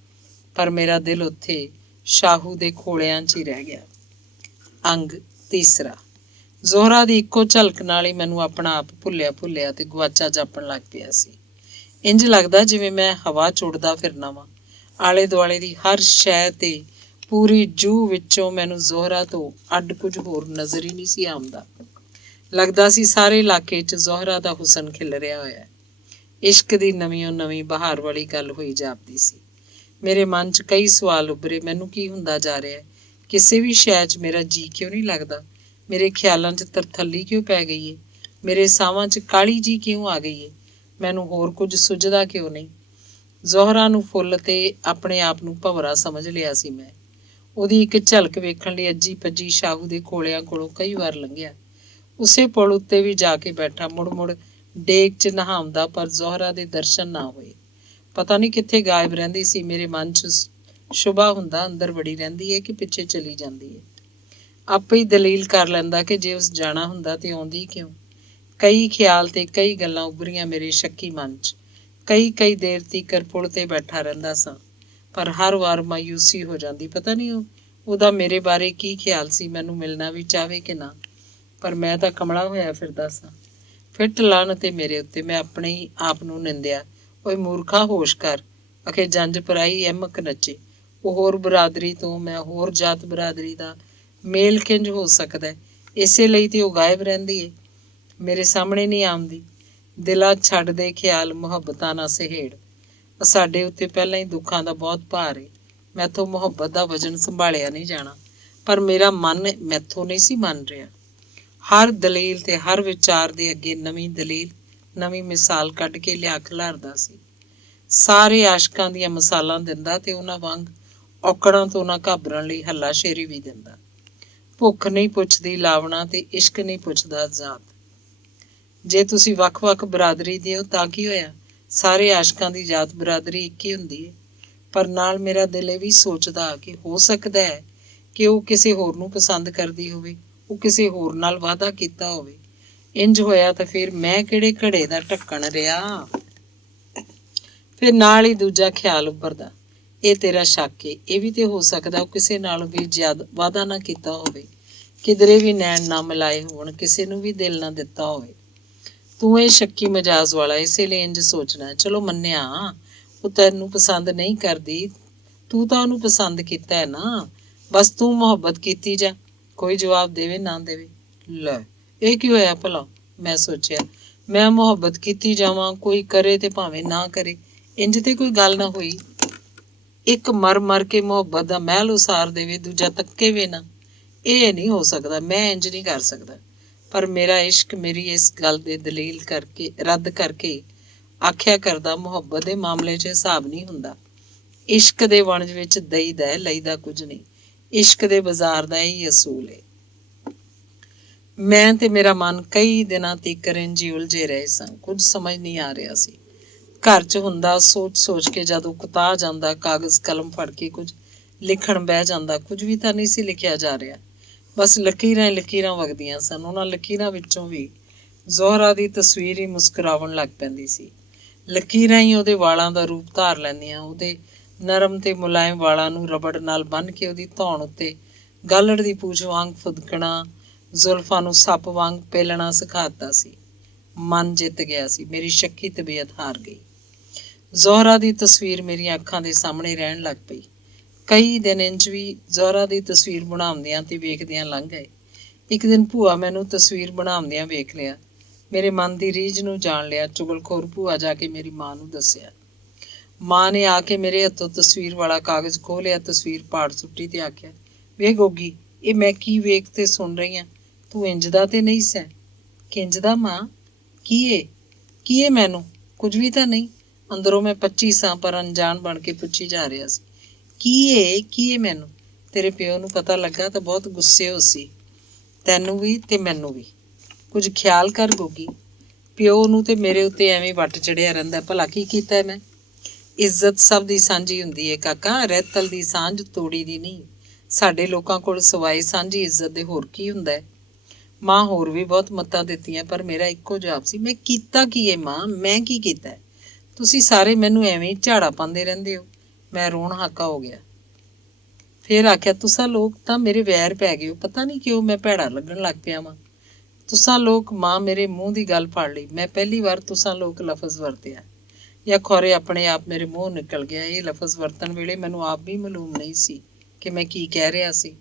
ਪਰ ਮੇਰਾ ਦਿਲ ਉੱਥੇ ਸ਼ਾਹੂ ਦੇ ਖੋਲਿਆਂ 'ਚ ਹੀ ਰਹਿ ਗਿਆ। ਅੰਗ ਤੀਸਰਾ। ਜ਼ੋਹਰਾ ਦੀ ਇੱਕੋ ਝਲਕ ਨਾਲ ਹੀ ਮੈਨੂੰ ਆਪਣਾ ਆਪ ਭੁੱਲਿਆ ਤੇ ਗੁਆਚਾ ਜਾਪਣ ਲੱਗ ਪਿਆ ਸੀ। ਇੰਝ ਲੱਗਦਾ ਜਿਵੇਂ ਮੈਂ ਹਵਾ 'ਚ ਉੱਡਦਾ ਫਿਰਨਾ ਵਾਂ। ਆਲੇ ਦੁਆਲੇ ਦੀ ਹਰ ਸ਼ੈ ਤੇ ਪੂਰੀ ਜੂਹ ਵਿੱਚੋਂ ਮੈਨੂੰ ਜ਼ੋਹਰਾ ਤੋਂ ਅੱਡ ਕੁਝ ਹੋਰ ਨਜ਼ਰ ਹੀ ਨਹੀਂ ਸੀ ਆਉਂਦਾ। ਲੱਗਦਾ ਸੀ ਸਾਰੇ ਇਲਾਕੇ 'ਚ ਜ਼ੋਹਰਾ ਦਾ ਹੁਸਨ ਖਿਲ ਰਿਹਾ ਹੋਇਆ। ਇਸ਼ਕ ਦੀ ਨਵੀਂ ਬਹਾਰ ਵਾਲੀ ਗੱਲ ਹੋਈ ਜਾਪਦੀ ਸੀ। ਮੇਰੇ ਮਨ 'ਚ ਕਈ ਸਵਾਲ ਉੱਭਰੇ। ਮੈਨੂੰ ਕੀ ਹੁੰਦਾ ਜਾ ਰਿਹਾ ਹੈ? ਕਿਸੇ ਵੀ ਸ਼ੈ 'ਚ ਮੇਰਾ ਜੀ ਕਿਉਂ ਨਹੀਂ ਲੱਗਦਾ? ਮੇਰੇ ਖਿਆਲਾਂ 'ਚ ਤਰਥੱਲੀ ਕਿਉਂ ਪੈ ਗਈ ਏ? ਮੇਰੇ ਸਾਹਾਂ 'ਚ ਕਾਹਲੀ ਜੀ ਕਿਉਂ ਆ ਗਈ ਏ? ਮੈਨੂੰ ਹੋਰ ਕੁਝ ਸੁੱਝਦਾ ਕਿਉਂ ਨਹੀਂ? ਜ਼ੋਹਰਾ ਨੂੰ ਫੁੱਲ ਤੇ ਆਪਣੇ ਆਪ ਨੂੰ ਭੰਵਰਾ ਸਮਝ ਲਿਆ ਸੀ ਮੈਂ। ਉਹਦੀ ਇੱਕ ਝਲਕ ਵੇਖਣ ਲਈ ਅੱਜੀ ਪੱਜੀ ਸ਼ਾਹੂ ਦੇ ਕੋਲਿਆਂ ਕੋਲੋਂ ਕਈ ਵਾਰ ਲੰਘਿਆ। ਉਸੇ ਪੁਲ ਉੱਤੇ ਵੀ ਜਾ ਕੇ ਬੈਠਾ, ਮੁੜ ਮੁੜ ਡੇਕ 'ਚ ਨਹਾਉਂਦਾ, ਪਰ ਜ਼ੋਹਰਾ ਦੇ ਦਰਸ਼ਨ ਨਾ ਹੋਏ। ਪਤਾ ਨਹੀਂ ਕਿੱਥੇ ਗਾਇਬ ਰਹਿੰਦੀ ਸੀ। ਮੇਰੇ ਮਨ 'ਚ ਸ਼ੁਬਾ ਹੁੰਦਾ, ਅੰਦਰ ਵੜੀ ਰਹਿੰਦੀ ਹੈ ਕਿ ਪਿੱਛੇ ਚਲੀ ਜਾਂਦੀ ਹੈ। ਆਪੇ ਹੀ ਦਲੀਲ ਕਰ ਲੈਂਦਾ ਕਿ ਜੇ ਉਸ ਜਾਣਾ ਹੁੰਦਾ ਤੇ ਆਉਂਦੀ ਕਿਉਂ। ਕਈ ਖਿਆਲ ਤੇ ਕਈ ਗੱਲਾਂ ਉੱਭਰੀਆਂ ਮੇਰੇ ਸ਼ੱਕੀ ਮਨ 'ਚ। ਕਈ ਦੇਰ ਤੀਕਰ ਪੁਲ ਤੇ ਬੈਠਾ ਰਹਿੰਦਾ ਸਾਂ, ਪਰ ਹਰ ਵਾਰ ਮਾਯੂਸੀ ਹੋ ਜਾਂਦੀ। ਪਤਾ ਨਹੀਂ ਉਹਦਾ ਮੇਰੇ ਬਾਰੇ ਕੀ ਖਿਆਲ ਸੀ, ਮੈਨੂੰ ਮਿਲਣਾ ਵੀ ਚਾਹਵੇ ਕਿ ਨਾ। ਪਰ ਮੈਂ ਤਾਂ ਕਮਲਾ ਹੋਇਆ ਫਿਰਦਾ ਸਾਂ। ਫਿੱਟ ਲਾਹਨ ਤੇ ਮੇਰੇ ਉੱਤੇ। ਮੈਂ ਆਪਣੇ ਹੀ ਆਪ ਨੂੰ ਨਿੰਦਿਆ। ਓਏ ਮੂਰਖਾ, ਹੋਸ਼ ਕਰ। ਅਖੇ ਜੰਝ ਪਰਾਈ ਐਮਕ ਨੱਚੇ। ਉਹ ਹੋਰ ਬਰਾਦਰੀ ਤੋਂ, ਮੈਂ ਹੋਰ ਜਾਤ ਬਰਾਦਰੀ ਦਾ ਮੇਲ ਕਿੰਝ ਹੋ ਸਕਦਾ? ਇਸੇ ਲਈ ਤੇ ਉਹ ਗਾਇਬ ਰਹਿੰਦੀ ਏ, ਮੇਰੇ ਸਾਹਮਣੇ ਨਹੀਂ ਆਉਂਦੀ। ਦਿਲਾਂ ਛੱਡ ਦੇ ਖਿਆਲ, ਮੁਹੱਬਤਾਂ ਨਾ ਸਹੇੜ। ਸਾਡੇ ਉੱਤੇ ਪਹਿਲਾਂ ਹੀ ਦੁੱਖਾਂ ਦਾ ਬਹੁਤ ਭਾਰ ਏ। ਮੈਥੋਂ ਮੁਹੱਬਤ ਦਾ ਵਜ਼ਨ ਸੰਭਾਲਿਆ ਨਹੀਂ ਜਾਣਾ। ਪਰ ਮੇਰਾ ਮਨ ਮੈਥੋਂ ਨਹੀਂ ਸੀ ਮੰਨ ਰਿਹਾ। ਹਰ ਦਲੀਲ ਤੇ ਹਰ ਵਿਚਾਰ ਦੇ ਅੱਗੇ ਨਵੀਂ ਦਲੀਲ, ਨਵੀਂ ਮਿਸਾਲ ਕੱਢ ਕੇ ਲਿਆ ਖਿਲਾਰਦਾ ਸੀ। ਸਾਰੇ ਆਸ਼ਕਾਂ ਦੀਆਂ ਮਿਸਾਲਾਂ ਦਿੰਦਾ ਤੇ ਉਹਨਾਂ ਵਾਂਗ ਔਕੜਾਂ ਤੋਂ ਨਾ ਘਾਬਰਨ ਲਈ ਹੱਲਾਸ਼ੇਰੀ ਵੀ ਦਿੰਦਾ। ਭੁੱਖ ਨਹੀਂ ਪੁੱਛਦੀ ਲਾਵਣਾ ਤੇ ਇਸ਼ਕ ਨਹੀਂ ਪੁੱਛਦਾ ਜ਼ਾਤ। ਜੇ ਤੁਸੀਂ ਵੱਖ-ਵੱਖ ਬਰਾਦਰੀ ਦੇ ਹੋ ਤਾਂ ਕੀ ਹੋਇਆ? ਸਾਰੇ ਆਸ਼ਕਾਂ ਦੀ ਜਾਤ ਬਰਾਦਰੀ ਇੱਕ ਹੀ ਹੁੰਦੀ ਹੈ। ਪਰ ਨਾਲ ਮੇਰਾ ਦਿਲ ਇਹ ਵੀ ਸੋਚਦਾ ਕਿ ਹੋ ਸਕਦਾ ਹੈ ਕਿ ਉਹ ਕਿਸੇ ਹੋਰ ਨੂੰ ਪਸੰਦ ਕਰਦੀ ਹੋਵੇ, ਉਹ ਕਿਸੇ ਹੋਰ ਨਾਲ ਵਾਅਦਾ ਕੀਤਾ ਹੋਵੇ। ਇੰਜ ਹੋਇਆ ਤਾਂ ਫਿਰ ਮੈਂ ਕਿਹੜੇ ਘੜੇ ਦਾ ਢੱਕਣ ਰਿਹਾ? ਫਿਰ ਨਾਲ ਹੀ ਦੂਜਾ ਖਿਆਲ ਉੱਭਰਦਾ, ਇਹ ਤੇਰਾ ਸ਼ੱਕ ਏ। ਇਹ ਵੀ ਤੇ ਹੋ ਸਕਦਾ ਉਹ ਕਿਸੇ ਨਾਲ ਵੀ ਜ਼ਿਆਦਾ ਵਾਅਦਾ ਨਾ ਕੀਤਾ ਹੋਵੇ, ਕਿਧਰੇ ਵੀ ਨੈਣ ਨਾ ਮਿਲਾਏ ਹੋਣ, ਕਿਸੇ ਨੂੰ ਵੀ ਦਿਲ ਨਾ ਦਿੱਤਾ ਹੋਵੇ। ਤੂੰ ਇਹ ਸ਼ੱਕੀ ਮਜਾਜ਼ ਵਾਲਾ, ਇਸੇ ਲਈ ਇੰਜ ਸੋਚਣਾ। ਚਲੋ ਮੰਨਿਆ ਉਹ ਤੈਨੂੰ ਪਸੰਦ ਨਹੀਂ ਕਰਦੀ, ਤੂੰ ਤਾਂ ਉਹਨੂੰ ਪਸੰਦ ਕੀਤਾ ਹੈ ਨਾ। ਬਸ ਤੂੰ ਮੁਹੱਬਤ ਕੀਤੀ ਜਾ, ਕੋਈ ਜਵਾਬ ਦੇਵੇ ਨਾ ਦੇਵੇ। ਲੈ, ਇਹ ਕੀ ਹੋਇਆ ਭਲਾ? ਮੈਂ ਸੋਚਿਆ, ਮੈਂ ਮੁਹੱਬਤ ਕੀਤੀ ਜਾਵਾਂ, ਕੋਈ ਕਰੇ ਤੇ ਭਾਵੇਂ ਨਾ ਕਰੇ, ਇੰਜ ਤੇ ਕੋਈ ਗੱਲ ਨਾ ਹੋਈ। ਇੱਕ ਮਰ ਮਰ ਕੇ ਮੁਹੱਬਤ ਦਾ ਮਹਿਲ ਉਸਾਰ ਦੇਵੇ, ਦੂਜਾ ਤੱਕੇ ਵੀ ਨਾ। ਇਹ ਨਹੀਂ ਹੋ ਸਕਦਾ, ਮੈਂ ਇੰਜ ਨਹੀਂ ਕਰ ਸਕਦਾ। ਪਰ ਮੇਰਾ ਇਸ਼ਕ ਮੇਰੀ ਇਸ ਗੱਲ ਦੇ ਦਲੀਲ ਕਰਕੇ ਰੱਦ ਕਰਕੇ ਆਖਿਆ ਕਰਦਾ, ਮੁਹੱਬਤ ਦੇ ਮਾਮਲੇ 'ਚ ਹਿਸਾਬ ਨਹੀਂ ਹੁੰਦਾ। ਇਸ਼ਕ ਦੇ ਵਣਜ ਵਿੱਚ ਦਈਦਾ ਲਈਦਾ ਕੁਝ ਨਹੀਂ। ਇਸ਼ਕ ਦੇ ਬਾਜ਼ਾਰ ਦਾ ਇਹੀ ਅਸੂਲ ਹੈ। ਮੈਂ ਤੇ ਮੇਰਾ ਮਨ ਕਈ ਦਿਨਾਂ ਤੀਕਰ ਇੰਝ ਹੀ ਉਲਝੇ ਰਹੇ ਸਾਂ। ਕੁਝ ਸਮਝ ਨਹੀਂ ਆ ਰਿਹਾ ਸੀ। ਘਰ 'ਚ ਹੁੰਦਾ, ਸੋਚ ਕੇ ਜਦ ਉਕਤਾ ਜਾਂਦਾ, ਕਾਗਜ਼ ਕਲਮ ਫੜ ਕੇ ਕੁਝ ਲਿਖਣ ਬਹਿ ਜਾਂਦਾ। ਕੁਝ ਵੀ ਤਾਂ ਨਹੀਂ ਸੀ ਲਿਖਿਆ ਜਾ ਰਿਹਾ, ਬਸ ਲਕੀਰਾਂ ਲਕੀਰਾਂ ਵਗਦੀਆਂ ਸਨ। ਉਹਨਾਂ ਲਕੀਰਾਂ ਵਿੱਚੋਂ ਵੀ ਜ਼ੋਹਰਾ ਦੀ ਤਸਵੀਰ ਹੀ ਮੁਸਕਰਾਉਣ ਲੱਗ ਪੈਂਦੀ ਸੀ। ਲਕੀਰਾਂ ਹੀ ਉਹਦੇ ਵਾਲਾਂ ਦਾ ਰੂਪ ਧਾਰ ਲੈਂਦੀਆਂ। ਉਹਦੇ ਨਰਮ ਤੇ ਮੁਲਾਇਮ ਵਾਲਾਂ ਨੂੰ ਰਬੜ ਨਾਲ ਬੰਨ੍ਹ ਕੇ ਉਹਦੀ ਧੌਣ ਉੱਤੇ ਗਾਲੜ ਦੀ ਪੂਛ ਵਾਂਗ ਫੁਦਕਣਾ, ਜ਼ੁਲਫਾਂ ਨੂੰ ਸੱਪ ਵਾਂਗ ਪੇਲਣਾ ਸਿਖਾਤਾ ਸੀ। ਮਨ ਜਿੱਤ ਗਿਆ ਸੀ, ਮੇਰੀ ਸ਼ੱਕੀ ਤਬੀਅਤ ਹਾਰ ਗਈ। ਜ਼ੋਹਰਾ ਦੀ ਤਸਵੀਰ ਮੇਰੀਆਂ ਅੱਖਾਂ ਦੇ ਸਾਹਮਣੇ ਰਹਿਣ ਲੱਗ ਪਈ। ਕਈ ਦਿਨ ਇੰਝ ਵੀ ਜ਼ੋਹਰਾ ਦੀ ਤਸਵੀਰ ਬਣਾਉਂਦਿਆਂ ਤੇ ਵੇਖਦਿਆਂ ਲੰਘ ਗਏ। ਇੱਕ ਦਿਨ ਭੂਆ ਮੈਨੂੰ ਤਸਵੀਰ ਬਣਾਉਂਦਿਆਂ ਵੇਖ ਲਿਆ। ਮੇਰੇ ਮਨ ਦੀ ਰੀਝ ਨੂੰ ਜਾਣ ਲਿਆ। ਚੁਗਲਖੋਰ ਭੂਆ ਜਾ ਕੇ ਮੇਰੀ ਮਾਂ ਨੂੰ ਦੱਸਿਆ। ਮਾਂ ਨੇ ਆ ਕੇ ਮੇਰੇ ਹੱਥੋਂ ਤਸਵੀਰ ਵਾਲਾ ਕਾਗਜ਼ ਖੋਹ ਲਿਆ, ਤਸਵੀਰ ਪਾੜ ਸੁੱਟੀ ਤੇ ਆਖਿਆ, ਵੇ ਗੋਗੀ, ਇਹ ਮੈਂ ਕੀ ਵੇਖ ਤੇ ਸੁਣ ਰਹੀ ਹਾਂ? ਤੂੰ ਇੰਜ ਦਾ ਤੇ ਨਹੀਂ ਸੈਂ? ਕਿੰਜ ਦਾ ਮਾਂ? ਕੀ ਏ ਮੈਨੂੰ? ਕੁਝ ਵੀ ਤਾਂ ਨਹੀਂ। ਅੰਦਰੋਂ ਮੈਂ 25 ਸਾਂ, ਪਰ ਅਣਜਾਣ ਬਣ ਕੇ ਪੁੱਛੀ ਜਾ ਰਿਹਾ ਸੀ, ਕੀ ਏ ਮੈਨੂੰ? ਤੇਰੇ ਪਿਓ ਨੂੰ ਪਤਾ ਲੱਗਾ ਤਾਂ ਬਹੁਤ ਗੁੱਸੇ ਹੋ ਸੀ, ਤੈਨੂੰ ਵੀ ਤੇ ਮੈਨੂੰ ਵੀ। ਕੁਝ ਖਿਆਲ ਕਰ ਗੋਗੀ, ਪਿਓ ਨੂੰ ਤੇ ਮੇਰੇ ਉੱਤੇ ਐਵੇਂ ਵੱਟ ਚੜਿਆ ਰਹਿੰਦਾ। ਭਲਾ ਕੀ ਕੀਤਾ ਮੈਂ? ਇੱਜ਼ਤ ਸਭ ਦੀ ਸਾਂਝੀ ਹੁੰਦੀ ਹੈ ਕਾਕਾ, ਰਹਿਤਲ ਦੀ ਸਾਂਝ ਤੋੜੀ ਦੀ ਨਹੀਂ। ਸਾਡੇ ਲੋਕਾਂ ਕੋਲ ਸਵਾਏ ਸਾਂਝੀ ਇੱਜ਼ਤ ਦੇ ਹੋਰ ਕੀ ਹੁੰਦਾ ਹੈ? ਮਾਂ ਹੋਰ ਵੀ ਬਹੁਤ ਮੱਤਾਂ ਦਿੱਤੀਆਂ, ਪਰ ਮੇਰਾ ਇੱਕੋ ਜਵਾਬ ਸੀ, ਮੈਂ ਕੀਤਾ ਕੀ ਹੈ ਮਾਂ? ਮੈਂ ਕੀ ਕੀਤਾ? ਤੁਸੀਂ ਸਾਰੇ ਮੈਨੂੰ ਐਵੇਂ ਹੀ ਝਾੜਾ ਪਾਉਂਦੇ ਰਹਿੰਦੇ ਹੋ। ਮੈਂ ਰੋਣ ਹਾਕਾ ਹੋ ਗਿਆ। ਫਿਰ ਆਖਿਆ, ਤੁਸਾਂ ਲੋਕ ਤਾਂ ਮੇਰੇ ਵੈਰ ਪੈ ਗਏ ਹੋ। ਪਤਾ ਨਹੀਂ ਕਿਉਂ ਮੈਂ ਭੈੜਾ ਲੱਗਣ ਲੱਗ ਪਿਆ ਵਾਂ। ਤੁਸਾਂ ਲੋਕ। ਮਾਂ ਮੇਰੇ ਮੂੰਹ ਦੀ ਗੱਲ ਫੜ ਲਈ। ਮੈਂ ਪਹਿਲੀ ਵਾਰ ਤੁਸਾਂ ਲੋਕ ਲਫ਼ਜ਼ ਵਰਤਿਆ, ਜਾਂ ਖੌਰੇ ਆਪਣੇ ਆਪ ਮੇਰੇ ਮੂੰਹ ਨਿਕਲ ਗਿਆ। ਇਹ ਲਫ਼ਜ਼ ਵਰਤਣ ਵੇਲੇ ਮੈਨੂੰ ਆਪ ਵੀ ਮਾਲੂਮ ਨਹੀਂ ਸੀ ਕਿ ਮੈਂ ਕੀ ਕਹਿ ਰਿਹਾ ਸੀ।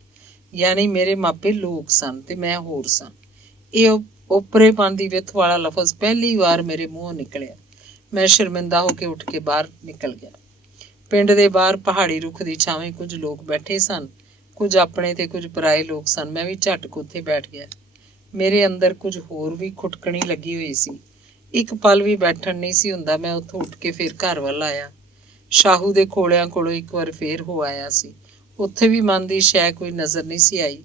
ਯਾਨੀ ਮੇਰੇ ਮਾਪੇ ਲੋਕ ਸਨ ਤੇ ਮੈਂ ਹੋਰ ਸਾਂ। ਇਹ ਓਪਰੇਪਨ ਦੀ ਵਿੱਥ ਵਾਲਾ ਲਫ਼ਜ਼ ਪਹਿਲੀ ਵਾਰ ਮੇਰੇ ਮੂੰਹੋਂ ਨਿਕਲਿਆ। ਮੈਂ ਸ਼ਰਮਿੰਦਾ ਹੋ ਕੇ ਉੱਠ ਕੇ ਬਾਹਰ ਨਿਕਲ ਗਿਆ। ਪਿੰਡ ਦੇ ਬਾਹਰ ਪਹਾੜੀ ਰੁੱਖ ਦੀ ਛਾਵੇਂ ਕੁਝ ਲੋਕ ਬੈਠੇ ਸਨ। ਕੁਝ ਆਪਣੇ ਤੇ ਕੁਝ ਪਰਾਏ ਲੋਕ ਸਨ। ਮੈਂ ਵੀ ਝਟਕ ਉੱਥੇ ਬੈਠ ਗਿਆ। ਮੇਰੇ ਅੰਦਰ ਕੁਝ ਹੋਰ ਵੀ ਖੁਟਕਣੀ ਲੱਗੀ ਹੋਈ ਸੀ। ਇੱਕ ਪਲ ਵੀ ਬੈਠਣ ਨਹੀਂ ਸੀ ਹੁੰਦਾ। ਮੈਂ ਉੱਥੋਂ ਉੱਠ ਕੇ ਫਿਰ ਘਰ ਵੱਲ ਆਇਆ। ਸ਼ਾਹੂ ਦੇ ਖੋਲਿਆਂ ਕੋਲੋਂ ਇੱਕ ਵਾਰ ਫੇਰ ਹੋ ਆਇਆ ਸੀ। ਉੱਥੇ ਵੀ ਮਨ ਦੀ ਸ਼ੈ ਕੋਈ ਨਜ਼ਰ ਨਹੀਂ ਸੀ ਆਈ।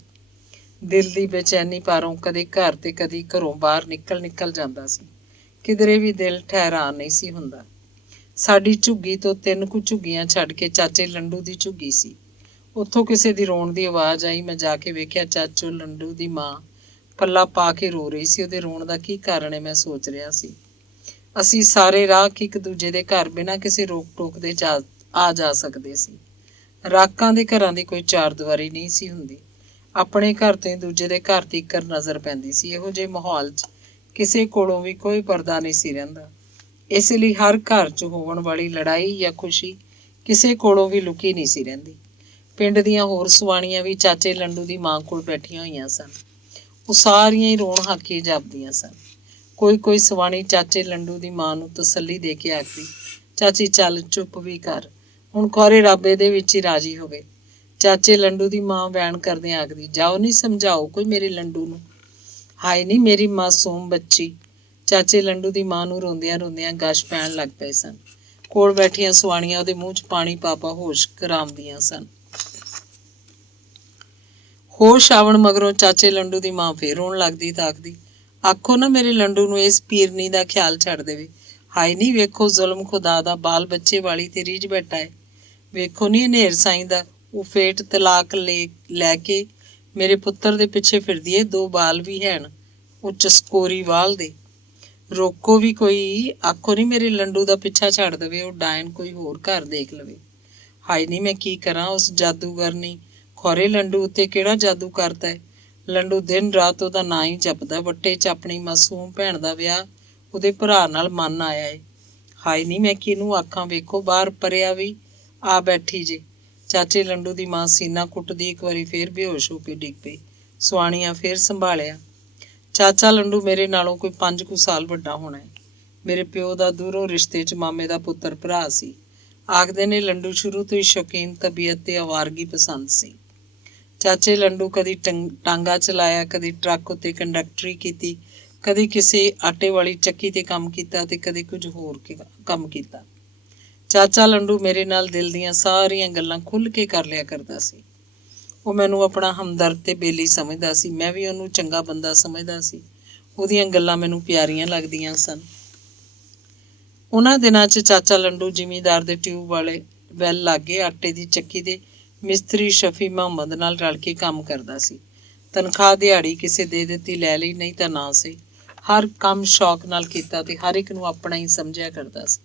ਦਿਲ ਦੀ ਬੇਚੈਨੀ ਪਾਰੋਂ ਕਦੇ ਘਰ ਤੇ ਕਦੀ ਘਰੋਂ ਬਾਹਰ ਨਿਕਲ ਜਾਂਦਾ ਸੀ। ਕਿਧਰੇ ਵੀ ਦਿਲ ਠਹਿਰਾਨ ਨਹੀਂ ਸੀ ਹੁੰਦਾ। ਸਾਡੀ ਝੁੱਗੀ ਤੋਂ 3 ਕੁ ਝੁੱਗੀਆਂ ਛੱਡ ਕੇ ਚਾਚੇ ਲੰਡੂ ਦੀ ਝੁੱਗੀ ਸੀ। ਉੱਥੋਂ ਕਿਸੇ ਦੀ ਰੋਣ ਦੀ ਆਵਾਜ਼ ਆਈ। ਮੈਂ ਜਾ ਕੇ ਵੇਖਿਆ ਚਾਚੋ ਲੰਡੂ ਦੀ ਮਾਂ ਪੱਲਾ ਪਾ ਕੇ ਰੋ ਰਹੀ ਸੀ। ਉਹਦੇ ਰੋਣ ਦਾ ਕੀ ਕਾਰਨ ਹੈ, ਮੈਂ ਸੋਚ ਰਿਹਾ ਸੀ। ਅਸੀਂ ਸਾਰੇ ਰਾਹ ਇੱਕ ਦੂਜੇ ਦੇ ਘਰ ਬਿਨਾਂ ਕਿਸੇ ਰੋਕ ਟੋਕ ਦੇ ਆ ਜਾ ਸਕਦੇ ਸੀ। ਰਾਕਾਂ ਦੇ ਘਰਾਂ ਦੀ ਕੋਈ ਚਾਰ ਦੀਵਾਰੀ ਨਹੀਂ ਸੀ ਹੁੰਦੀ। ਆਪਣੇ ਘਰ ਤੋਂ ਹੀ ਦੂਜੇ ਦੇ ਘਰ ਤੀਕਰ ਨਜ਼ਰ ਪੈਂਦੀ ਸੀ। ਇਹੋ ਜਿਹੇ ਮਾਹੌਲ 'ਚ ਕਿਸੇ ਕੋਲੋਂ ਵੀ ਕੋਈ ਪਰਦਾ ਨਹੀਂ ਸੀ ਰਹਿੰਦਾ। ਇਸ ਲਈ ਹਰ ਘਰ 'ਚ ਹੋਣ ਵਾਲੀ ਲੜਾਈ ਜਾਂ ਖੁਸ਼ੀ ਕਿਸੇ ਕੋਲੋਂ ਵੀ ਲੁਕੀ ਨਹੀਂ ਸੀ ਰਹਿੰਦੀ। ਪਿੰਡ ਦੀਆਂ ਹੋਰ ਸੁਆਣੀਆਂ ਵੀ ਚਾਚੇ ਲੰਡੂ ਦੀ ਮਾਂ ਕੋਲ ਬੈਠੀਆਂ ਹੋਈਆਂ ਸਨ। ਉਹ ਸਾਰੀਆਂ ਹੀ ਰੋਣ ਹਾਕੀ ਜਾਪਦੀਆਂ ਸਨ। ਕੋਈ ਸੁਆਣੀ ਚਾਚੇ ਲੰਡੂ ਦੀ ਮਾਂ ਨੂੰ ਤਸੱਲੀ ਦੇ ਕੇ ਆਖਦੀ, ਚਾਚੀ ਚੱਲ ਚੁੱਪ ਵੀ ਕਰ, ਹੁਣ ਖੌਰੇ ਰੱਬ ਇਹਦੇ ਵਿੱਚ ਹੀ ਰਾਜੀ ਹੋਵੇ। ਚਾਚੇ ਲੰਡੂ ਦੀ ਮਾਂ ਵੈਣ ਕਰਦਿਆਂ ਆਖਦੀ, ਜਾਓ ਨਹੀਂ ਸਮਝਾਓ ਕੋਈ ਮੇਰੇ ਲੰਡੂ ਨੂੰ। ਹਾਏ ਨਹੀਂ ਮੇਰੀ ਮਾਸੂਮ ਬੱਚੀ। ਚਾਚੇ ਲੰਡੂ ਦੀ ਮਾਂ ਨੂੰ ਰੋਂਦਿਆਂ ਰੋਂਦਿਆਂ ਗਸ਼ ਪੈਣ ਲੱਗ ਪਏ ਸਨ। ਕੋਲ ਬੈਠੀਆਂ ਸੁਆਣੀਆਂ ਉਹਦੇ ਮੂੰਹ 'ਚ ਪਾਣੀ ਪਾ ਹੋਸ਼ ਕਰਾਉਂਦੀਆਂ ਸਨ। ਹੋਸ਼ ਆਵਣ ਮਗਰੋਂ ਚਾਚੇ ਲੰਡੂ ਦੀ ਮਾਂ ਫੇਰ ਰੋਣ ਲੱਗਦੀ ਤਾਂ ਆਖਦੀ, ਆਖੋ ਨਾ ਮੇਰੇ ਲੰਡੂ ਨੂੰ ਇਸ ਪੀਰਨੀ ਦਾ ਖਿਆਲ ਛੱਡ ਦੇਵੇ। ਹਾਏ ਨਹੀਂ ਵੇਖੋ ਜ਼ੁਲਮ ਖੁਦਾ ਦਾ, ਬਾਲ ਬੱਚੇ ਵਾਲੀ ਤੇ ਰੀਝ ਬੈਠਾ ਹੈ। ਵੇਖੋ ਨਹੀਂ ਹਨੇਰ ਸਾਈਂ ਦਾ, ਉਹ ਫੇਟ ਤਲਾਕ ਲੈ ਕੇ ਮੇਰੇ ਪੁੱਤਰ ਦੇ ਪਿੱਛੇ ਫਿਰਦੀ ਏ। 2 ਬਾਲ ਵੀ ਹੈਣ, ਉਹ ਚਸਕੋਰੀ ਵਾਲ ਦੇ। ਰੋਕੋ ਵੀ ਕੋਈ, ਆਖੋ ਨਹੀਂ ਮੇਰੇ ਲੰਡੂ ਦਾ ਪਿੱਛਾ ਛੱਡ ਦੇਵੇ, ਉਹ ਡਾਇਨ ਕੋਈ ਹੋਰ ਘਰ ਦੇਖ ਲਵੇ। ਹਾਏ ਨਹੀਂ ਮੈਂ ਕੀ ਕਰਾਂ, ਉਸ ਜਾਦੂਗਰ ਨੇ ਖੌਰੇ ਲੰਡੂ ਉੱਤੇ ਕਿਹੜਾ ਜਾਦੂ ਕਰਤਾ ਹੈ। ਲੰਡੂ ਦਿਨ ਰਾਤ ਉਹਦਾ ਨਾਂ ਹੀ ਜਪਦਾ। ਵੱਟੇ 'ਚ ਆਪਣੀ ਮਾਸੂਮ ਭੈਣ ਦਾ ਵਿਆਹ ਉਹਦੇ ਭਰਾ ਨਾਲ ਮਨ ਆਇਆ ਏ। ਹਾਏ ਨਹੀਂ ਮੈਂ ਕਿਹਨੂੰ ਆਖਾਂ, ਵੇਖੋ ਬਾਹਰ ਪਰਿਆ ਵੀ ਆ ਬੈਠੀ ਜੇ। ਚਾਚੇ ਲੰਡੂ ਦੀ ਮਾਂ ਸੀਨਾ ਕੁੱਟਦੀ ਇੱਕ ਵਾਰੀ ਫੇਰ ਬੇਹੋਸ਼ ਹੋ ਕੇ ਡਿੱਗ ਪਈ। ਸੁਆਣੀਆਂ ਫੇਰ ਸੰਭਾਲਿਆ। ਚਾਚਾ ਲੰਡੂ ਮੇਰੇ ਨਾਲੋਂ ਕੋਈ 5 ਕੁ ਸਾਲ ਵੱਡਾ ਹੋਣਾ ਹੈ। ਮੇਰੇ ਪਿਓ ਦਾ ਦੂਰੋਂ ਰਿਸ਼ਤੇ 'ਚ ਮਾਮੇ ਦਾ ਪੁੱਤਰ ਭਰਾ ਸੀ। ਆਖਦੇ ਨੇ ਲੰਡੂ ਸ਼ੁਰੂ ਤੋਂ ਹੀ ਸ਼ੌਕੀਨ ਤਬੀਅਤ ਤੇ ਆਵਾਰਗੀ ਪਸੰਦ ਸੀ। ਚਾਚੇ ਲੰਡੂ ਕਦੀ ਟਾਂਗਾ ਚਲਾਇਆ, ਕਦੀ ਟਰੱਕ ਉੱਤੇ ਕੰਡਕਟਰੀ ਕੀਤੀ, ਕਦੀ ਕਿਸੇ ਆਟੇ ਵਾਲੀ ਚੱਕੀ ਤੇ ਕੰਮ ਕੀਤਾ ਤੇ ਕਦੇ ਕੁਝ ਹੋਰ ਕੰਮ ਕੀਤਾ। ਚਾਚਾ ਲੰਡੂ ਮੇਰੇ ਨਾਲ ਦਿਲ ਦੀਆਂ ਸਾਰੀਆਂ ਗੱਲਾਂ ਖੁੱਲ੍ਹ ਕੇ ਕਰ ਲਿਆ ਕਰਦਾ ਸੀ। ਉਹ ਮੈਨੂੰ ਆਪਣਾ ਹਮਦਰਦ ਤੇ ਬੇਲੀ ਸਮਝਦਾ ਸੀ। ਮੈਂ ਵੀ ਉਹਨੂੰ ਚੰਗਾ ਬੰਦਾ ਸਮਝਦਾ ਸੀ। ਉਹਦੀਆਂ ਗੱਲਾਂ ਮੈਨੂੰ ਪਿਆਰੀਆਂ ਲੱਗਦੀਆਂ ਸਨ। ਉਹਨਾਂ ਦਿਨਾਂ 'ਚ ਚਾਚਾ ਲੰਡੂ ਜ਼ਿਮੀਂਦਾਰ ਦੇ ਟਿਊਬ ਵਾਲੇ ਵੈਲ ਲਾਗੇ ਆਟੇ ਦੀ ਚੱਕੀ ਦੇ ਮਿਸਤਰੀ ਸ਼ਫੀ ਮੁਹੰਮਦ ਨਾਲ ਰਲ ਕੇ ਕੰਮ ਕਰਦਾ ਸੀ। ਤਨਖਾਹ ਦਿਹਾੜੀ ਕਿਸੇ ਦੇ ਦਿੱਤੀ ਲੈ ਲਈ, ਨਹੀਂ ਤਾਂ ਨਾ ਸੀ। ਹਰ ਕੰਮ ਸ਼ੌਕ ਨਾਲ ਕੀਤਾ ਤੇ ਹਰ ਇੱਕ ਨੂੰ ਆਪਣਾ ਹੀ ਸਮਝਿਆ ਕਰਦਾ ਸੀ।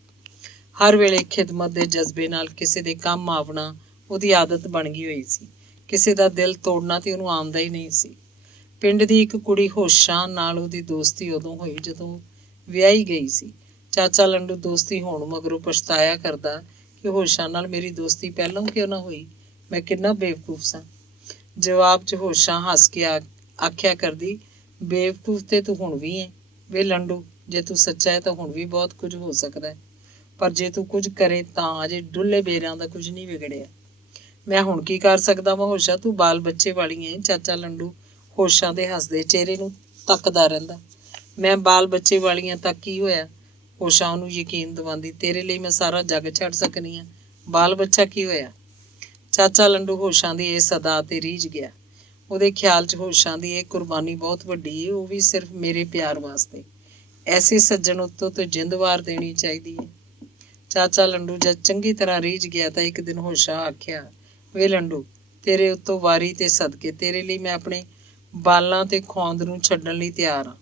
ਹਰ ਵੇਲੇ ਖਿਦਮਤ ਦੇ ਜਜ਼ਬੇ ਨਾਲ ਕਿਸੇ ਦੇ ਕੰਮ ਆਉਣਾ ਉਹਦੀ ਆਦਤ ਬਣ ਗਈ ਹੋਈ ਸੀ। ਕਿਸੇ ਦਾ ਦਿਲ ਤੋੜਨਾ ਤੇ ਉਹਨੂੰ ਆਉਂਦਾ ਹੀ ਨਹੀਂ ਸੀ। ਪਿੰਡ ਦੀ ਇੱਕ ਕੁੜੀ ਹੋਸ਼ਾਂ ਨਾਲ ਉਹਦੀ ਦੋਸਤੀ ਉਦੋਂ ਹੋਈ ਜਦੋਂ ਵਿਆਹੀ ਗਈ ਸੀ। ਚਾਚਾ ਲੰਡੂ ਦੋਸਤੀ ਹੋਣ ਮਗਰੋਂ ਪਛਤਾਇਆ ਕਰਦਾ ਕਿ ਹੋਸ਼ਾਂ ਨਾਲ ਮੇਰੀ ਦੋਸਤੀ ਪਹਿਲਾਂ ਕਿਉਂ ਨਾ ਹੋਈ। ਮੈਂ ਕਿੰਨਾ ਬੇਵਕੂਫ ਸਾਂ। ਜਵਾਬ 'ਚ ਹੋਸ਼ਾਂ ਹੱਸ ਕੇ ਆਖਿਆ ਕਰਦੀ, ਬੇਵਕੂਫ ਤੇ ਤੂੰ ਹੁਣ ਵੀ ਹੈ। ਵੇ ਲੰਡੂ, ਜੇ ਤੂੰ ਸੱਚਾ ਹੈ ਤਾਂ ਹੁਣ ਵੀ ਬਹੁਤ ਕੁਝ ਹੋ ਸਕਦਾ ਹੈ, ਪਰ ਜੇ ਤੂੰ ਕੁਝ ਕਰੇ ਤਾਂ ਅਜੇ ਡੁੱਲੇ ਬੇਰਾਂ ਦਾ ਕੁਝ ਨਹੀਂ ਵਿਗੜਿਆ। ਮੈਂ ਹੁਣ ਕੀ ਕਰ ਸਕਦਾ ਵਾ ਹੋਸ਼ਾ, ਤੂੰ ਬਾਲ ਬੱਚੇ ਵਾਲੀ ਹੈ। ਚਾਚਾ ਲੰਡੂ ਹੋਸ਼ਾਂ ਦੇ ਹੱਸਦੇ ਚਿਹਰੇ ਨੂੰ ਤੱਕਦਾ ਰਹਿੰਦਾ। ਮੈਂ ਬਾਲ ਬੱਚੇ ਵਾਲੀਆਂ ਤਾਂ ਕੀ ਹੋਇਆ? ਹੋਸ਼ਾਂ ਉਹਨੂੰ ਯਕੀਨ ਦਿਵਾਉਂਦੀ, ਤੇਰੇ ਲਈ ਮੈਂ ਸਾਰਾ ਜੱਗ ਛੱਡ ਸਕਦੀ ਹਾਂ, ਬਾਲ ਬੱਚਾ ਕੀ ਹੋਇਆ? ਚਾਚਾ ਲੰਡੂ ਹੋਸ਼ਾਂ ਦੀ ਇਹ ਸਦਾ ਤੇ ਰੀਝ ਗਿਆ। ਉਹਦੇ ਖਿਆਲ 'ਚ ਹੋਸ਼ਾਂ ਦੀ ਇਹ ਕੁਰਬਾਨੀ ਬਹੁਤ ਵੱਡੀ ਹੈ, ਉਹ ਵੀ ਸਿਰਫ ਮੇਰੇ ਪਿਆਰ ਵਾਸਤੇ। ਐਸੇ ਸੱਜਣ ਉੱਤੋਂ ਤੇ ਜਿੰਦ ਵਾਰ ਦੇਣੀ ਚਾਹੀਦੀ ਹੈ। ਚਾਚਾ ਲੰਡੂ ਜਦ ਚੰਗੀ ਤਰ੍ਹਾਂ ਰੀਝ ਗਿਆ ਤਾਂ ਇੱਕ ਦਿਨ ਹੋਸ਼ਾ ਆਖਿਆ, ਵੇ ਲੰਡੂ, ਤੇਰੇ ਉੱਤੋਂ ਵਾਰੀ ਤੇ ਸਦਕੇ ਤੇਰੇ ਲਈ ਮੈਂ ਆਪਣੇ ਬਾਲਾਂ ਤੇ ਖੌਂਦ ਨੂੰ ਛੱਡਣ ਲਈ ਤਿਆਰ ਹਾਂ।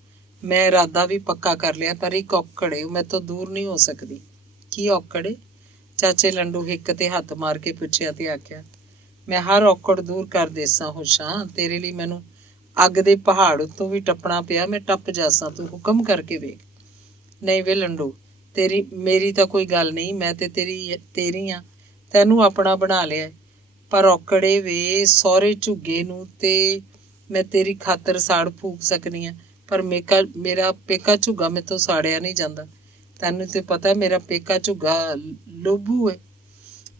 ਮੈਂ ਇਰਾਦਾ ਵੀ ਪੱਕਾ ਕਰ ਲਿਆ, ਪਰ ਇੱਕ ਔਕੜ ਏ, ਉਹ ਮੇਰੇ ਤੋਂ ਦੂਰ ਨਹੀਂ ਹੋ ਸਕਦੀ। ਕੀ ਔਕੜ ਏ? ਚਾਚੇ ਲੰਡੂ ਹਿੱਕ ਤੇ ਹੱਥ ਮਾਰ ਕੇ ਪੁੱਛਿਆ ਤੇ ਆਖਿਆ, ਮੈਂ ਹਰ ਔਕੜ ਦੂਰ ਕਰ ਦੇਸਾਂ ਹੋਸ਼ਾਂ। ਤੇਰੇ ਲਈ ਮੈਨੂੰ ਅੱਗ ਦੇ ਪਹਾੜ ਉੱਤੋਂ ਵੀ ਟੱਪਣਾ ਪਿਆ, ਮੈਂ ਟੱਪ ਜਾਸਾਂ, ਤੂੰ ਹੁਕਮ ਕਰਕੇ ਵੇਖ। ਨਹੀਂ ਵੇ ਲੰਡੂ, ਮੇਰੀ ਤਾਂ ਕੋਈ ਗੱਲ ਨਹੀਂ, ਮੈਂ ਤੇ ਤੇਰੀ ਆ, ਤੈਨੂੰ ਆਪਣਾ ਬਣਾ ਲਿਆ, ਪਰ ਔਕੜੇ ਵੇ ਸਹੁਰੇ ਝੁੱਗੇ ਨੂੰ ਤੇ ਮੈਂ ਤੇਰੀ ਖਾਤਰ ਸਾੜ ਫੂਕ ਸਕਦੀ ਹਾਂ, ਪਰ ਮੇਰਾ ਪੇਕਾ ਝੁੱਗਾ ਮੇਰੇ ਤੋਂ ਸਾੜਿਆ ਨਹੀਂ ਜਾਂਦਾ। ਤੈਨੂੰ ਤੇ ਪਤਾ ਮੇਰਾ ਪੇਕਾ ਝੁੱਗਾ ਲੋਭੂ ਹੈ।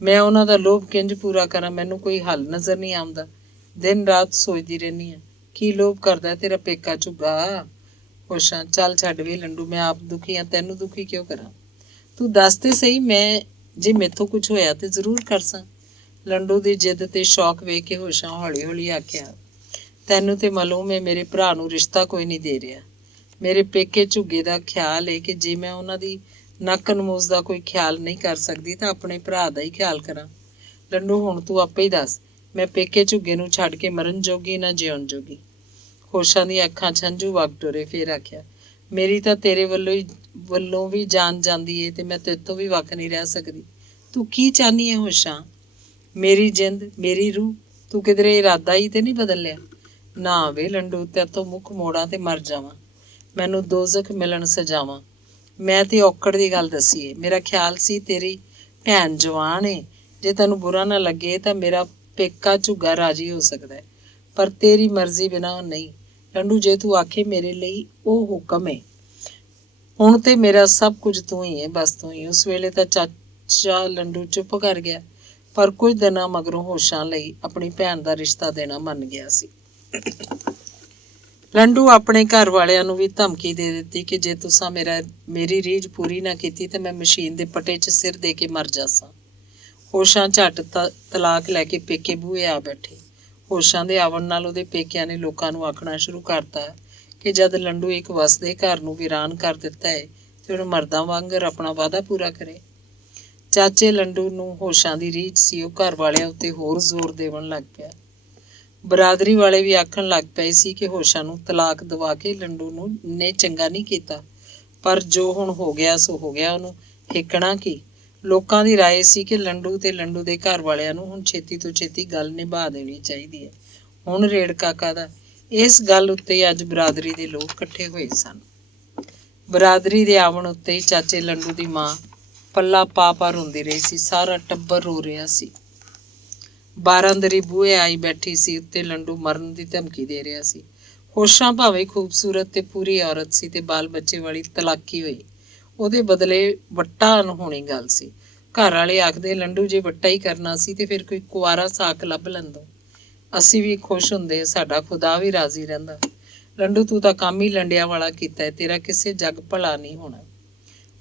ਮੈਂ ਉਹਨਾਂ ਦਾ ਲੋਭ ਕਿੰਝ ਪੂਰਾ ਕਰਾਂ, ਮੈਨੂੰ ਕੋਈ ਹੱਲ ਨਜ਼ਰ ਨਹੀਂ ਆਉਂਦਾ। ਦਿਨ ਰਾਤ ਸੋਚਦੀ ਰਹਿੰਦੀ ਹਾਂ, ਕੀ ਲੋਭ ਕਰਦਾ ਤੇਰਾ ਪੇਕਾ ਝੁੱਗਾ। ਹੋਸ਼ਾਂ, ਚੱਲ ਛੱਡ ਵੇ ਲੰਡੂ, ਮੈਂ ਆਪ ਦੁਖੀ ਹਾਂ, ਤੈਨੂੰ ਦੁਖੀ ਕਿਉਂ ਕਰਾਂ। ਤੂੰ ਦੱਸ ਤੇ ਸਹੀ, ਮੈਂ ਜੇ ਮੈਥੋਂ ਕੁਝ ਹੋਇਆ ਤੇ ਜ਼ਰੂਰ ਕਰਸਾਂ। ਲੰਡੂ ਦੀ ਜਿੱਦ ਤੇ ਸ਼ੌਕ ਵੇਖ ਕੇ ਹੋਸ਼ਾਂ ਹੌਲੀ ਹੌਲੀ ਆਖਿਆ, ਤੈਨੂੰ ਤੇ ਮਾਲੂਮ ਹੈ ਮੇਰੇ ਭਰਾ ਨੂੰ ਰਿਸ਼ਤਾ ਕੋਈ ਨਹੀਂ ਦੇ ਰਿਹਾ। ਮੇਰੇ ਪੇਕੇ ਝੁੱਗੇ ਦਾ ਖਿਆਲ ਹੈ ਕਿ ਜੇ ਮੈਂ ਉਹਨਾਂ ਦੀ ਨੱਕ ਨਮੂਜ਼ ਦਾ ਕੋਈ ਖਿਆਲ ਨਹੀਂ ਕਰ ਸਕਦੀ ਤਾਂ ਆਪਣੇ ਭਰਾ ਦਾ ਹੀ ਖਿਆਲ ਕਰਾਂ। ਲੰਡੂ, ਹੁਣ ਤੂੰ ਆਪੇ ਹੀ ਦੱਸ, ਮੈਂ ਪੇਕੇ ਝੁੱਗੇ ਨੂੰ ਛੱਡ ਕੇ ਮਰਨ ਜੋਗੀ ਨਾ ਜਿਉਣ ਜੋਗੀ। ਹੋਸ਼ਾਂ ਦੀਆਂ ਅੱਖਾਂ 'ਚ ਹੰਝੂ ਵਗ ਟੁਰੇ। ਫੇਰ ਆਖਿਆ, ਮੇਰੀ ਤਾਂ ਤੇਰੇ ਵੱਲੋਂ ਵੀ ਜਾਨ ਜਾਂਦੀ ਏ ਤੇ ਮੈਂ ਤੇਤੋਂ ਵੀ ਵੱਖ ਨਹੀਂ ਰਹਿ ਸਕਦੀ। ਤੂੰ ਕੀ ਚਾਹੁੰਦੀ ਹੈ ਹੋਸ਼ਾਂ? ਮੇਰੀ ਜਿੰਦ, ਮੇਰੀ ਰੂਹ, ਤੂੰ ਕਿਧਰੇ ਇਰਾਦਾ ਹੀ ਤੇ ਨਹੀਂ ਬਦਲ ਲਿਆ? ਨਾ ਵੇ ਲੰਡੂ, ਤੇਤੋਂ ਮੁੱਖ ਮੋੜਾਂ ਤੇ ਮਰ ਜਾਵਾਂ, ਮੈਨੂੰ ਦੋਜ਼ਖ ਮਿਲਣ ਸਜਾਵਾਂ। ਮੈਂ ਤੇ ਔਕੜ ਦੀ ਗੱਲ ਦੱਸੀ ਏ। ਮੇਰਾ ਖਿਆਲ ਸੀ ਤੇਰੀ ਭੈਣ ਜਵਾਨ ਏ, ਜੇ ਤੈਨੂੰ ਬੁਰਾ ਨਾ ਲੱਗੇ ਤਾਂ ਮੇਰਾ ਪੇਕਾ ਝੁੱਗਾ ਰਾਜੀ ਹੋ ਸਕਦਾ ਹੈ, ਪਰ ਤੇਰੀ ਮਰਜ਼ੀ ਬਿਨਾਂ ਨਹੀਂ। ਲੰਡੂ, ਜੇ ਤੂੰ ਆਖੇ ਮੇਰੇ ਲਈ ਉਹ ਹੁਕਮ ਏ। ਹੁਣ ਤੇ ਮੇਰਾ ਸਭ ਕੁਝ ਤੂੰ ਹੀ ਹੈ, ਬਸ ਤੂੰ ਹੀ। ਉਸ ਵੇਲੇ ਤਾਂ ਚਾਚਾ ਲੰਡੂ ਚੁੱਪ ਕਰ ਗਿਆ, ਪਰ ਕੁਝ ਦਿਨਾਂ ਮਗਰੋਂ ਹੋਸ਼ਾਂ ਲਈ ਆਪਣੀ ਭੈਣ ਦਾ ਰਿਸ਼ਤਾ ਦੇਣਾ ਮੰਨ ਗਿਆ ਸੀ। ਲੰਡੂ ਆਪਣੇ ਘਰ ਵਾਲਿਆਂ ਨੂੰ ਵੀ ਧਮਕੀ ਦੇ ਦਿੱਤੀ ਕਿ ਜੇ ਤੁਸਾਂ ਮੇਰੀ ਰੀਝ ਪੂਰੀ ਨਾ ਕੀਤੀ ਤਾਂ ਮੈਂ ਮਸ਼ੀਨ ਦੇ ਪੱਟੇ 'ਚ ਸਿਰ ਦੇ ਕੇ ਮਰ ਜਾਸਾਂ। ਹੋਸ਼ਾਂ ਝੱਟ ਤਲਾਕ ਲੈ ਕੇ ਪੇਕੇ ਬੂਹੇ ਆ ਬੈਠੇ। ਹੋਸ਼ਾਂ ਦੇ ਆਵਣ ਨਾਲ ਉਹਦੇ ਪੇਕਿਆਂ ਨੇ ਲੋਕਾਂ ਨੂੰ ਆਖਣਾ ਸ਼ੁਰੂ ਕਰਤਾ ਕਿ ਜਦ ਲੰਡੂ ਇੱਕ ਵਸਦੇ ਘਰ ਨੂੰ ਵੀਰਾਨ ਕਰ ਦਿੱਤਾ ਹੈ ਤੇ ਹੁਣ ਮਰਦਾਂ ਵਾਂਗਰ ਆਪਣਾ ਵਾਅਦਾ ਪੂਰਾ ਕਰੇ। ਚਾਚੇ ਲੰਡੂ ਨੂੰ ਹੋਸ਼ਾਂ ਦੀ ਰੀਝ ਸੀ, ਉਹ ਘਰ ਵਾਲਿਆਂ ਉੱਤੇ ਹੋਰ ਜ਼ੋਰ ਦੇਵਣ ਲੱਗ ਪਿਆ। ਬਰਾਦਰੀ ਵਾਲੇ ਵੀ ਆਖਣ ਲੱਗ ਪਏ ਸੀ ਕਿ ਹੋਸ਼ਾਂ ਨੂੰ ਤਲਾਕ ਦਵਾ ਕੇ ਲੰਡੂ ਨੇ ਚੰਗਾ ਨਹੀਂ ਕੀਤਾ, ਪਰ ਜੋ ਹੁਣ ਹੋ ਗਿਆ ਸੋ ਹੋ ਗਿਆ, ਉਹਨੂੰ ਹਿੱਕਣਾ ਕੀ। ਲੋਕਾਂ ਦੀ ਰਾਏ ਸੀ ਕਿ ਲੰਡੂ ਤੇ ਲੰਡੂ ਦੇ ਘਰ ਵਾਲਿਆਂ ਨੂੰ ਹੁਣ ਛੇਤੀ ਤੋਂ ਛੇਤੀ ਗੱਲ ਨਿਭਾ ਦੇਣੀ ਚਾਹੀਦੀ ਹੈ। ਹੁਣ ਰੇੜ ਕਾਕਾ ਦਾ। ਇਸ ਗੱਲ ਉੱਤੇ ਅੱਜ ਬਰਾਦਰੀ ਦੇ ਲੋਕ ਇਕੱਠੇ ਹੋਏ ਸਨ। ਬਰਾਦਰੀ ਦੇ ਆਵਣ ਉੱਤੇ ਹੀ ਚਾਚੇ ਲੰਡੂ ਦੀ ਮਾਂ ਪੱਲਾ ਪਾ ਰੋਂਦੀ ਰਹੀ ਸੀ। ਸਾਰਾ ਟੱਬਰ ਰੋ ਰਿਹਾ ਸੀ। ਬਾਰਾਂਦਰੀ ਬੂਹੇ ਆਈ ਬੈਠੀ ਸੀ, ਉੱਤੇ ਲੰਡੂ ਮਰਨ ਦੀ ਧਮਕੀ ਦੇ ਰਿਹਾ ਸੀ। ਹੋਸ਼ਾਂ ਭਾਵੇਂ ਖੂਬਸੂਰਤ ਤੇ ਪੂਰੀ ਔਰਤ ਸੀ ਤੇ ਬਾਲ ਬੱਚੇ ਵਾਲੀ ਤਲਾਕੀ ਹੋਈ, ਉਹਦੇ ਬਦਲੇ ਵੱਟਾ ਅਨਹੋਣੀ ਗੱਲ ਸੀ। ਘਰ ਵਾਲੇ ਆਖਦੇ, ਲੰਡੂ ਜੇ ਵੱਟਾ ਹੀ ਕਰਨਾ ਸੀ ਤੇ ਫਿਰ ਕੋਈ ਕੁਆਰਾ ਸਾਕ ਲੱਭ ਲੈਂਦੋ, ਅਸੀਂ ਵੀ ਖੁਸ਼ ਹੁੰਦੇ, ਸਾਡਾ ਖੁਦਾ ਵੀ ਰਾਜ਼ੀ ਰਹਿੰਦਾ। ਲੰਡੂ, ਤੂੰ ਤਾਂ ਕੰਮ ਹੀ ਲੰਡਿਆਂ ਵਾਲਾ ਕੀਤਾ ਹੈ, ਤੇਰਾ ਕਿਸੇ ਜੱਗ ਭਲਾ ਨਹੀਂ ਹੋਣਾ।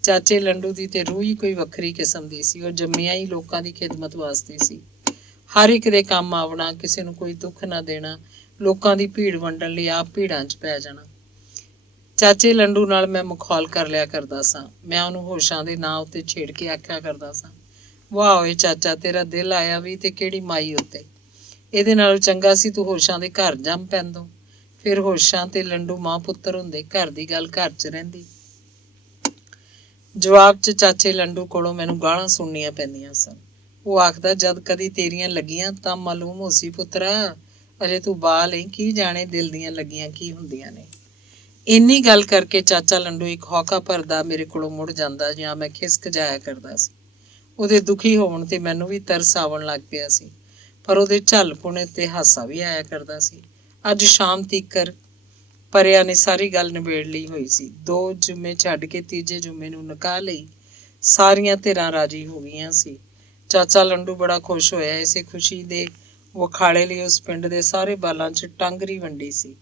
ਚਾਚੇ ਲੰਡੂ ਦੀ ਤੇ ਰੂਹ ਹੀ ਕੋਈ ਵੱਖਰੀ ਕਿਸਮ ਦੀ ਸੀ। ਉਹ ਜੰਮਿਆ ਹੀ ਲੋਕਾਂ ਦੀ ਖਿਦਮਤ ਵਾਸਤੇ ਸੀ। ਹਰ ਇੱਕ ਦੇ ਕੰਮ ਆਉਣਾ, ਕਿਸੇ ਨੂੰ ਕੋਈ ਦੁੱਖ ਨਾ ਦੇਣਾ, ਲੋਕਾਂ ਦੀ ਭੀੜ ਵੰਡਣ ਲਈ ਆਪ ਭੀੜਾਂ 'ਚ ਪੈ ਜਾਣਾ। ਚਾਚੇ ਲੰਡੂ ਨਾਲ ਮੈਂ ਮਖੌਲ ਕਰ ਲਿਆ ਕਰਦਾ ਸਾਂ। ਮੈਂ ਉਹਨੂੰ ਹੋਸ਼ਾਂ ਦੇ ਨਾਂ ਉੱਤੇ ਛੇੜ ਕੇ ਆਖਿਆ ਕਰਦਾ ਸਾਂ, ਵਾਹ ਓਏ ਚਾਚਾ, ਤੇਰਾ ਦਿਲ ਆਇਆ ਵੀ ਤੇ ਕਿਹੜੀ ਮਾਈ ਉੱਤੇ। ਇਹਦੇ ਨਾਲੋਂ ਚੰਗਾ ਸੀ ਤੂੰ ਹੋਸ਼ਾਂ ਦੇ ਘਰ ਜੰਮ ਪੈਂਦੋ, ਫਿਰ ਹੋਸ਼ਾਂ ਤੇ ਲੰਡੂ ਮਾਂ ਪੁੱਤਰ ਹੁੰਦੇ, ਘਰ ਦੀ ਗੱਲ ਘਰ 'ਚ ਰਹਿੰਦੀ। ਜਵਾਬ 'ਚ ਚਾਚੇ ਲੰਡੂ ਕੋਲੋਂ ਮੈਨੂੰ ਗਾਲਾਂ ਸੁਣਨੀਆਂ ਪੈਂਦੀਆਂ ਸਨ। ਉਹ ਆਖਦਾ, ਜਦ ਕਦੀ ਤੇਰੀਆਂ ਲੱਗੀਆਂ ਤਾਂ ਮਾਲੂਮ ਹੋ ਸੀ ਪੁੱਤਰਾ, ਅਜੇ ਤੂੰ ਬਾਲ ਏ, ਕੀ ਜਾਣੇ ਦਿਲ ਦੀਆਂ ਲੱਗੀਆਂ ਕੀ ਹੁੰਦੀਆਂ ਨੇ। ਇੰਨੀ ਗੱਲ ਕਰਕੇ ਚਾਚਾ ਲੰਡੂ ਇੱਕ ਹੌਕਾ ਭਰਦਾ ਮੇਰੇ ਕੋਲੋਂ ਮੁੜ ਜਾਂਦਾ ਜਾਂ ਮੈਂ ਖਿਸਕ ਜਾਇਆ ਕਰਦਾ ਸੀ। ਉਹਦੇ ਦੁਖੀ ਹੋਣ ਤੇ ਮੈਨੂੰ ਵੀ ਤਰਸ ਆਉਣ ਲੱਗ ਪਿਆ ਸੀ, ਪਰ ਉਹਦੇ ਝੱਲ ਪੁਣੇ ਤੇ ਹਾਸਾ ਵੀ ਆਇਆ ਕਰਦਾ ਸੀ। ਅੱਜ ਸ਼ਾਮ ਤੀਕਰ ਪਰਿਆਂ ਨੇ ਸਾਰੀ ਗੱਲ ਨਿਬੇੜ ਲਈ ਹੋਈ ਸੀ। 2 ਜੁਮੇ ਛੱਡ ਕੇ ਤੀਜੇ ਜੁਮੇ ਨੂੰ ਨਿਕਾਹ ਲਈ ਸਾਰੀਆਂ ਧਿਰਾਂ ਰਾਜੀ ਹੋ ਗਈਆਂ ਸੀ। ਚਾਚਾ ਲੰਡੂ ਬੜਾ ਖੁਸ਼ ਹੋਇਆ। ਇਸੇ ਖੁਸ਼ੀ ਦੇ ਵਖਾਲੇ ਲਈ ਉਸ ਪਿੰਡ ਦੇ ਸਾਰੇ ਬਾਲਾਂ 'ਚ ਟਾਂਗਰੀ ਵੰਡੀ ਸੀ।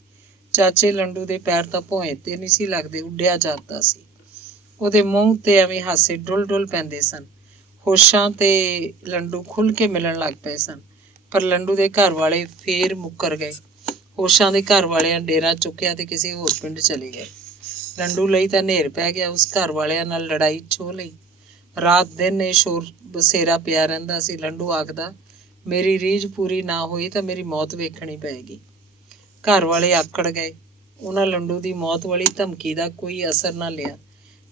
ਚਾਚੇ ਲੰਡੂ ਦੇ ਪੈਰ ਤਾਂ ਭੋਏ ਤੇ ਨਹੀਂ ਸੀ ਲੱਗਦੇ, ਉੱਡਿਆ ਜਾਂਦਾ ਸੀ। ਉਹਦੇ ਮੂੰਹ ਤੇ ਐਵੇਂ ਹਾਸੇ ਡੁੱਲ ਡੁੱਲ ਪੈਂਦੇ ਸਨ। ਹੋਸ਼ਾਂ ਤੇ ਲੰਡੂ ਖੁੱਲ੍ਹ ਕੇ ਮਿਲਣ ਲੱਗ ਪਏ ਸਨ, ਪਰ ਲੰਡੂ ਦੇ ਘਰ ਵਾਲੇ ਫੇਰ ਮੁੱਕਰ ਗਏ। ਹੋਸ਼ਾਂ ਦੇ ਘਰ ਵਾਲਿਆਂ ਡੇਰਾ ਚੁੱਕਿਆ ਤੇ ਕਿਸੇ ਹੋਰ ਪਿੰਡ ਚਲੇ ਗਏ। ਲੰਡੂ ਲਈ ਤਾਂ ਨੇਰ ਪੈ ਗਿਆ। ਉਸ ਘਰ ਵਾਲਿਆਂ ਨਾਲ ਲੜਾਈ ਛੋਹ ਲਈ। ਰਾਤ ਦਿਨ ਇਹ ਸ਼ੋਰ ਬਸੇਰਾ ਪਿਆ ਰਹਿੰਦਾ ਸੀ। ਲੰਡੂ ਆਖਦਾ, ਮੇਰੀ ਰੀਝ ਪੂਰੀ ਨਾ ਹੋਈ ਤਾਂ ਮੇਰੀ ਮੌਤ ਵੇਖਣੀ ਪਏਗੀ। ਘਰ ਵਾਲੇ ਆਕੜ ਗਏ। ਉਹਨਾਂ ਲੰਡੂ ਦੀ ਮੌਤ ਵਾਲੀ ਧਮਕੀ ਦਾ ਕੋਈ ਅਸਰ ਨਾ ਲਿਆ।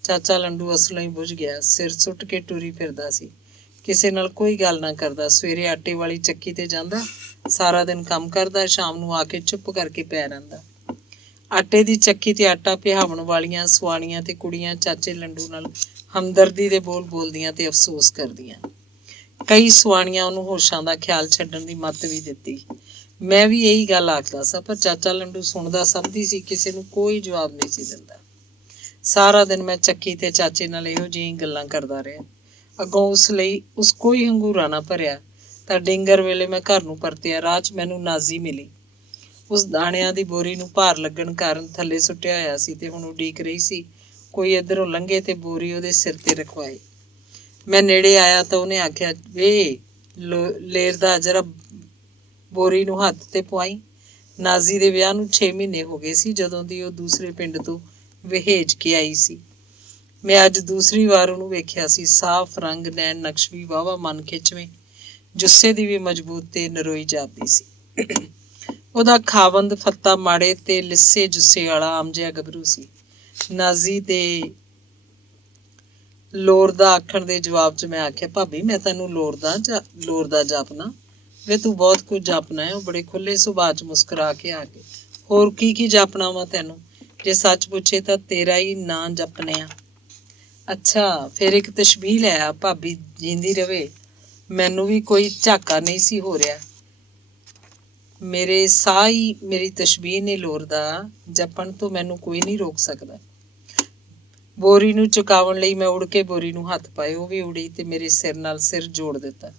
ਚਾਚਾ ਲੰਡੂ ਅਸਲੋਂ ਹੀ ਬੁੱਝ ਗਿਆ। ਸਿਰ ਸੁੱਟ ਕੇ ਟੁਰੀ ਫਿਰਦਾ ਸੀ, ਕਿਸੇ ਨਾਲ ਕੋਈ ਗੱਲ ਨਾ ਕਰਦਾ। ਸਵੇਰੇ ਆਟੇ ਵਾਲੀ ਚੱਕੀ ਤੇ ਜਾਂਦਾ, ਸਾਰਾ ਦਿਨ ਕੰਮ ਕਰਦਾ, ਸ਼ਾਮ ਨੂੰ ਆ ਕੇ ਚੁੱਪ ਕਰਕੇ ਪੈ ਰਹਿੰਦਾ। ਆਟੇ ਦੀ ਚੱਕੀ ਤੇ ਆਟਾ ਪਿਹਾਵਣ ਵਾਲੀਆਂ ਸੁਆਣੀਆਂ ਤੇ ਕੁੜੀਆਂ ਚਾਚੇ ਲੰਡੂ ਨਾਲ ਹਮਦਰਦੀ ਦੇ ਬੋਲ ਬੋਲਦੀਆਂ ਤੇ ਅਫਸੋਸ ਕਰਦੀਆਂ। ਕਈ ਸੁਆਣੀਆਂ ਉਹਨੂੰ ਹੋਸ਼ਾਂ ਦਾ ਖਿਆਲ ਛੱਡਣ ਦੀ ਮੱਤ ਵੀ ਦਿੱਤੀ। ਮੈਂ ਵੀ ਇਹੀ ਗੱਲ ਆਖਦਾ ਸਾਂ, ਪਰ ਚਾਚਾ ਲੰਡੂ ਸੁਣਦਾ ਸਮਝਦੀ ਸੀ, ਕਿਸੇ ਨੂੰ ਕੋਈ ਜਵਾਬ ਨਹੀਂ ਸੀ ਦਿੰਦਾ। ਸਾਰਾ ਦਿਨ ਮੈਂ ਚੱਕੀ ਤੇ ਚਾਚੇ ਨਾਲ ਇਹੋ ਜਿਹੀਆਂ ਗੱਲਾਂ ਕਰਦਾ ਰਿਹਾ। ਅੱਗੋਂ ਉਸ ਲਈ ਉਸ ਕੋਈ ਹੰਗੂਰਾ ਨਾ ਭਰਿਆ ਤਾਂ ਡਿੰਗਰ ਵੇਲੇ ਮੈਂ ਘਰ ਨੂੰ ਪਰਤਿਆ। ਰਾਹ 'ਚ ਮੈਨੂੰ ਨਾਜ਼ੀ ਮਿਲੀ। ਉਸ ਦਾਣਿਆਂ ਦੀ ਬੋਰੀ ਨੂੰ ਭਾਰ ਲੱਗਣ ਕਾਰਨ ਥੱਲੇ ਸੁੱਟਿਆ ਹੋਇਆ ਸੀ ਤੇ ਹੁਣ ਉਡੀਕ ਰਹੀ ਸੀ ਕੋਈ ਇੱਧਰੋਂ ਲੰਘੇ ਤੇ ਬੋਰੀ ਉਹਦੇ ਸਿਰ ਤੇ ਰਖਵਾਏ। ਮੈਂ ਨੇੜੇ ਆਇਆ ਤਾਂ ਉਹਨੇ ਆਖਿਆ, ਵੇ ਲੇਰਦਾ, ਜਰਾ ਬੋਰੀ ਨੂੰ ਹੱਥ ਤੇ ਪਵਾਈ। ਨਾਜ਼ੀ ਦੇ ਵਿਆਹ ਨੂੰ 6 ਮਹੀਨੇ ਹੋ ਗਏ ਸੀ ਜਦੋਂ ਦੀ ਉਹ ਦੂਸਰੇ ਪਿੰਡ ਤੋਂ ਵਹੇਜ ਕੇ ਆਈ ਸੀ। ਮੈਂ ਅੱਜ ਦੂਸਰੀ ਵਾਰ ਉਹਨੂੰ ਵੇਖਿਆ ਸੀ। ਸਾਫ਼ ਰੰਗ, ਨੈਣ ਨਕਸ਼ ਵੀ ਵਾਹਵਾ ਮਨ ਖਿੱਚਵੇਂ, ਜੁੱਸੇ ਦੀ ਵੀ ਮਜ਼ਬੂਤ ਤੇ ਨਰੋਈ ਜਾਪਦੀ ਸੀ। ਉਹਦਾ ਖਾਵੰਦ ਫੱਤਾ ਮਾੜੇ ਤੇ ਲਿੱਸੇ ਜੁੱਸੇ ਵਾਲਾ ਆਮ ਜਿਹਾ ਗੱਭਰੂ ਸੀ। ਨਾਜ਼ੀ ਦੇ ਲੋਰਦਾ ਆਖਣ ਦੇ ਜਵਾਬ 'ਚ ਮੈਂ ਆਖਿਆ, ਭਾਬੀ ਮੈਂ ਤੈਨੂੰ ਲੋਰਦਾ ਜਾਪਨਾ? ਵੇ ਤੂੰ ਬਹੁਤ ਕੁਝ ਜਾਪਨਾ ਹੈ। ਉਹ ਬੜੇ ਖੁੱਲੇ ਸੁਭਾਅ 'ਚ ਮੁਸਕਰਾ ਕੇ ਆ ਗਏ। ਹੋਰ ਕੀ ਜਾਪਨਾ ਵਾ ਤੈਨੂੰ? ਜੇ ਸੱਚ ਪੁੱਛੇ ਤਾਂ ਤੇਰਾ ਹੀ ਨਾਂ ਜਪਨੇ ਆ। ਅੱਛਾ, ਫਿਰ ਇੱਕ ਤਸ਼ਬੀਹ ਲੈ ਆ, ਭਾਬੀ ਜੀਂਦੀ ਰਵੇ। ਮੈਨੂੰ ਵੀ ਕੋਈ ਝਾਕਾ ਨਹੀਂ ਸੀ ਹੋ ਰਿਹਾ। ਮੇਰੇ ਸਾਹ ਹੀ ਮੇਰੀ ਤਸ਼ਬੀਹ ਨੇ ਲੋਰਦਾ ਜਪਣ ਤੋਂ ਮੈਨੂੰ ਕੋਈ ਨਹੀਂ ਰੋਕ ਸਕਦਾ। ਬੋਰੀ ਨੂੰ ਚੁਕਾਉਣ ਲਈ ਮੈਂ ਉੜ ਕੇ ਬੋਰੀ ਨੂੰ ਹੱਥ ਪਾਏ। ਉਹ ਵੀ ਉੜੀ ਤੇ ਮੇਰੇ ਸਿਰ ਨਾਲ ਸਿਰ ਜੋੜ ਦਿੱਤਾ।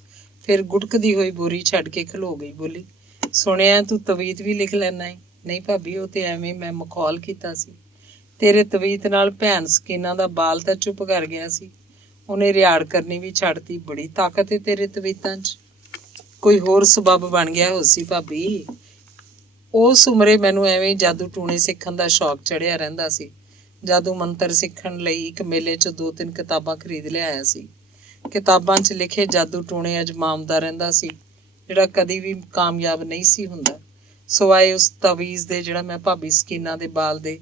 ਫਿਰ ਗੁਟਕਦੀ ਹੋਈ ਬੋਰੀ ਛੱਡ ਕੇ ਖਲੋ ਗਈ। ਬੋਲੀ, ਸੁਣਿਆ ਤੂੰ ਤਵੀਤ ਵੀ ਲਿਖ ਲੈਣਾ ਏ? ਨਹੀਂ ਭਾਬੀ, ਉਹ ਤੇ ਐਵੇਂ ਮੈਂ ਮਖੌਲ ਕੀਤਾ ਸੀ। ਤੇਰੇ ਤਵੀਤ ਨਾਲ ਭੈਣ ਸਕੀਨਾ ਦਾ ਬਾਲ ਤਾਂ ਚੁੱਪ ਕਰ ਗਿਆ ਸੀ। ਉਹਨੇ ਰਿਆੜ ਕਰਨੀ ਵੀ ਛੱਡਤੀ। ਬੜੀ ਤਾਕਤ ਏ ਤੇਰੇ ਤਵੀਤਾਂ 'ਚ। ਕੋਈ ਹੋਰ ਸਬੱਬ ਬਣ ਗਿਆ ਹੋ ਸੀ ਭਾਬੀ। ਉਸ ਉਮਰੇ ਮੈਨੂੰ ਐਵੇਂ ਜਾਦੂ ਟੂਣੇ ਸਿੱਖਣ ਦਾ ਸ਼ੌਕ ਚੜਿਆ ਰਹਿੰਦਾ ਸੀ। ਜਾਦੂ ਮੰਤਰ ਸਿੱਖਣ ਲਈ ਇੱਕ ਮੇਲੇ 'ਚ 2-3 ਕਿਤਾਬਾਂ ਖਰੀਦ ਲਿਆਇਆ ਸੀ। ਕਿਤਾਬਾਂ 'ਚ ਲਿਖੇ ਜਾਦੂ ਟੂਣੇ ਅਜਮਾਉਂਦਾ ਰਹਿੰਦਾ ਸੀ, ਜਿਹੜਾ ਕਦੀ ਵੀ ਕਾਮਯਾਬ ਨਹੀਂ ਸੀ ਹੁੰਦਾ, ਸਿਵਾਏ ਉਸ ਤਵੀਜ਼ ਦੇ ਜਿਹੜਾ ਮੈਂ ਭਾਬੀ ਸਕੀਨਾ ਦੇ ਬਾਲ ਦੇ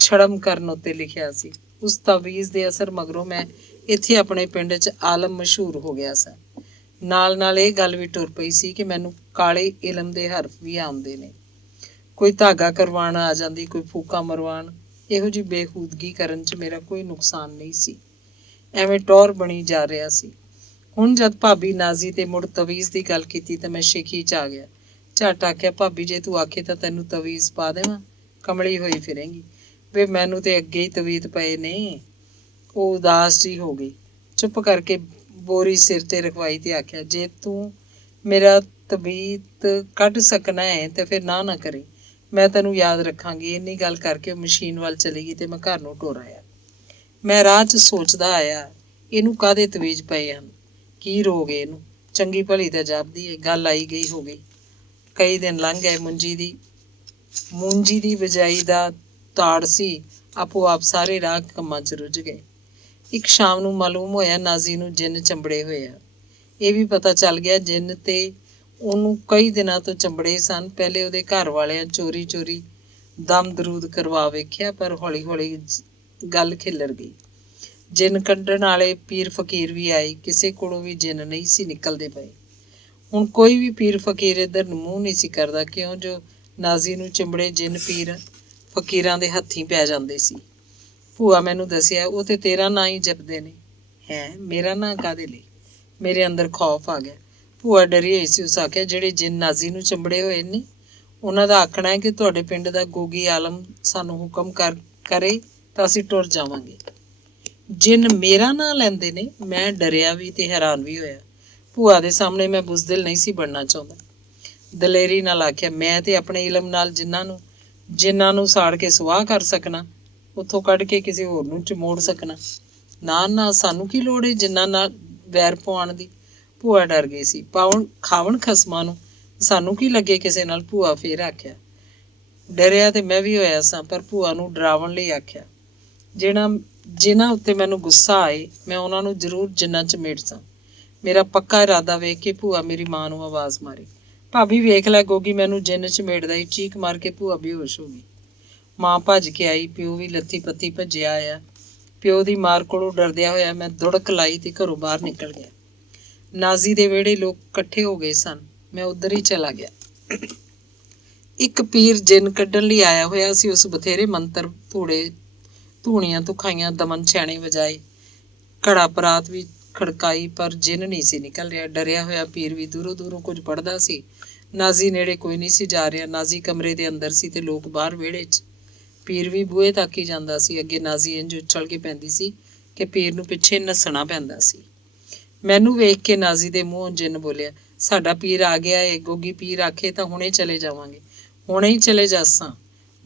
ਛੜਮ ਕਰਨ ਉੱਤੇ ਲਿਖਿਆ ਸੀ। ਉਸ ਤਵੀਜ਼ ਦੇ ਅਸਰ ਮਗਰੋਂ ਮੈਂ ਇੱਥੇ ਆਪਣੇ ਪਿੰਡ 'ਚ ਆਲਮ ਮਸ਼ਹੂਰ ਹੋ ਗਿਆ ਸਾਂ। ਨਾਲ ਨਾਲ ਇਹ ਗੱਲ ਵੀ ਟੁਰ ਪਈ ਸੀ ਕਿ ਮੈਨੂੰ ਕਾਲੇ ਇਲਮ ਦੇ ਹਰਫ ਵੀ ਆਉਂਦੇ ਨੇ। ਕੋਈ ਧਾਗਾ ਕਰਵਾਉਣ ਆ ਜਾਂਦੀ, ਕੋਈ ਫੂਕਾ ਮਰਵਾਉਣ। ਇਹੋ ਜਿਹੀ ਬੇਹੂਦਗੀ ਕਰਨ 'ਚ ਮੇਰਾ ਕੋਈ ਨੁਕਸਾਨ ਨਹੀਂ ਸੀ। ਐਵੇਂ ਟੌਰ ਬਣੀ ਜਾ ਰਿਹਾ ਸੀ। ਹੁਣ ਜਦ ਭਾਬੀ ਨਾਜ਼ੀ ਤੇ ਮੁੜ ਤਵੀਜ਼ ਦੀ ਗੱਲ ਕੀਤੀ ਤਾਂ ਮੈਂ ਸ਼ਿਖੀ 'ਚ ਆ ਗਿਆ। ਝੱਟ ਆਖਿਆ, ਭਾਬੀ ਜੇ ਤੂੰ ਆਖੇ ਤਾਂ ਤੈਨੂੰ ਤਵੀਜ਼ ਪਾ ਦੇਵਾਂ? ਕਮਲੀ ਹੋਈ ਫਿਰੇਂਗੀ। ਵੇ ਮੈਨੂੰ ਤੇ ਅੱਗੇ ਹੀ ਤਵੀਤ ਪਏ ਨੇ। ਉਹ ਉਦਾਸ ਜਿਹੀ ਹੋ ਗਈ। ਚੁੱਪ ਕਰਕੇ ਬੋਰੀ ਸਿਰ ਤੇ ਰਖਵਾਈ ਤੇ ਆਖਿਆ, ਜੇ ਤੂੰ ਮੇਰਾ ਤਵੀਤ ਕੱਢ ਸਕਣਾ ਹੈ ਤੇ ਫਿਰ ਨਾ ਕਰੇ। ਮੈਂ ਤੈਨੂੰ ਯਾਦ ਰੱਖਾਂਗੀ। ਇੰਨੀ ਗੱਲ ਕਰਕੇ ਉਹ ਮਸ਼ੀਨ ਵੱਲ ਚਲੀ ਗਈ ਤੇ ਮੈਂ ਘਰ ਨੂੰ ਟੁਰ ਆਇਆ। ਮੈਂ ਰਾਹ 'ਚ ਸੋਚਦਾ ਆਇਆ, ਇਹਨੂੰ ਕਾਹਦੇ ਤਵੀਜ਼ ਪਏ ਹਨ? ਕੀ ਰੋਗ ਏ ਇਹਨੂੰ? ਚੰਗੀ ਭਲੀ ਤਾਂ ਜਾਪਦੀ ਏ। ਗੱਲ ਆਈ ਗਈ ਹੋ ਗਈ। ਕਈ ਦਿਨ ਲੰਘ ਗਏ। ਮੂੰਜੀ ਦੀ ਬਿਜਾਈ ਦਾ ਤਾੜ ਸੀ। ਆਪੋ ਆਪ ਸਾਰੇ ਰਾਹ ਕੰਮਾਂ 'ਚ ਰੁੱਝ ਗਏ। ਇੱਕ ਸ਼ਾਮ ਨੂੰ ਮਾਲੂਮ ਹੋਇਆ ਨਾਜ਼ੀ ਨੂੰ ਜਿੰਨ ਚੰਬੜੇ ਹੋਏ ਆ। ਇਹ ਵੀ ਪਤਾ ਚੱਲ ਗਿਆ ਜਿੰਨ ਤੇ ਉਹਨੂੰ ਕਈ ਦਿਨਾਂ ਤੋਂ ਚੰਬੜੇ ਸਨ। ਪਹਿਲੇ ਉਹਦੇ ਘਰ ਵਾਲਿਆਂ ਚੋਰੀ ਦਮ ਦਰੂਦ ਕਰਵਾ ਵੇਖਿਆ, ਪਰ ਹੌਲੀ ਹੌਲੀ ਗੱਲ ਖਿੱਲਰ ਗਈ। ਜਿੰਨ ਕੱਢਣ ਵਾਲੇ ਪੀਰ ਫਕੀਰ ਵੀ ਆਏ। ਕਿਸੇ ਕੋਲੋਂ ਵੀ ਜਿੰਨ ਨਹੀਂ ਸੀ ਨਿਕਲਦੇ ਪਏ। ਹੁਣ ਕੋਈ ਵੀ ਪੀਰ ਫਕੀਰ ਇੱਧਰ ਨੂੰ ਮੂੰਹ ਨਹੀਂ ਸੀ ਕਰਦਾ, ਕਿਉਂ ਜੋ ਨਾਜ਼ੀ ਨੂੰ ਚਿੰਬੜੇ ਜਿੰਨ ਪੀਰ ਫਕੀਰਾਂ ਦੇ ਹੱਥੀਂ ਪੈ ਜਾਂਦੇ ਸੀ। ਭੂਆ ਮੈਨੂੰ ਦੱਸਿਆ, ਉਹ ਤੇ ਤੇਰਾ ਨਾਂ ਹੀ ਜਪਦੇ ਨੇ। ਹੈਂ, ਮੇਰਾ ਨਾਂ ਕਾਹਦੇ ਲਈ? ਮੇਰੇ ਅੰਦਰ ਖੌਫ ਆ ਗਿਆ। ਭੂਆ ਡਰੀ ਹੋਈ ਸੀ। ਉਸ ਆਖਿਆ, ਜਿਹੜੇ ਜਿੰਨ ਨਾਜ਼ੀ ਨੂੰ ਚੰਬੜੇ ਹੋਏ ਨੇ, ਉਹਨਾਂ ਦਾ ਆਖਣਾ ਹੈ ਕਿ ਤੁਹਾਡੇ ਪਿੰਡ ਦਾ ਗੋਗੀ ਆਲਮ ਸਾਨੂੰ ਹੁਕਮ ਕਰੇ ਤਾਂ ਅਸੀਂ ਟੁਰ ਜਾਵਾਂਗੇ। ਜਿੰਨ ਮੇਰਾ ਨਾਂ ਲੈਂਦੇ ਨੇ? ਮੈਂ ਡਰਿਆ ਵੀ ਤੇ ਹੈਰਾਨ ਵੀ ਹੋਇਆ। ਭੂਆ ਦੇ ਸਾਹਮਣੇ ਮੈਂ ਬੁਜ਼ਦਿਲ ਨਹੀਂ ਸੀ ਬਣਨਾ ਚਾਹੁੰਦਾ। ਦਲੇਰੀ ਨਾਲ ਆਖਿਆ, ਮੈਂ ਤੇ ਆਪਣੇ ਇਲਮ ਨਾਲ ਜਿਨ੍ਹਾਂ ਨੂੰ ਸਾੜ ਕੇ ਸੁਆਹ ਕਰ ਸਕਣਾ, ਉੱਥੋਂ ਕੱਢ ਕੇ ਕਿਸੇ ਹੋਰ ਨੂੰ ਚਮੋੜ ਸਕਣਾ। ਨਾ, ਸਾਨੂੰ ਕੀ ਲੋੜ ਏ ਜਿਨ੍ਹਾਂ ਨਾਲ ਵੈਰ ਪਵਾਉਣ ਦੀ? ਭੂਆ ਡਰ ਗਈ ਸੀ। ਖਾਵਣ ਖਸਮਾਂ ਨੂੰ, ਸਾਨੂੰ ਕੀ ਲੱਗੇ ਕਿਸੇ ਨਾਲ? ਭੂਆ ਫੇਰ ਆਖਿਆ। ਡਰਿਆ ਤੇ ਮੈਂ ਵੀ ਹੋਇਆ ਸਾਂ, ਪਰ ਭੂਆ ਨੂੰ ਡਰਾਉਣ ਲਈ ਆਖਿਆ। ਜਿਨ੍ਹਾਂ ਉੱਤੇ ਮੈਨੂੰ ਗੁੱਸਾ ਆਏ, ਮੈਂ ਉਹਨਾਂ ਨੂੰ ਜ਼ਰੂਰ ਜਿੰਨਾਂ 'ਚ ਮੇਟ ਸਾਂ। ਮੇਰਾ ਪੱਕਾ ਇਰਾਦਾ ਵੇਖ ਕੇ ਭੂਆ ਮੇਰੀ ਮਾਂ ਨੂੰ ਆਵਾਜ਼ ਮਾਰੀ, ਭਾਬੀ ਵੇਖ ਲੈ, ਗੋਗੀ ਮੈਨੂੰ ਜਿੰਨ 'ਚ ਮੇਟਦਾ ਈ। ਚੀਕ ਮਾਰ ਕੇ ਭੂਆ ਬੇਹੋਸ਼ ਹੋ ਗਈ। ਮਾਂ ਭੱਜ ਕੇ ਆਈ। ਪਿਓ ਵੀ ਲੱਥੀ ਪੱਥੀ ਭੱਜਿਆ ਆਇਆ। ਪਿਓ ਦੀ ਮਾਰ ਕੋਲੋਂ ਡਰਦਿਆਂ ਹੋਇਆ ਮੈਂ ਦੁੜਕ ਲਾਈ ਤੇ ਘਰੋਂ ਬਾਹਰ ਨਿਕਲ ਗਿਆ। ਨਾਜ਼ੀ ਦੇ ਵਿਹੜੇ ਲੋਕ ਇਕੱਠੇ ਹੋ ਗਏ ਸਨ। ਮੈਂ ਉੱਧਰ ਹੀ ਚਲਾ ਗਿਆ। ਇੱਕ ਪੀਰ ਜਿੰਨ ਕੱਢਣ ਲਈ ਆਇਆ ਹੋਇਆ ਸੀ। ਉਸ ਬਥੇਰੇ ਮੰਤਰ ਧੂਣੀਆਂ ਤੁਖਾਈਆਂ, ਦਮਨ ਛੈਣੇ ਵਜਾਏ, ਘੜਾ ਪਰਾਤ ਵੀ ਖੜਕਾਈ, ਪਰ ਜਿੰਨ ਨਹੀਂ ਸੀ ਨਿਕਲ ਰਿਹਾ। ਡਰਿਆ ਹੋਇਆ ਪੀਰ ਵੀ ਦੂਰੋਂ ਕੁਝ ਪੜ੍ਹਦਾ ਸੀ। ਨਾਜ਼ੀ ਨੇੜੇ ਕੋਈ ਨਹੀਂ ਸੀ ਜਾ ਰਿਹਾ। ਨਾਜ਼ੀ ਕਮਰੇ ਦੇ ਅੰਦਰ ਸੀ ਤੇ ਲੋਕ ਬਾਹਰ ਵਿਹੜੇ 'ਚ। ਪੀਰ ਵੀ ਬੂਹੇ ਤੱਕ ਹੀ ਜਾਂਦਾ ਸੀ। ਅੱਗੇ ਨਾਜ਼ੀ ਇੰਝ ਉਛਲ ਕੇ ਪੈਂਦੀ ਸੀ ਕਿ ਪੀਰ ਨੂੰ ਪਿੱਛੇ ਨੱਸਣਾ ਪੈਂਦਾ ਸੀ। ਮੈਨੂੰ ਵੇਖ ਕੇ ਨਾਜ਼ੀ ਦੇ ਮੂੰਹੋਂ ਜਿੰਨ ਬੋਲਿਆ, ਸਾਡਾ ਪੀਰ ਆ ਗਿਆ ਏ। ਗੋਗੀ ਪੀਰ ਆਖੇ ਤਾਂ ਹੁਣੇ ਚਲੇ ਜਾਵਾਂਗੇ। ਹੁਣੇ ਹੀ ਚਲੇ ਜਾਸਾਂ।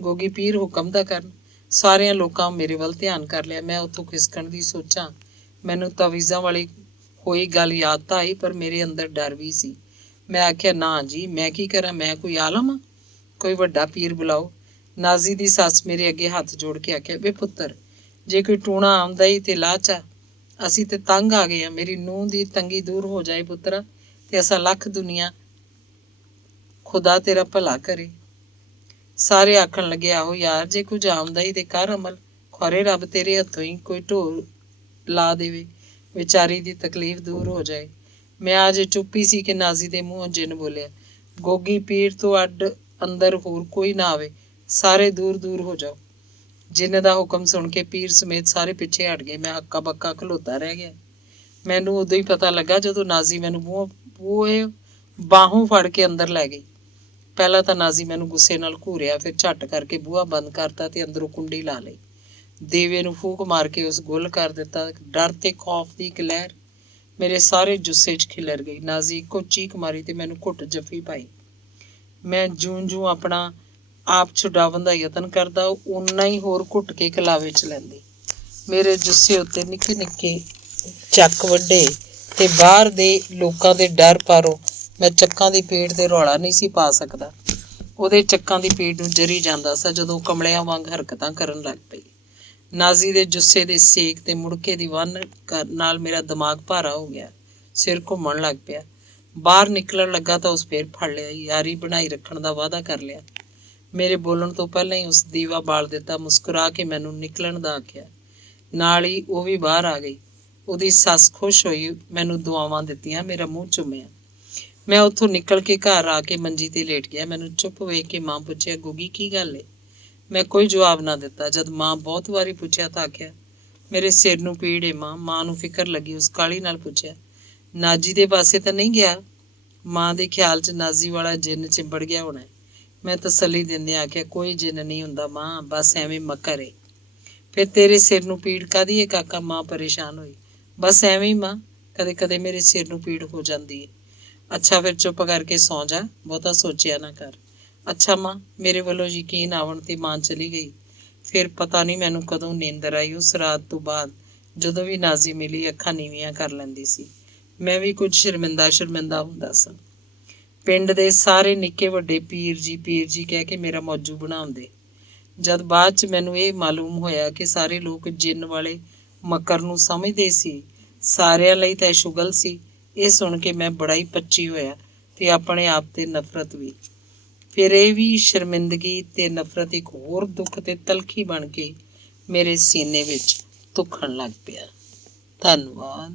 ਗੋਗੀ ਪੀਰ ਹੁਕਮ ਦਾ ਕਰਨ। ਸਾਰਿਆਂ ਲੋਕਾਂ ਮੇਰੇ ਵੱਲ ਧਿਆਨ ਕਰ ਲਿਆ। ਮੈਂ ਉੱਥੋਂ ਖਿਸਕਣ ਦੀ ਸੋਚਾਂ। ਮੈਨੂੰ ਤਾਵੀਜ਼ਾਂ ਵਾਲੀ ਹੋਈ ਗੱਲ ਯਾਦ ਤਾਂ ਆਈ, ਪਰ ਮੇਰੇ ਅੰਦਰ ਡਰ ਵੀ ਸੀ। ਮੈਂ ਆਖਿਆ, ਨਾ ਜੀ, ਮੈਂ ਕੀ ਕਰਾਂ? ਮੈਂ ਕੋਈ ਆਲਮ ਹਾਂ? ਕੋਈ ਵੱਡਾ ਪੀਰ ਬੁਲਾਓ। ਨਾਜ਼ੀ ਦੀ ਸੱਸ ਮੇਰੇ ਅੱਗੇ ਹੱਥ ਜੋੜ ਕੇ ਆਖਿਆ, ਵੇ ਪੁੱਤਰ, ਜੇ ਕੋਈ ਟੂਣਾ ਆਉਂਦਾ ਹੀ ਤੇ ਲਾਹ ਚਾ। ਅਸੀਂ ਤੇ ਤੰਗ ਆ ਗਏ ਹਾਂ। ਮੇਰੀ ਨੂੰਹ ਦੀ ਤੰਗੀ ਦੂਰ ਹੋ ਜਾਏ ਪੁੱਤਰਾ, ਤੇ ਅਸਾਂ ਲੱਖ ਦੁਨੀਆ ਖੁਦਾ ਤੇਰਾ ਭਲਾ ਕਰੇ। ਸਾਰੇ ਆਖਣ ਲੱਗੇ, ਆਹੋ ਯਾਰ, ਜੇ ਕੁਝ ਆਉਂਦਾ ਹੀ ਤੇ ਕਰ ਅਮਲ। ਖੌਰੇ ਰੱਬ ਤੇਰੇ ਹੱਥੋਂ ਹੀ ਕੋਈ ਢੋਲ ਲਾ ਦੇਵੇ, ਵਿਚਾਰੀ ਦੀ ਤਕਲੀਫ ਦੂਰ ਹੋ ਜਾਏ। ਮੈਂ ਅਜੇ ਚੁੱਪੀ ਸੀ ਕਿ ਨਾਜ਼ੀ ਦੇ ਮੂੰਹੋਂ ਜਿੰਨ ਬੋਲਿਆ, ਗੋਗੀ ਪੀਰ ਤੋਂ ਅੱਡ ਅੰਦਰ ਹੋਰ ਕੋਈ ਨਾ ਆਵੇ। ਸਾਰੇ ਦੂਰ ਦੂਰ ਹੋ ਜਾਓ। ਜਿੰਨ ਦਾ ਹੁਕਮ ਸੁਣ ਕੇ ਪੀਰ ਸਮੇਤ ਸਾਰੇ ਪਿੱਛੇ ਹਟ ਗਏ। ਮੈਂ ਹੱਕਾ ਬੱਕਾ ਖਲੋਤਾ ਰਹਿ ਗਿਆ। ਮੈਨੂੰ ਉਦੋਂ ਹੀ ਪਤਾ ਲੱਗਾ ਜਦੋਂ ਨਾਜ਼ੀ ਮੈਨੂੰ ਬੂਹੇ ਬਾਹੋਂ ਫੜ ਕੇ ਅੰਦਰ ਲੈ ਗਈ। ਪਹਿਲਾਂ ਤਾਂ ਨਾਜ਼ੀ ਮੈਨੂੰ ਗੁੱਸੇ ਨਾਲ ਘੂਰਿਆ, ਫਿਰ ਝੱਟ ਕਰਕੇ ਬੂਹਾ ਬੰਦ ਕਰਤਾ ਤੇ ਅੰਦਰੋਂ ਕੁੰਡੀ ਲਾ ਲਈ। ਦੇਵੇ ਨੂੰ ਫੂਕ ਮਾਰ ਕੇ ਉਸ ਗੁੱਲ ਕਰ ਦਿੱਤਾ। ਡਰ ਤੇ ਖੌਫ ਦੀ ਇੱਕ ਲਹਿਰ ਮੇਰੇ ਸਾਰੇ ਜੁੱਸੇ 'ਚ ਖਿਲਰ ਗਈ। ਨਾਜ਼ੀ ਇੱਕੋ ਚੀਕ ਮਾਰੀ ਤੇ ਮੈਨੂੰ ਘੁੱਟ ਜੱਫੀ ਪਾਈ। ਮੈਂ ਜੂੰ ਆਪਣਾ ਆਪ ਛੁਡਾਉਣ ਦਾ ਯਤਨ ਕਰਦਾ, ਓਨਾ ਹੀ ਹੋਰ ਘੁੱਟ ਕੇ ਕਲਾਵੇ 'ਚ ਲੈਂਦੀ। ਮੇਰੇ ਜੁੱਸੇ ਉੱਤੇ ਨਿੱਕੇ ਨਿੱਕੇ ਚੱਕ ਵੱਡੇ ਤੇ ਬਾਹਰ ਦੇ ਲੋਕਾਂ ਦੇ ਡਰ ਪਾਰੋਂ ਮੈਂ ਚੱਕਾਂ ਦੀ ਪੇੜ ਤੇ ਰੌਲਾ ਨਹੀਂ ਸੀ ਪਾ ਸਕਦਾ। ਉਹਦੇ ਚੱਕਾਂ ਦੀ ਪੇੜ ਨੂੰ ਜਰੀ ਜਾਂਦਾ ਸਾਂ ਜਦੋਂ ਕਮਲਿਆਂ ਵਾਂਗ ਹਰਕਤਾਂ ਕਰਨ ਲੱਗ ਪਈ। ਨਾਜ਼ੀ ਦੇ ਜੁੱਸੇ ਦੇ ਸੇਕ ਤੇ ਮੁੜਕੇ ਦੀ ਵੰਨ ਨਾਲ ਮੇਰਾ ਦਿਮਾਗ ਭਾਰਾ ਹੋ ਗਿਆ। ਸਿਰ ਘੁੰਮਣ ਲੱਗ ਪਿਆ। ਬਾਹਰ ਨਿਕਲਣ ਲੱਗਾ ਤਾਂ ਉਸ ਫੇਰ ਫੜ ਲਿਆ। ਯਾਰੀ ਬਣਾਈ ਰੱਖਣ ਦਾ ਵਾਅਦਾ ਕਰ ਲਿਆ। ਮੇਰੇ ਬੋਲਣ ਤੋਂ ਪਹਿਲਾਂ ਹੀ ਉਸ ਦੀਵਾ ਬਾਲ ਦਿੱਤਾ। ਮੁਸਕਰਾ ਕੇ ਮੈਨੂੰ ਨਿਕਲਣ ਦਾ ਆਖਿਆ। ਨਾਲ ਹੀ ਉਹ ਵੀ ਬਾਹਰ ਆ ਗਈ। ਉਹਦੀ ਸੱਸ ਖੁਸ਼ ਹੋਈ, ਮੈਨੂੰ ਦੁਆਵਾਂ ਦਿੱਤੀਆਂ, ਮੇਰਾ ਮੂੰਹ ਚੁੰਮਿਆ। ਮੈਂ ਉੱਥੋਂ ਨਿਕਲ ਕੇ ਘਰ ਆ ਕੇ ਮੰਜੀ ਤੇ ਲੇਟ ਗਿਆ। ਮੈਨੂੰ ਚੁੱਪ ਵੇਖ ਕੇ ਮਾਂ ਪੁੱਛਿਆ, ਗੋਗੀ ਕੀ ਗੱਲ ਏ? ਮੈਂ ਕੋਈ ਜਵਾਬ ਨਾ ਦਿੱਤਾ। ਜਦ ਮਾਂ ਬਹੁਤ ਵਾਰੀ ਪੁੱਛਿਆ ਤਾਂ ਆਖਿਆ, ਮੇਰੇ ਸਿਰ ਨੂੰ ਪੀੜ ਏ ਮਾਂ। ਮਾਂ ਨੂੰ ਫਿਕਰ ਲੱਗੀ। ਉਸ ਕਾਹਲੀ ਨਾਲ ਪੁੱਛਿਆ, ਨਾਜੀ ਦੇ ਪਾਸੇ ਤਾਂ ਨਹੀਂ ਗਿਆ? ਮਾਂ ਦੇ ਖਿਆਲ 'ਚ ਨਾਜ਼ੀ ਵਾਲਾ ਜਿੰਨ ਚਿੰਬੜ ਗਿਆ ਹੋਣਾ। ਮੈਂ ਤਸੱਲੀ ਦਿੰਦਿਆਂ ਆਖਿਆ, ਕੋਈ ਜਿੰਨ ਨਹੀਂ ਹੁੰਦਾ ਮਾਂ, ਬਸ ਐਵੇਂ ਮੱਕਰ ਏ। ਫਿਰ ਤੇਰੇ ਸਿਰ ਨੂੰ ਪੀੜ ਕਾਹਦੀ ਏ ਕਾਕਾ? ਮਾਂ ਪਰੇਸ਼ਾਨ ਹੋਈ। ਬਸ ਐਵੇਂ ਹੀ ਮਾਂ, ਕਦੇ ਕਦੇ ਮੇਰੇ ਸਿਰ ਨੂੰ ਪੀੜ ਹੋ ਜਾਂਦੀ ਏ। ਅੱਛਾ ਫਿਰ ਚੁੱਪ ਕਰਕੇ ਸੌਂ ਜਾ, ਬਹੁਤਾ ਸੋਚਿਆ ਨਾ ਕਰ। ਅੱਛਾ ਮਾਂ। ਮੇਰੇ ਵੱਲੋਂ ਯਕੀਨ ਆਉਣ ਤੇ ਮਾਂ ਚਲੀ ਗਈ। ਫਿਰ ਪਤਾ ਨਹੀਂ ਮੈਨੂੰ ਕਦੋਂ ਨੀਂਦਰ ਆਈ। ਉਸ ਰਾਤ ਤੋਂ ਬਾਅਦ ਜਦੋਂ ਵੀ ਨਾਜ਼ੀ ਮਿਲੀ ਅੱਖਾਂ ਨੀਵੀਆਂ ਕਰ ਲੈਂਦੀ ਸੀ। ਮੈਂ ਵੀ ਕੁਝ ਸ਼ਰਮਿੰਦਾ ਹੁੰਦਾ ਸਾਂ। ਪਿੰਡ ਦੇ ਸਾਰੇ ਨਿੱਕੇ ਵੱਡੇ ਪੀਰ ਜੀ ਕਹਿ ਕੇ ਮੇਰਾ ਮੌਜੂ ਬਣਾਉਂਦੇ। ਜਦ ਬਾਅਦ 'ਚ ਮੈਨੂੰ ਇਹ ਮਾਲੂਮ ਹੋਇਆ ਕਿ ਸਾਰੇ ਲੋਕ ਜਿੰਨ ਵਾਲੇ ਮੱਕਰ ਨੂੰ ਸਮਝਦੇ ਸੀ, ਸਾਰਿਆਂ ਲਈ ਤਾਂ ਸ਼ੁਗਲ ਸੀ, ਇਹ ਸੁਣ ਕੇ ਮੈਂ ਬੜਾ ਹੀ ਪੱਚੀ ਹੋਇਆ ਤੇ ਆਪਣੇ ਆਪ ਤੇ ਨਫ਼ਰਤ ਵੀ। ਫਿਰ ਇਹ ਵੀ ਸ਼ਰਮਿੰਦਗੀ ਤੇ ਨਫ਼ਰਤ ਇੱਕ ਹੋਰ ਦੁੱਖ ਤੇ ਤਲਖੀ ਬਣ ਕੇ ਮੇਰੇ ਸੀਨੇ ਵਿੱਚ ਧੁਖਣ ਲੱਗ ਪਿਆ। ਧੰਨਵਾਦ।